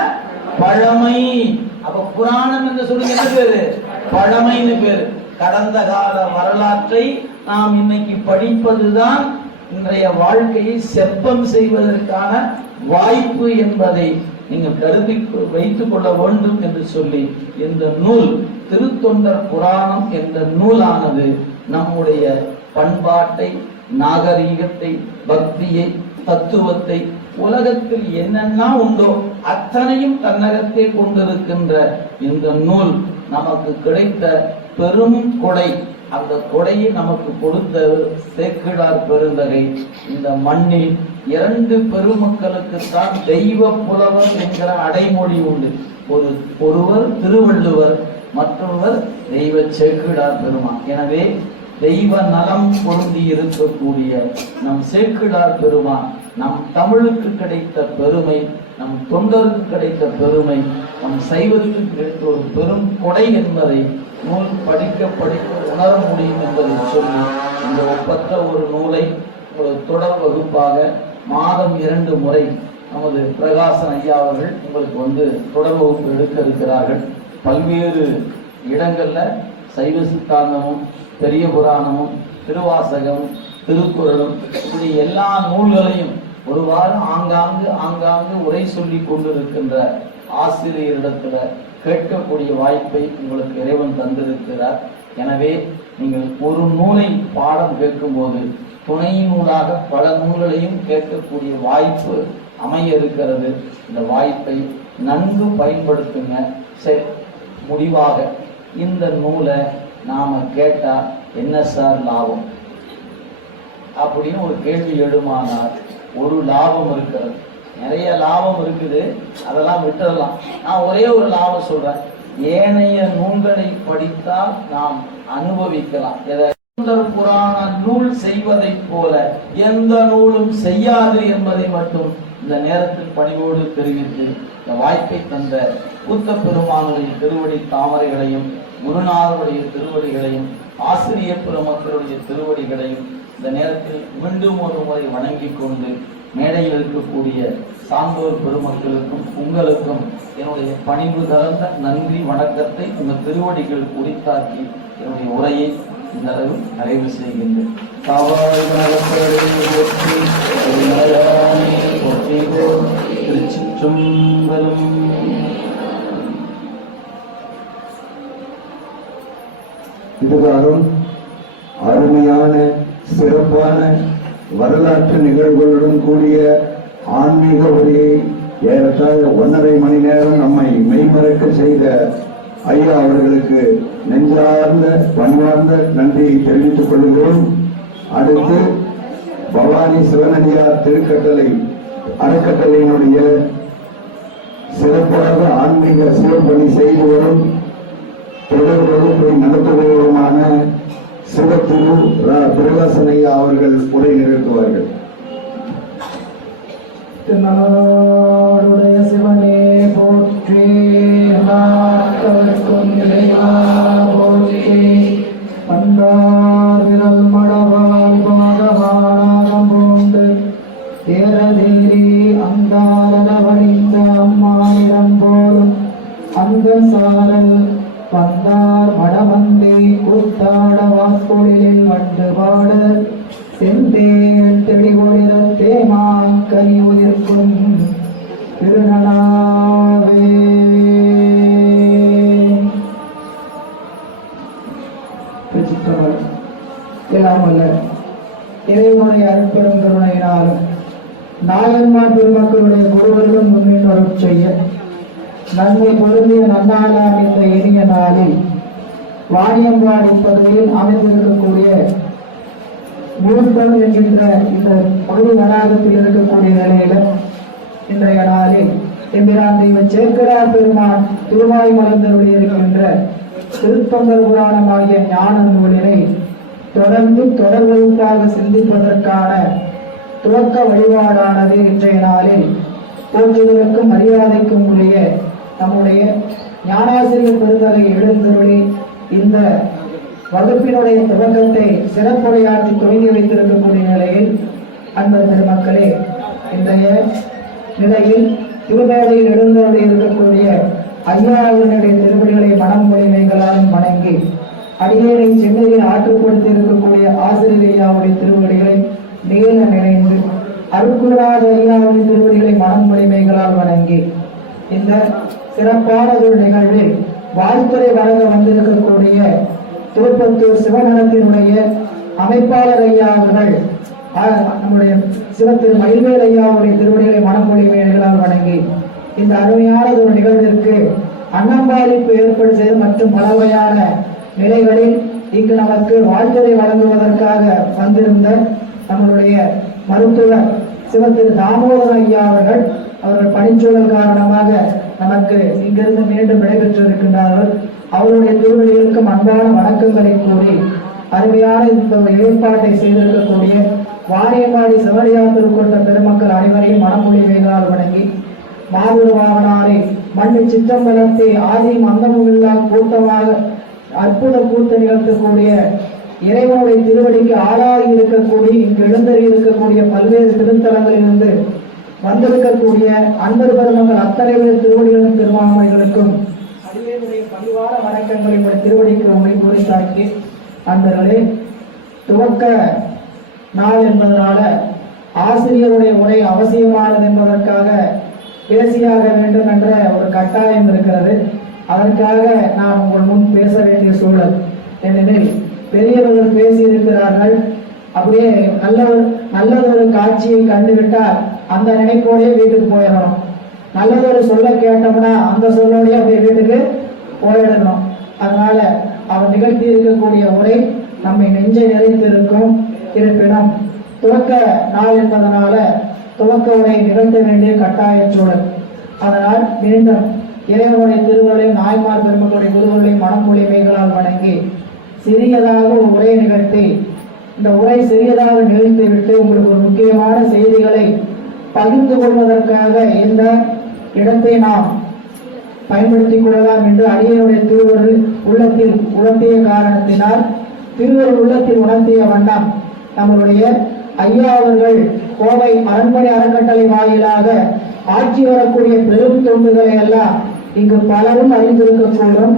பழமை. அப்ப புராணம் என்று சொல்லுங்க, என்ன பேரு? பழமைன்னு பேரு. கடந்த கால வரலாற்றை நாம் இன்னைக்கு படிப்பதுதான் இன்றைய வாழ்க்கையை செப்பம் செய்வதற்கான வாய்ப்பு என்பதை நீங்கள் கருதி வைத்துக் கொள்ள வேண்டும் என்று சொல்லி இந்த நூல் திருத்தொண்டர் புராணம் என்ற நூலானது நம்முடைய பண்பாட்டை, நாகரீகத்தை, பக்தியை, தத்துவத்தை, உலகத்தில் என்னென்ன உண்டோ அத்தனையும் தன்னகத்தே கொண்டிருக்கின்ற இந்த நூல் நமக்கு கிடைத்த பெரும் கொடை. அந்த கொடையை நமக்கு கொடுத்த சேக்கிழார் பெருந்தகை. இந்த மண்ணில் 2 பெருமக்களுக்குத்தான் தெய்வ புலவர் என்கிற அடைமொழி உண்டு. ஒருவர் திருவள்ளுவர், மற்றொருவர் தெய்வ சேக்கிழார் பெருமான். எனவே தெய்வ நலம் பொருந்தி இருக்கக்கூடிய நம் சேக்கிழார் பெருமான் நம் தமிழுக்கு கிடைத்த பெருமை, நம் தொண்டருக்கு கிடைத்த பெருமை, நம் சைவத்துக்கு கிடைத்த ஒரு பெரும் கொடை என்பதை நூல் படிக்க படிக்க உணர முடியும் என்பதை சொல்லி இந்த ஒப்பற்ற ஒரு நூலை ஒரு தொடர் வகுப்பாக மாதம் 2 முறை நமது பிரகாசன் ஐயா அவர்கள் உங்களுக்கு தொடர் வகுப்பு எடுக்க இருக்கிறார்கள். பல்வேறு இடங்கள்ல சைவ சித்தாந்தமும், பெரிய புராணமும், திருவாசகம், திருக்குறளும், இப்படி எல்லா நூல்களையும் ஒரு வாரம் ஆங்காங்கு உரை சொல்லி கொண்டிருக்கின்ற ஆசிரியரிடத்துல கேட்கக்கூடிய வாய்ப்பை உங்களுக்கு இறைவன் தந்திருக்கிறார். எனவே நீங்கள் ஒரு நூலை பாடம் கேட்கும் போது துணை நூலாக பல நூல்களையும் கேட்கக்கூடிய வாய்ப்பு அமைய இருக்கிறது. இந்த வாய்ப்பை நன்கு பயன்படுத்துங்க. சரி, முடிவாக இந்த நூலை நாம கேட்டா என்ன சார் லாபம் அப்படின்னு ஒரு கேள்வி எழுமானால், ஒரு லாபம் இருக்கிறது. நிறைய லாபம் இருக்குது, அதெல்லாம் விட்டுடலாம். நான் ஒரே ஒரு லாபம் சொல்றேன். ஏனைய நூல்களை படித்தால் நாம் அனுபவிக்கலாம். புராண நூல் செய்வதை போல எந்த நூலும் செய்யாது என்பதை மட்டும் இந்த நேரத்தில் பணிவோடு தெரிவித்து இந்த வாய்ப்பை தந்த கூத்த பெருமானுடைய திருவடி தாமரைகளையும், குருநாதருடைய திருவடிகளையும், ஆசிரியர் பெருமக்களுடைய திருவடிகளையும் இந்த நேரத்தில் மீண்டும் ஒரு முறை வணங்கிக் கொண்டு மேடையில் இருக்கக்கூடிய சான்றோர் பெருமக்களுக்கும் உங்களுக்கும் என்னுடைய பணிவு கலந்த நன்றி வணக்கத்தை உங்கள் திருவடிகள் குறித்தாக்கி என்னுடைய உரையை இந்த அளவு நிறைவு செய்கின்றேன். திருச்சிற்றம்பலம். இதுகாரும் அருமையான சிறப்பான வரலாற்று நிகழ்வுகளுடன் கூடிய ஆன்மீக உரையை ஏறத்தாழ 1.5 மணி நேரம் நம்மை மெய்மறக்க செய்த ஐயா அவர்களுக்கு நெஞ்சார்ந்த பணிவார்ந்த நன்றியை தெரிவித்துக் கொள்கிறோம். அடுத்து பவானி சிவனடியார் திருக்கட்டளை அறக்கட்டளையினுடைய சிறப்பாக ஆன்மீக சிவப்பணி செய்து வரும் தொடர் வகுப்பை நடத்துபவருமான சிவத்திரு பிரகாசனையா அவர்கள் உரை நிகழ்த்துவார்கள். நாடுடைய சிவனே போற்றி, நாட்களுக்கும் இறைவா போற்றி. வந்தார் விரல் மடவாய் பாகவானாகம் பூண்டு தேரதேரி அங்க சமந்தே கூத்தாட வாக்கொழிலில் வண்டு பாட செந்தேன் தெளிவொளிர தேமா கனி உயிர்க்கும் திருநனாவே. எல்லாம் அல்ல இறைவனுடைய அருட்பெரும் கருணையினாலும் நாயன்மார் பெருமக்களுடைய குருவர்களும் முன்னேற்றம் செய்ய நன்மை பொருந்திய நன்னாளாம் இந்த இனிய நாளில் வாணியம்பாடி பகுதியில் அமைந்திருக்கக்கூடிய மூர்த்தம் என்கின்ற இந்த பகுதி வளாகத்தில் இருக்கக்கூடிய நிலையில இன்றைய நாளில் எம்பிரான் தெய்வ சேக்கரார் பெருமான் திருவாய் மலர்ந்தருடைய இருக்கின்ற திருத்தொண்டர் புராணமாகிய ஞான நூலினை தொடர்ந்து தொடர் வகுப்பாக சிந்திப்பதற்கான துவக்க வழிபாடானது இன்றைய நாளில் போற்றுவதற்கும் மரியாதைக்கும் உரிய நம்முடைய ஞானாசிரியர் பெருந்தகை எழுந்தருளி இந்த வகுப்பினுடைய துவக்கத்தை சிறப்புரையாற்றி துவங்கி வைத்திருக்கக்கூடிய நிலையில் அன்பர் பெருமக்களே, இன்றைய நிலையில் திருமேடையில் எழுந்தருளி இருக்கக்கூடிய ஐயா அவர்களுடைய திருவடிகளை மனம் மொழிமைகளாலும் வணங்கி அடியேனை சென்னையில் ஆற்றுப்படுத்தி இருக்கக்கூடிய ஆசிரியர் ஐயாவுடைய திருவடிகளை நீல நினைந்து அருக்குறாத ஐயாவுடைய திருவடிகளை மனம் மொழிமைகளால் வணங்கி இந்த சிறப்பான ஒரு நிகழ்வில் வாழ்த்துறை வழங்க வந்திருக்கக்கூடிய திருப்பத்தூர் சிவநலத்தினுடைய அமைப்பாளர் ஐயா அவர்கள் நம்முடைய சிவத்திரு மயில்வேல் ஐயாவுடைய திருவடிகளை மனம் மொழிமைகளால் வணங்கி இந்த அருமையான ஒரு நிகழ்விற்கு அன்னம்பாளிப்பு ஏற்பாடு செய்து மற்றும் பலவையான நிலைகளில் இங்கு நமக்கு வாழ்த்துறை வழங்குவதற்காக வந்திருந்த நம்மளுடைய மருத்துவர் சிவத்திரு தாமோதர ஐயா அவர்கள் பணிச்சூழல் காரணமாக நமக்கு இங்கிருந்து மீண்டும் விடைபெற்றிருக்கின்றார்கள். அவருடைய திருவடிகளுக்கும் அன்பான வணக்கங்களை கூறி அருமையான இந்த ஏற்பாட்டை செய்திருக்கக்கூடிய வாணியம்பாடி சிவரியா திருக்கொண்ட பெருமக்கள் அனைவரையும் மனமொழிமைகளால் வணங்கி மாதுருவாவனாரை மண்ணு சிற்றம்பலத்தை ஆதி மந்தமுமில்லா கூட்டமாக அற்புத கூட்ட நிகழ்த்தக்கூடிய இறைவனுடைய திருவடிக்கு ஆளாகி இருக்கக்கூடிய இங்கு எழுந்தறி இருக்கக்கூடிய பல்வேறு திருத்தலங்களிலிருந்து வந்திருக்கக்கூடிய அன்பர் பெருமக்கள் அத்தனை பேர் திருவடிகளும் திருமாமைகளுக்கும் அடியேனுடைய பணிவான வணக்கங்களை திருவடிக்கு உண்மை குறித்தாக்கி அன்பர்களே, துவக்க நாள் என்பதனால ஆசிரியருடைய உரை அவசியமானது என்பதற்காக பேசியாக வேண்டும் என்ற ஒரு கட்டாயம் இருக்கிறது. அதற்காக நான் உங்கள் முன் பேச வேண்டிய சூழல். ஏனெனில் பெரியவர்கள் பேசியிருக்கிறார்கள். அப்படியே நல்லதொரு காட்சியை கண்டுவிட்டால் அந்த நினைப்போடே வீட்டுக்கு போயிடணும். நல்லதொரு சொல்ல கேட்டோம்னா அந்த சொல்லோடய அப்படியே வீட்டுக்கு போயிடணும். அதனால அவர் நிகழ்த்தி இருக்கக்கூடிய உரை நம்மை நெஞ்சை நிறைத்திருக்கும். இருப்பினும் துவக்க நாள் என்பதனால துவக்க உரை நிகழ்த்த வேண்டிய கட்டாய சூழல். அதனால் மீண்டும் இறைவனுடைய திருவருளையும் நாய்மார் பெருமக்களுடைய குருவர்களையும் மனமொழிமைகளால் வணங்கி சிறியதாக ஒரு உரையை நிகழ்த்தி இந்த உரை சிறியதாக நிகழ்த்திவிட்டு உங்களுக்கு ஒரு முக்கியமான செய்திகளை பகிர்ந்து கொள்வதற்காக இந்த இடத்தை நாம் பயன்படுத்திக் கொள்ளலாம் என்று அடியனுடைய திருவருள் உள்ளத்தில் உணர்த்திய காரணத்தினால் திருவருள் உள்ளத்தில் உணர்த்திய வண்ணம் நம்மளுடைய ஐயா அவர்கள் கோவை அரண்மனை அறக்கட்டளை வாயிலாக ஆட்சி வரக்கூடிய பெரும் தொண்டுகளை எல்லாம் இங்கு பலரும் அறிந்திருக்கக்கூடும்.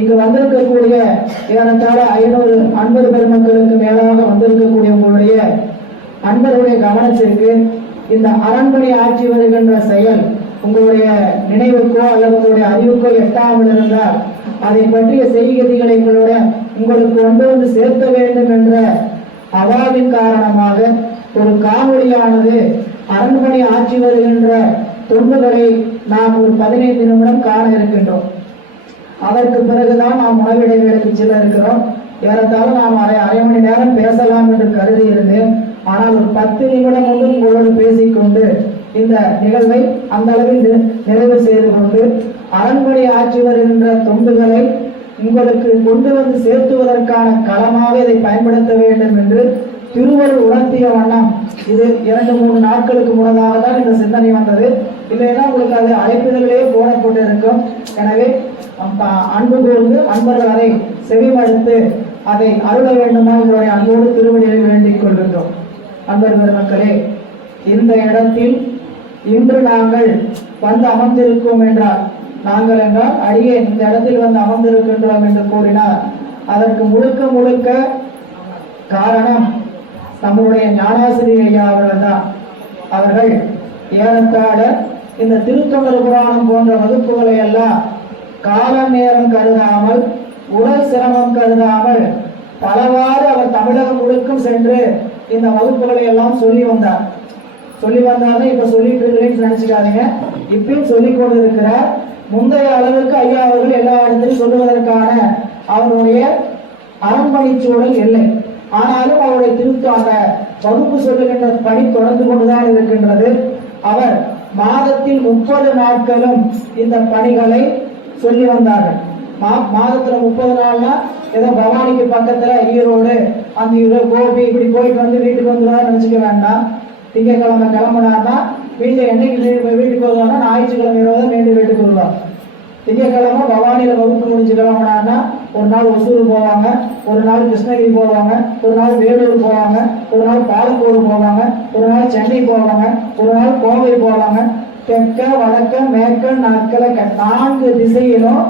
இங்கு வந்திருக்கக்கூடிய ஏறத்தாழ 500 அன்பர் பெருமக்களுக்கு மேலாக வந்திருக்கக்கூடிய உங்களுடைய அன்பருடைய கவனத்திற்கு இந்த அரண்மனை ஆட்சி வருகின்ற செயல் உங்களுடைய நினைவுக்கோ அல்லது உங்களுடைய அறிவுக்கோ எட்டாமல் இருந்தால் அதை பற்றிய செய்திகளை உங்களுக்கு கொண்டு வந்து சேர்க்க வேண்டும் என்ற அவாவின் காரணமாக ஒரு காணொலியானது அரண்மனை ஆட்சி வருகின்ற தொண்டுகளை நாம் ஒரு 15 நிமிடம் காண இருக்கின்றோம். அதற்கு பிறகுதான் நாம் உணவிடைவேளைக்கு செல்ல இருக்கிறோம். ஏறத்தாழ நாம் அரை மணி நேரம் பேசலாம் என்று கருதி இருந்தேன். ஆனால் ஒரு 10 நிமிடம் வந்து உங்களோடு பேசிக்கொண்டு இந்த நிகழ்வை அந்த அளவில் நிறைவு செய்து கொண்டு அரண்மனை ஆட்சி வருகின்ற தொண்டுகளை உங்களுக்கு கொண்டு வந்து சேர்த்துவதற்கான களமாக இதை பயன்படுத்த வேண்டும் என்று திருவருள் உணர்த்திய வண்ணம் இது 2-3 நாட்களுக்கு முன்னதாக தான் இந்த சிந்தனை வந்தது. இல்லைன்னா உங்களுக்கு அது அழைப்பிதழிலேயே போடப்பட்டு இருக்கும். எனவே அன்பு கூர்ந்து அன்பர்கள் அதை செவிமடுத்து அதை அருள வேண்டுமா உங்களுடைய அன்போடு திருவடியை வேண்டிக் கொள்கின்றோம். அன்பர் பெருமக்களே, இந்த இடத்தில் இன்று நாங்கள் வந்து அமர்ந்திருக்கோம் என்றால் நாங்கள் என்றால் அடியே இந்த இடத்தில் வந்து அமர்ந்திருக்கின்றோம் என்று கூறினார் அதற்கு முழுக்க முழுக்க காரணம் நம்முடைய ஞானாசிரியர் ஐயா அவர்கள் தான். அவர்கள் ஏறத்தாழ இந்த திருத்தொண்டர் புராணம் போன்ற வகுப்புகளை எல்லாம் கால நேரம் கருதாமல், உடல் சிரமம் கருதாமல் பலவாறு அவர் தமிழகம் முழுக்கும் சென்று இந்த வகுப்புகளை எல்லாம் சொல்லி வந்தார். இப்ப சொல்லிட்டு இருக்கிறேன்னு நினைச்சுக்காதீங்க. இப்பயும் சொல்லிக் கொண்டு இருக்கிறார். முந்தைய அளவுக்கு ஐயா அவர்கள் எல்லா இடத்திலும் சொல்லுவதற்கான அவருடைய அரண்மனைச்சூழல் இல்லை. ஆனாலும் அவருடைய அந்த வகுப்பு சொல்லுகின்ற பணி தொடர்ந்து கொண்டுதான் இருக்கின்றது. அவர் மாதத்தில் 30 நாட்களும் இந்த பணிகளை சொல்லி வந்தார்கள். மாதத்துல 30 நாள்னா ஏதோ பவானிக்கு பக்கத்துல ஈரோடு, அந்த கோபி இப்படி போயிட்டு வந்து வீட்டுக்கு வந்துதான் நினைச்சுக்க வேண்டாம். திங்கக்கிழமை கிளம்பினார்னா வீட்டுல என்னைக்கு வீட்டுக்கு வருவாங்க, ஞாயிற்றுக்கிழமை இரவு மீண்டும் வீட்டுக்கு வருவாங்க. திங்கக்கிழமை பவானியில வகுப்பு முடிஞ்சு கிளம்பினார்னா ஒரு நாள் ஒசூர் போவாங்க, ஒரு நாள் கிருஷ்ணகிரி போவாங்க, ஒரு நாள் வேலூர் போவாங்க, ஒரு நாள் பாலக்கோடு போவாங்க, ஒரு நாள் சென்னை போவாங்க, ஒரு நாள் கோவை போவாங்க. தெற்க வடக்க மேற்க கிழக்க 4 திசையிலும்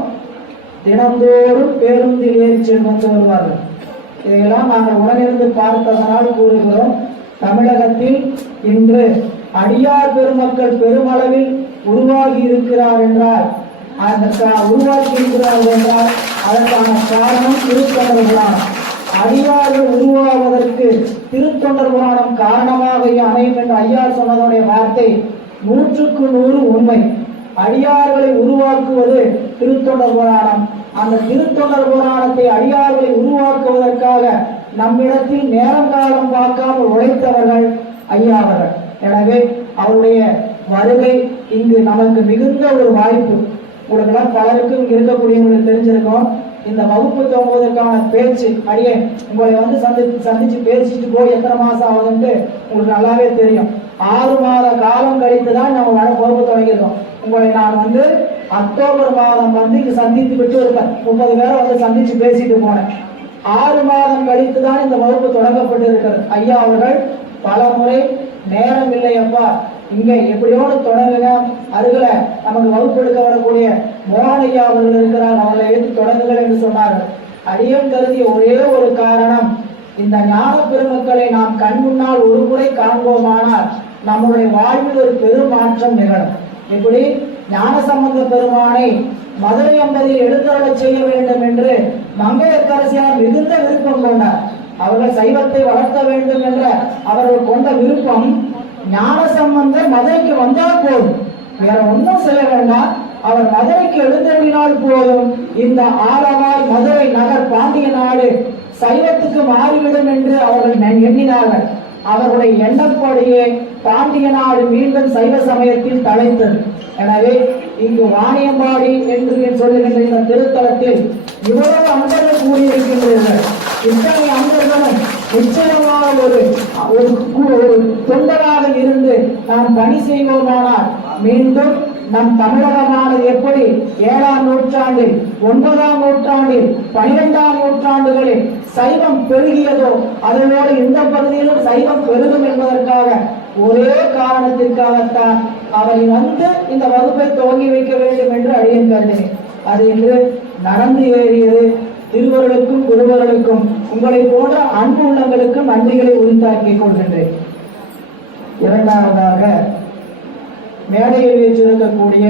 தினந்தோறும் பேருந்தில் ஏறி சென்று வருவார்கள். இதையெல்லாம் நாங்கள் உடனிருந்து பார்த்ததனால் கூறுகிறோம். தமிழகத்தில் இன்று அடியார் பெருமக்கள் பெருமளவில் உருவாகி இருக்கிறார் என்றால், உருவாக்கி இருக்கிறார்கள் என்றால் அதற்கான காரணம் திருத்தொண்டர் புராணம். அடியார்கள் உருவாவதற்கு திருத்தொண்டர் புராணம் காரணமாக அமையும் என்று ஐயா சொன்னதனுடைய வார்த்தை 100க்கு 100 உண்மை. அடியார்களை உருவாக்குவது திருத்தொண்டர் புராணம். அந்த திருத்தொண்டர் புராணத்தை அடியார்களை உருவாக்குவதற்காக நம்மிடத்தில் நேரம் காலம் பார்க்காமல் உழைத்தவர்கள் ஐயா அவர்கள். எனவே அவருடைய வருகை இங்கு நமக்கு மிகுந்த ஒரு வாய்ப்பு. உங்களுக்கெல்லாம் பலருக்கும் இருக்கக்கூடியவங்களுக்கு தெரிஞ்சிருக்கும். இந்த வகுப்பு துவங்குவதற்கான பேச்சு அடியே உங்களை வந்து சந்திச்சு பேசிட்டு போய் எத்தனை மாசம் ஆகுதுன்ட்டு உங்களுக்கு நல்லாவே தெரியும். 6 மாத காலம் கழித்து தான் நம்ம வகுப்பு தொடங்கியிருக்கோம். உங்களை நான் வந்து அக்டோபர் மாதம் வந்து இங்க சந்தித்து விட்டு ஒரு 30 பேரை வந்து சந்திச்சு பேசிட்டு போனேன். 6 மாதம் கழித்து தான் இந்த வகுப்பு தொடங்கப்பட்டு இருக்கிறது. ஐயா அவர்கள் பல முறை நேரம் இல்லையப்பா, இங்க எப்படியோடு தொடங்குங்க, அருகில நமக்கு வகுப்பு எடுக்க வரக்கூடிய மோகன் ஐயா அவர்கள் இருக்கிறார், அவர்களை எடுத்து தொடங்குங்கள் என்று சொன்னார்கள். அடியன் கருதிய ஒரே ஒரு காரணம், இந்த ஞான பெருமக்களை நாம் கண் முன்னால் ஒரு முறை காண்போமானால் நம்முடைய வாழ்வில் ஒரு பெரும் மாற்றம் நிகழும். இப்படி ஞானசம்பந்த பெருமானை மதுரை 50 எழுந்தருளச் செய்ய வேண்டும் என்று மங்கையர்க்கரசியார் மிகுந்த விருப்பம் கொண்டார். அவர்கள் சைவத்தை வளர்த்த வேண்டும் என்ற அவர்கள் கொண்ட விருப்பம் ஞானசம்பந்தர் மதுரைக்கு வந்தால் போதும், வேற ஒன்றும் செய்ய வேண்டாம், அவர் மதுரைக்கு எழுந்தருளினால் போதும், இந்த ஆலவாய் மதுரை நகர் பாண்டிய நாடு சைவத்துக்கு மாறிவிடும் என்று அவர்கள் எண்ணினார்கள். அவர்களுடைய எண்ணப்படியே பாண்டிய நாடு மீண்டும் சைவ சமயத்தில் தலைத்தது. எனவே இங்கு வாணியம்பாடி என்று சொல்லுகின்ற இந்த திருத்தலத்தில் இவ்வளவு அன்பர்கள் கூடியிருக்கின்றனர். இத்தனை அன்பர்களும் நிச்சயமாக ஒரு தொண்டராக இருந்து நாம் பணி செய்வோமானால் மீண்டும் நம் தமிழகமானது எப்படி 7ஆம் நூற்றாண்டில் 9ஆம் நூற்றாண்டில் 12ஆம் நூற்றாண்டுகளில் சைவம் பெருகியதோ அதனோடு இந்த பகுதியிலும் சைவம் பெருகும் என்பதற்காக ஒரே காரணத்திற்காகத்தான் அவரை வந்து இந்த வகுப்பை துவங்கி வைக்க வேண்டும் என்று அடியேன் கருதினேன். அது இன்று நடந்து ஏறியது. திருவர்களுக்கும் குருவர்களுக்கும் உங்களை போன்ற அன்பு உள்ளங்களுக்கும் நன்றிகளை உரித்தாக்கிக் கொள்கின்றேன். இரண்டாவதாக மேடையில் வீற்றிருக்கக்கூடிய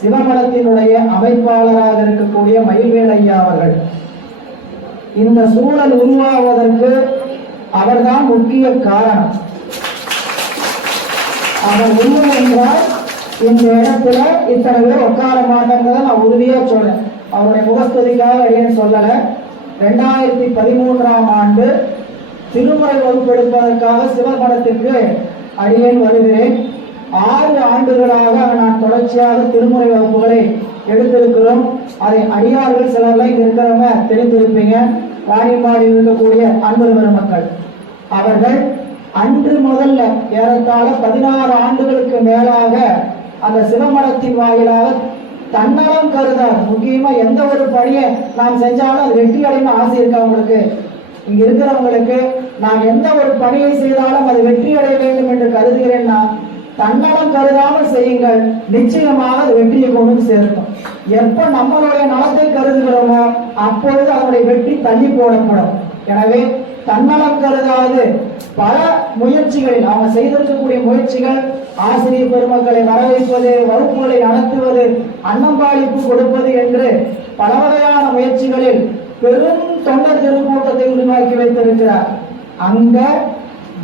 சிவமடத்தினுடைய அமைப்பாளராக இருக்கக்கூடிய மயில்வேல் ஐயா அவர்கள், இந்த சூழல் உருவாவதற்கு அவர்தான் முக்கிய காரணம். அவர் உண்மை என்றால் இந்த இடத்துல இத்தனை பேர் உட்கார மாட்டாங்கிறத நான் உறுதியா சொல்றேன். அவருடைய முகஸ்துதிக்காக வெளியே சொல்லல. 2013ஆம் ஆண்டு திருமுறை வகுப்பு எடுப்பதற்காக சிவமடத்திற்கு அடியேன் வருகிறேன். 6 ஆண்டுகளாக நான் தொடர்ச்சியாக திருமுறை வகுப்புகளை எடுத்திருக்கிறோம். அதை அடியார்கள் சிலர்லாம் இங்க இருக்கிறவங்க தெரிந்திருப்பீங்க. வாணியம்பாடியில் இருக்கக்கூடிய அன்பு பெருமக்கள் அவர்கள் அன்று முதல்ல ஏறத்தாழ 16 ஆண்டுகளுக்கு மேலாக அந்த சிவமடத்தின் வாயிலாக தன்னலம் கருதார். முக்கியமா எந்த ஒரு பணியை நாம் செஞ்சாலும் அது வெற்றி அடையணும் ஆசை இருக்கு அவங்களுக்கு. இங்க இருக்கிறவங்களுக்கு நான் எந்த ஒரு பணியை செய்தாலும் அது வெற்றி அடைய வேண்டும் என்று கருதுகிறேன்னா தன்னலம் கருதாமல் செய்யுங்கள், நிச்சயமாக அது வெற்றியை கொண்டு சேர்க்கும். எப்ப நம்மளுடைய நலத்தை கருதுகிறோமோ அப்பொழுது அதனுடைய வெற்றி தள்ளி போடப்படும். எனவே தன்னலம் கருதாது பல முயற்சிகளில் அவங்க செய்திருக்கக்கூடிய முயற்சிகள், ஆசிரியர் பெருமக்களை வரவேற்பது, வகுப்புகளை நடத்துவது, அன்னம்பாளிப்பு கொடுப்பது என்று பல வகையான முயற்சிகளில் பெரும் தொண்டர் திருக்கூட்டத்தை உருவாக்கி வைத்திருக்கிறார். அங்க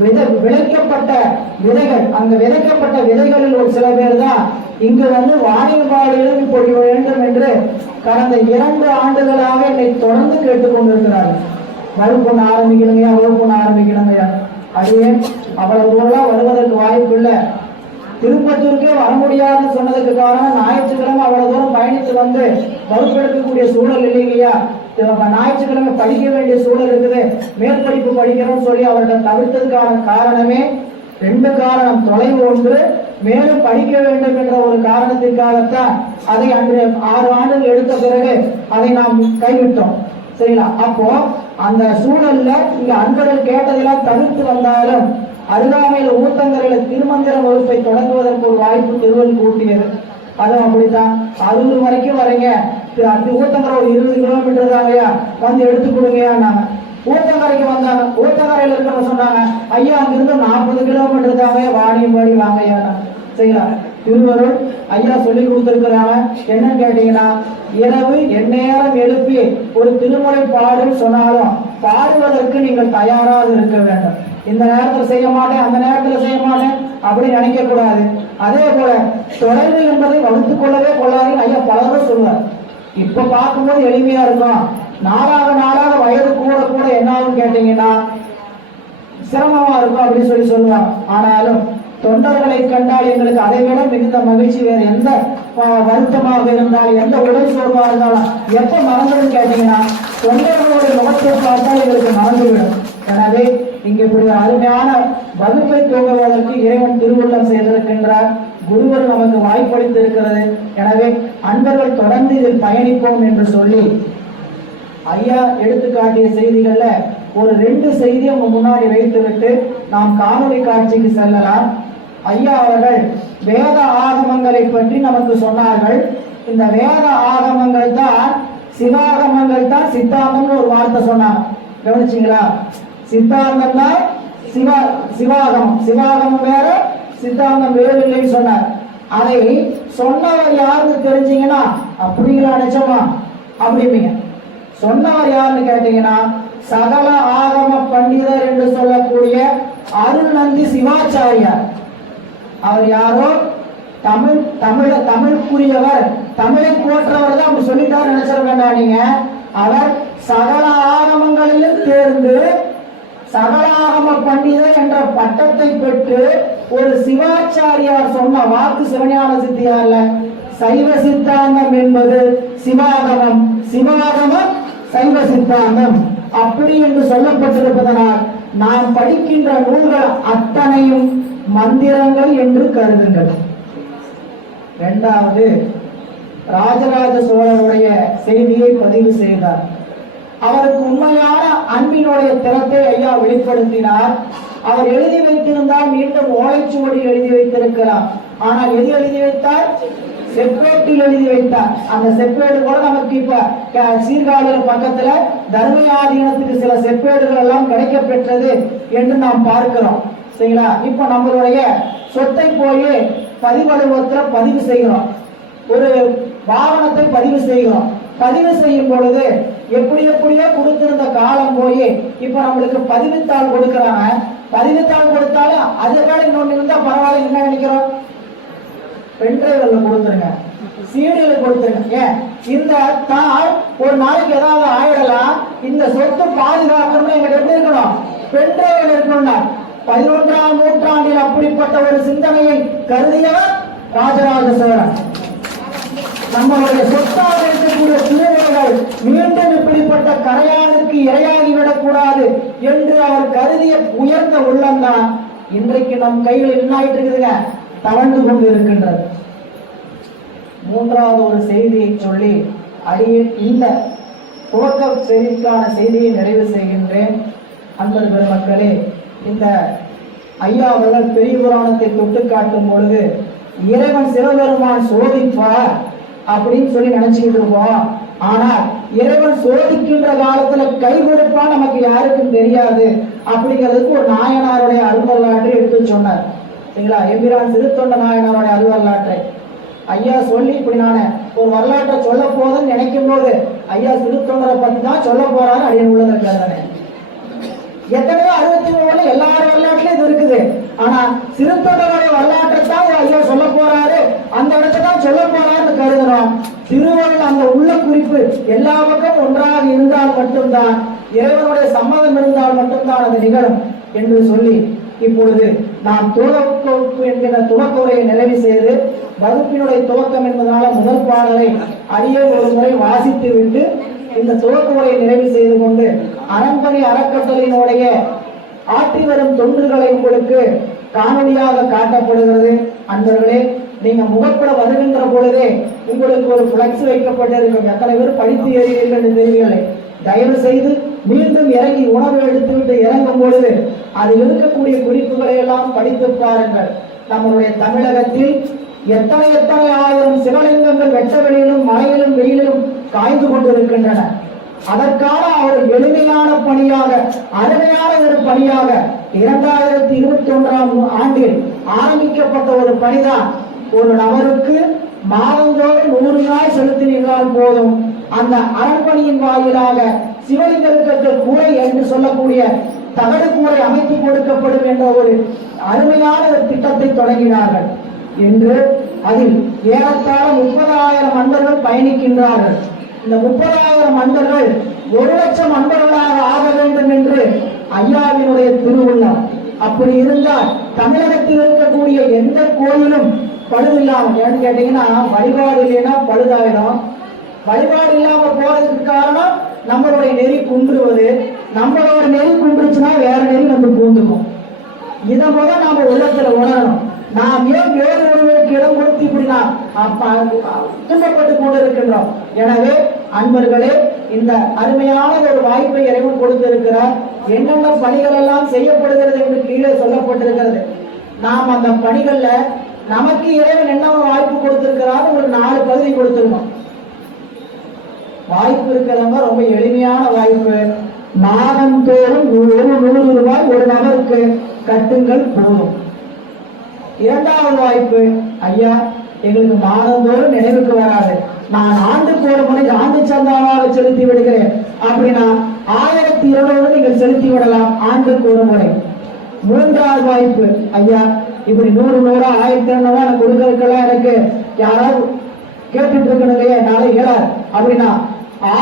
விளைக்கப்பட்ட விதைகள், அங்க விதைக்கப்பட்ட விதைகளில் ஒரு சில பேர் தான் இங்கு வந்து வாணியம்பாடியிலும் இப்படி வேண்டும் என்று கடந்த 2 ஆண்டுகளாக என்னை தொடர்ந்து கேட்டுக்கொண்டிருக்கிறார்கள். வகுப்பு ஆரம்பிக்கணுங்கய்யா, வகுப்பு ஆரம்பிக்கணுங்கய்யா. அதுவே அவ்வளவு தூரம் வருவதற்கு வாய்ப்பு இல்லை. திருப்பத்தூருக்கே வர முடியாதுன்னு சொன்னதுக்கு காரணம் ஞாயிற்றுக்கிழமை அவ்வளவு தூரம் பயணித்து வந்து வகுப்பெடுக்கக்கூடிய சூழல் இல்லைங்கய்யா. ஞாயிற்றுக்கிழமை படிக்க வேண்டிய சூழல் இருக்குது, மேற்படிப்பு படிக்கிறோம்னு சொல்லி அவர்களை தவிர்த்ததுக்கான காரணமே 2 காரணம். தொலைவு ஒன்று, மேலும் படிக்க வேண்டும் என்ற ஒரு காரணத்திற்காகத்தான் அதை அன்று 6 ஆண்டுகள் எடுத்த பிறகு அதை நாம் கைவிட்டோம். சரிங்களா? அப்போ அந்த சூழல்ல இங்க அன்பர்கள் கேட்டதெல்லாம் தவிர்த்து வந்தாலும் அருகாமையில் ஊத்தங்கரையில் திருமந்திர வகுப்பை தொடங்குவதற்கு ஒரு வாய்ப்பு திருவள்ளுவர் கூட்டியது. அதுவும் அப்படித்தான். அரூர் வரைக்கும் வரீங்க, ஊத்தங்கரை ஒரு 20 கிலோமீட்டர் தாங்கய்யா, வந்து எடுத்து கொடுங்கய்யா. நாங்க ஊத்தங்கரைக்கு வந்தாங்க. ஊத்தங்கரையில் இருக்கிறவங்க சொன்னாங்க, ஐயா அங்கிருந்து 40 கிலோமீட்டர் தாங்க, வாணியம்பாடி வாங்கய்யா. சரிங்களா? திருவருள் ஐயா சொல்லி கொடுத்திருக்கிறாங்க. என்னன்னு கேட்டீங்கன்னா, இரவு எந்நேரம் எழுப்பி ஒரு திருமுறை பாடல் சொன்னாலும் பாடுவதற்கு நீங்கள் தயாராக இருக்க வேண்டும். இந்த நேரத்தில் செய்ய மாட்டேன், அந்த நேரத்தில் செய்ய மாட்டேன் அப்படி நினைக்க கூடாது. அதே போல தொலைவு என்பதை வகுத்துக் கொள்ளவே கொள்ளாதுன்னு ஐயா பலரும் சொல்லுவார். இப்ப பார்க்கும்போது எளிமையா இருக்கும், நாளாக நாளாக வயது கூட கூட என்ன ஆகும் கேட்டீங்கன்னா சிரமமா இருக்கும் அப்படின்னு சொல்லி சொல்லுவாங்க. ஆனாலும் தொண்டர்களை கண்டால் எங்களுக்கு அதை விட மிகுந்த மகிழ்ச்சி வேறு எந்த வருத்தமாக இருந்தாலும், எந்த உடல் சோர்வாக இருந்தாலும் எப்ப மறந்துடும் கேட்டீங்கன்னா தொண்டர்களுடைய முகத்தை பார்த்தால் எங்களுக்கு மறந்துவிடும். எனவே இங்கு இப்படி அருமையான வகுப்பை துவங்குவதற்கு இறைவன் திருவுள்ளம் செய்திருக்கின்றார். குருவர் நமக்கு வாய்ப்பளித்து இருக்கிறது. எனவே அன்பர்கள் தொடர்ந்து இதில் பயணிப்போம் என்று சொல்லி ஐயா எடுத்துக்காட்டிய செய்திகள்ல ஒரு 2 செய்தியை உங்க முன்னாடி வைத்துவிட்டு நாம் காணொலி காட்சிக்கு செல்லலாம். ஐயா அவர்கள் வேத ஆகமங்களை பற்றி நமக்கு சொன்னார்கள். இந்த வேத ஆகமங்கள் தான் சிவாகமங்கள் தான் சித்தாந்தம்னு ஒரு வார்த்தை சொன்னாங்க. கவனிச்சிங்களா? சித்தாந்தம் தான் சிவாகமம், சிவாகமம் வேற, சித்தாந்தம் வேறு இல்லைன்னு சொன்னார். அதை சொன்னவர் யாருன்னு தெரிஞ்சீங்கன்னா அப்படிங்களா நிச்சயமா அப்படிப்பீங்க. சொன்னவர் யாருன்னு கேட்டீங்கன்னா சகல ஆகம பண்டிதர் என்று சொல்லக்கூடிய அருள்நந்தி சிவாச்சாரியார். அவர் யாரோ தமிழுக்குரியவர், தமிழை போற்றவர் தான் அப்படி சொல்லிட்டாரு நினைச்சிட வேண்டாம் நீங்க. அவர் சகல ஆகமங்களிலும் தேர்ந்து சகலாகம பண்டிதர் என்ற பட்டத்தை பெற்று ஒரு சிவாச்சாரியார் சொன்ன வாக்கு சிவஞான சித்தியார்ல சைவ சித்தாந்தம் என்பது சிவாகமம், சிவாகமம் சைவ சித்தாந்தம் அப்படி என்று சொல்லப்பட்டிருப்பதனால் நாம் படிக்கின்ற நூல்கள் அத்தனையும் மந்திரங்கள் என்று கருதுங்கள். 2வது, ராஜராஜ சோழனுடைய செய்தியை பதிவு செய்தார். அவருக்கு உண்மையான அன்பினுடைய திறத்தை ஐயா வெளிப்படுத்தினார். அவர் எழுதி வைத்திருந்தால் மீண்டும் ஓலைச்சுவடியில் எழுதி வைத்திருக்கிறார். ஆனால் எது எழுதி வைத்தார்? செப்பேட்டில் எழுதி வைத்தார். அந்த செப்பேடு கூட நமக்கு இப்ப சீர்காழியின் பக்கத்துல தர்மயாதீனத்துக்கு சில செப்பேடுகள் எல்லாம் கிடைக்க பெற்றது என்று நாம் பார்க்கிறோம். சரிங்களா? இப்ப நம்மளுடைய சொத்தை போய் பதிவலுவத்துல பதிவு செய்கிறோம், ஒரு வாகனத்தை பதிவு செய்கிறோம். பதிவு செய்யும் பொழுது எப்படியோ கொடுத்திருந்த காலம் போய் இப்ப நம்மளுக்கு பதிவுத்தாள் கொடுக்கறாங்க. பதிவுத்தாள் கொடுத்தாலும் அதை விட இன்னொன்னு இருந்தா பரவாயில்ல, என்ன நினைக்கிறோம்? பென்ட்ரைவ்ல கொடுத்துருங்க, சீடியில கொடுத்துருங்க. ஏன் இந்த தாள் ஒரு நாளைக்கு ஏதாவது ஆயிடலாம், இந்த சொத்து பாதுகாக்கணும் எங்களுக்கு எப்படி இருக்கணும்? பென்ட்ரைவ்ல இருக்கணும்னா 11ஆம் நூற்றாண்டில் அப்படிப்பட்ட ஒரு சிந்தனையை கருதியவர் ராஜராஜ சோழன். நம்மளுடைய சொத்தாக இருக்கக்கூடிய சூழல்கள் மீண்டும் இப்படிப்பட்ட கரையானுக்கு இரையாகிவிடக் கூடாது என்று அவர் கருதிய உயர்ந்த உள்ளம்தான் இன்றைக்கு நம் கையில் என்ன ஆயிட்டு இருக்குதுங்க? தவழ்ந்து கொண்டு இருக்கின்றது. 3வது ஒரு செய்தியை சொல்லி அடியே இந்த துவக்க செய்திக்கான செய்தியை நிறைவு செய்கின்றேன். அன்பர் பெருமக்களே, இந்த ஐயா அவர்கள் பெரிய புராணத்தை தொட்டு காட்டும் பொழுது இறைவன் சிவபெருமான் சோதிப்பார் அப்படின்னு சொல்லி நினைச்சுக்கிட்டு இருப்போம். ஆனால் இறைவன் சோதிக்கின்ற காலத்துல கை கொடுப்பா நமக்கு யாருக்கும் தெரியாது அப்படிங்கிறதுக்கு ஒரு நாயனாருடைய அருள்வரலாற்றை எடுத்து சொன்னார். சரிங்களா? எம்பிரான் சிறுத்தொண்ட நாயனாருடைய அருள்வரலாற்றை ஐயா சொல்லி இப்படி நான் ஒரு வரலாற்றை சொல்ல போதுன்னு நினைக்கும் போது ஐயா சிறுத்தொண்டரை பத்தி தான் சொல்ல போறாரு அப்படின்னு உள்ளதற்கு எத்தனையோ 63 எல்லாரும் வரலாற்றுலயும் இது இருக்குது. ஆனா சிறுத்தொண்டருடைய வரலாற்றை தான் ஐயா சொல்ல போறாரு, அந்த இடத்தை தான் சொல்ல போறாருன்னு கருதுறோம். திருவள்ளுவர் அந்த உள்ள குறிப்பு எல்லா பக்கம் ஒன்றாக இருந்தால் மட்டும்தான், இறைவனுடைய சம்மதம் இருந்தால் மட்டும்தான் அது நிகழும் என்று சொல்லி இப்பொழுது நாம் துவக்கு என்கிற துவக்க உரையை நிறைவு செய்து வகுப்பினுடைய துவக்கம் என்பதனால முதல் பாடலை அடியே ஒரு முறை வாசித்து விட்டு இந்த துவக்க உரையை நிறைவு செய்து கொண்டு அரண்மனை அறக்கட்டளையினுடைய ஆற்றி வரும் தொண்டுகளை உங்களுக்கு காணொலியாக காட்டப்படுகிறது. அன்பர்களே, நீங்க முகப்பட வருகின்ற பொழுதே உங்களுக்கு ஒரு பிளக்ஸ் வைக்கப்பட்டிருக்கும். எத்தனை பேர் படித்து ஏறிவீர்கள் என்று தெரியவில்லை. தயவு செய்து மீண்டும் இறங்கி உணவு எடுத்துவிட்டு இறங்கும் பொழுது அதில் இருக்கக்கூடிய குறிப்புகளை எல்லாம் படித்து பாருங்கள். நம்மளுடைய தமிழகத்தில் எத்தனை ஆயிரம் சிவலிங்கங்கள் வெட்ட வெளியிலும் மழையிலும் வெயிலிலும் காய்ந்து கொண்டிருக்கின்றன. அதற்கான ஒரு எளிமையான பணியாக, அருமையான ஒரு பணியாக 2021ஆம் ஆண்டில் ஆரம்பிக்கப்பட்ட ஒரு பணிதான். ஒரு நபருக்கு மாதந்தோறும் 100 நாள் செலுத்தினால் போதும், அந்த அரண்மனையின் வாயிலாக சிவலிங்கத்திற்கு கூரை என்று சொல்லக்கூடிய தகடு கூரை அமைத்து கொடுக்கப்படும் என்ற ஒரு அருமையான ஒரு திட்டத்தை தொடங்கினார்கள் என்று அதில் ஏறத்தாழ 30,000 அன்பர்கள் பயணிக்கின்றார்கள். இந்த 30,000 அன்பர்கள் 1,00,000 அன்பர்களாக ஆக வேண்டும் என்று ஐயாவினுடைய திருவுள்ளம். அப்படி இருந்தால் தமிழகத்தில் இருக்கக்கூடிய எந்த கோயிலும் பழுதில்லாமல், ஏன்னு கேட்டீங்கன்னா வழிபாடு இல்லைன்னா பழுதாயிடும். வழிபாடு இல்லாம போறதுக்கு காரணம் நம்மளுடைய நெறி குன்றுவது. நம்மளோட நெறி குன்றுச்சுன்னா வேற நெறி வந்து பூந்துக்கும். இதை முதல் நாம உள்ளத்துல உணரணும். நாம் ஏன் வேறு ஒருவருக்கு இடம் கொடுத்து இப்படி நாம் துன்பப்பட்டு கொண்டிருக்கின்றோம். எனவே அன்பர்களே, இந்த அருமையான ஒரு வாய்ப்பை இறைவன் கொடுத்திருக்கிறார். என்னென்ன பணிகள் எல்லாம் செய்யப்படுகிறது என்று கீழே சொல்லப்பட்டிருக்கிறது. நாம் அந்த பணிகள்ல நமக்கு இறைவன் என்ன வாய்ப்பு கொடுத்திருக்கிறார், ஒரு 4 பகுதி கொடுத்திருக்கோம். வாய்ப்பு இருக்கிறவங்க ரொம்ப எளிமையான வாய்ப்பு. மாதந்தோறும் 100 ரூபாய் ஒரு நபருக்கு கட்டுங்கள் போதும். 2வது வாய்ப்பு, ஐயா எங்களுக்கு மாதந்தோறும் நினைவுக்கு வராது, நான் ஆண்டுக்கு ஒரு முறை ஆண்டு சந்தாவாக செலுத்தி விடுகிறேன் அப்படின்னா 1200 நீங்கள் செலுத்தி விடலாம் ஆண்டுக்கு ஒரு முறை. 3வது வாய்ப்பு, ஐயா இப்படி 100 1200 எனக்கு கொடுக்கறதுக்கெல்லாம் எனக்கு யாராவது கேட்டுட்டு இருக்கணும் இல்லையா, என்னால இயலாது அப்படின்னா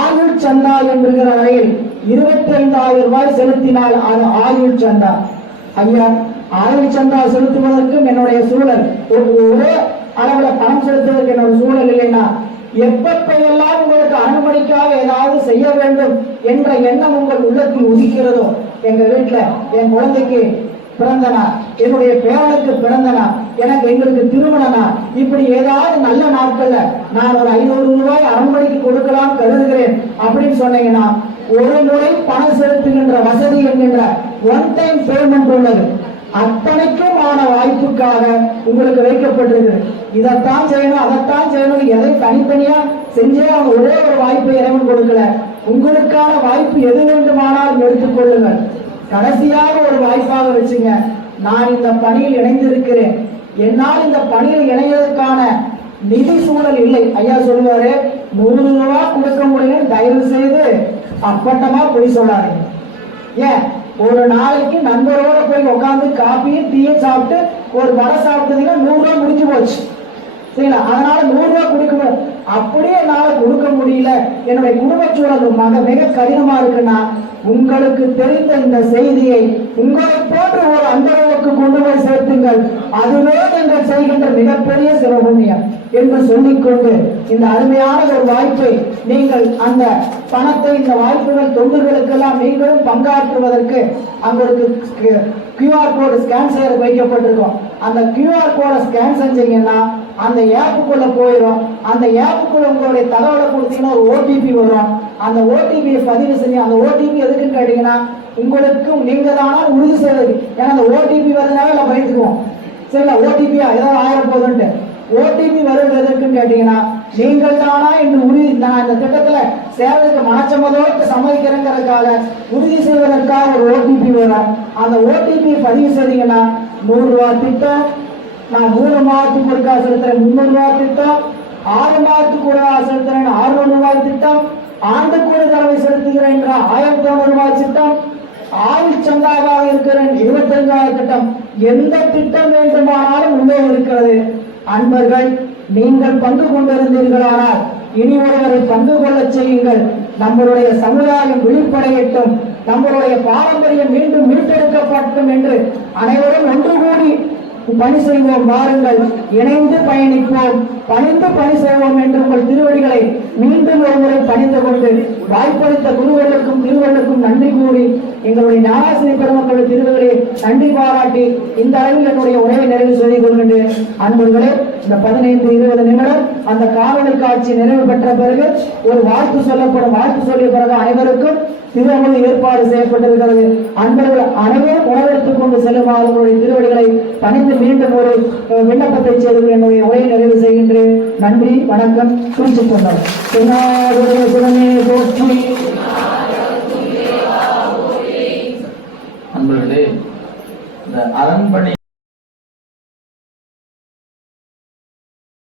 ஆயுள் சந்தா என்கிற வரையில் 25,000 ரூபாய் செலுத்தினால் அது ஆயுள் சந்தா. ஐயா ஆயுள் சந்தா செலுத்துவதற்கும் என்னுடைய சூழல் ஒரே அளவுல பணம் செலுத்துவதற்கு என்னோட சூழல் இல்லைன்னா எப்பெல்லாம் உங்களுக்கு அனுமதிக்காக ஏதாவது செய்ய வேண்டும் என்ற எண்ணம் உங்கள் உள்ளத்தில் உதிக்கிறதோ, எங்க வீட்டுல என் குழந்தைக்கு பிறந்த நாள், என்னுடைய பேரனுக்கு பிறந்த நாள், எங்களுக்கு திருமண நாள், இப்படி ஏதாவது நல்ல நாட்கள்ல நான் ஒரு 500 ரூபாய் அரண்மனைக்கு கொடுக்கலாம் கருதுகிறேன் அப்படின்னு சொன்னீங்கன்னா ஒரு முறை பணம் செலுத்துகின்ற வசதி என்கின்ற ஒன் டைம் பேமெண்ட் உள்ளது. அத்தனைக்கும் ஆன வாய்ப்புக்காக உங்களுக்கு வைக்கப்பட்டிருக்கு. இதைத்தான் செய்யணும் அதைத்தான் செய்யணும் எதை தனித்தனியா செஞ்சே அவங்க ஒரே ஒரு வாய்ப்பை இறைவன் கொடுக்கல. உங்களுக்கான வாய்ப்பு எது வேண்டுமானாலும் எடுத்துக்கொள்ளுங்கள். கடைசியாக ஒரு வாய்ப்பாக வச்சுங்க, நான் இந்த பணியில் இணைந்திருக்கிறேன், என்னால் இந்த பணியில் இணைவதற்கான நிதி சூழல் இல்லை. ஐயா சொல்லுவாரு 100 ரூபாய் கொடுக்க முடியும், தயவு செய்து அப்பட்டமா போய் சொல்லாதீங்க. ஏன், ஒரு நாளைக்கு நண்பரோட போய் உட்காந்து காப்பியும் டீயும் சாப்பிட்டு ஒரு வடை சாப்பிட்டதுன்னா 100 ரூபாய் முடிஞ்சு போச்சு. சரிங்களா? அதனால 100 ரூபாய் கொடுக்க அப்படியே என்னால கொடுக்க முடியல, என்னுடைய குடும்ப சூழல் மிக கடினமா இருக்குன்னா உங்களுக்கு தெரிந்த இந்த செய்தியை உங்களை போன்ற ஒரு அன்பர்களுக்கு கொண்டு போய் சேர்த்துங்கள். அதுவே நீங்கள் செய்கின்ற மிகப்பெரிய சிவபுண்ணியம் என்று சொல்லிக்கொண்டு இந்த அருமையான ஒரு வாய்ப்பை நீங்கள் அந்த பணத்தை இந்த வாய்ப்புகள் தொண்டுகளுக்கெல்லாம் நீங்களும் பங்காற்றுவதற்கு அங்க ஒரு QR கோடு ஸ்கேன் செய்ய வைக்கப்பட்டிருக்கும். அந்த QR கோடை ஸ்கேன் செஞ்சீங்கன்னா அந்த ஆப்புக்குள்ள போயிடும். அந்த ஆப்புக்குள்ள உங்களுடைய தகவலை கொடுத்தீங்கன்னா ஒரு OTP வரும். அந்த OTP பதிவு செஞ்சு, அந்த OTP எதுக்குன்னு கேட்டீங்கன்னா உங்களுக்கும் நீங்க தானா உறுதி செய்வது. ஏன்னா அந்த ஓடிபி வருதுனாவே எல்லாம் பயந்துக்குவோம். சரிங்களா, ஓடிபியா ஏதாவது ஆயிரம் போதுன்ட்டு. ஓடிபி வருவதற்குன்னு கேட்டீங்கன்னா நீங்கள் தானா என்று உறுதி, நான் இந்த திட்டத்துல சேரதுக்கு மனச்சம்மதோடு சம்மதிக்கிறேங்கிறதுக்காக உறுதி செய்வதற்காக ஒரு ஓடிபி வரும். அந்த ஓடிபி பதிவு செய்தீங்கன்னா 100 ரூபாய் திட்டம், நான் 3 மாதத்துக்கு ஒருக்கா செலுத்துறேன் 300 ரூபாய் திட்டம், 6 மாதத்துக்கு ஒரு செலுத்துறேன் 600 ரூபாய் திட்டம், ஆண்டுக்கு ஒரு தடவை செலுத்துகிறேன் 1200 ரூபாய் திட்டம், ஆயுள் சந்தாவாக இருக்கிறேன் 25,000 திட்டம், எந்த திட்டம் வேண்டுமானாலும் உள்ளே இருக்கிறது. அன்பர்கள், நீங்கள் பங்கு கொண்டிருந்தீர்களானால் இனி ஒருவரை பங்கு கொள்ள செய்யுங்கள். நம்மளுடைய சமுதாயம் விழிப்படையட்டும், நம்மளுடைய பாரம்பரியம் மீண்டும் மீட்டெடுக்கப்பட்டும் என்று அனைவரும் ஒன்று கூடி பணி செய்வோம். வாருங்கள், இணைந்து பயணிப்போம், பணிந்து பணி செய்வோம் என்று உங்கள் திருவடிகளை மீண்டும் ஒருமுறை பணிந்து கொண்டு வாய்ப்பளித்த குருவர்களுக்கும் திருவர்களுக்கும் நன்றி கூறி எங்களுடைய ஞானாசிரியர் பெருமக்களுடைய திருவர்களை நன்றி பாராட்டி இந்த அளவில் என்னுடைய உரையை நிறைவு செய்து கொள்கின்றேன். அன்பர்களே, இந்த 15-20 நிமிடம் அந்த காணொலி காட்சி நிறைவு பெற்ற பிறகு ஒரு வாழ்த்து சொல்லப்படும். வாழ்த்து சொல்லிய பிறகு அனைவருக்கும் திருமண ஏற்பாடு செய்யப்பட்டிருக்கிறது. அன்பர்கள் அனைவரும் உணவெடுத்துக் கொண்டு செல்லுமாறு உங்களுடைய திருவடிகளை பணிந்து மீண்டும் ஒரு விண்ணப்பத்தை செய்து என்னுடைய உரையை நிறைவு செய்கின்றேன். நன்றி, வணக்கம். குறித்துக் கொண்டார் அன்பர்களே, இந்த அரண்மனை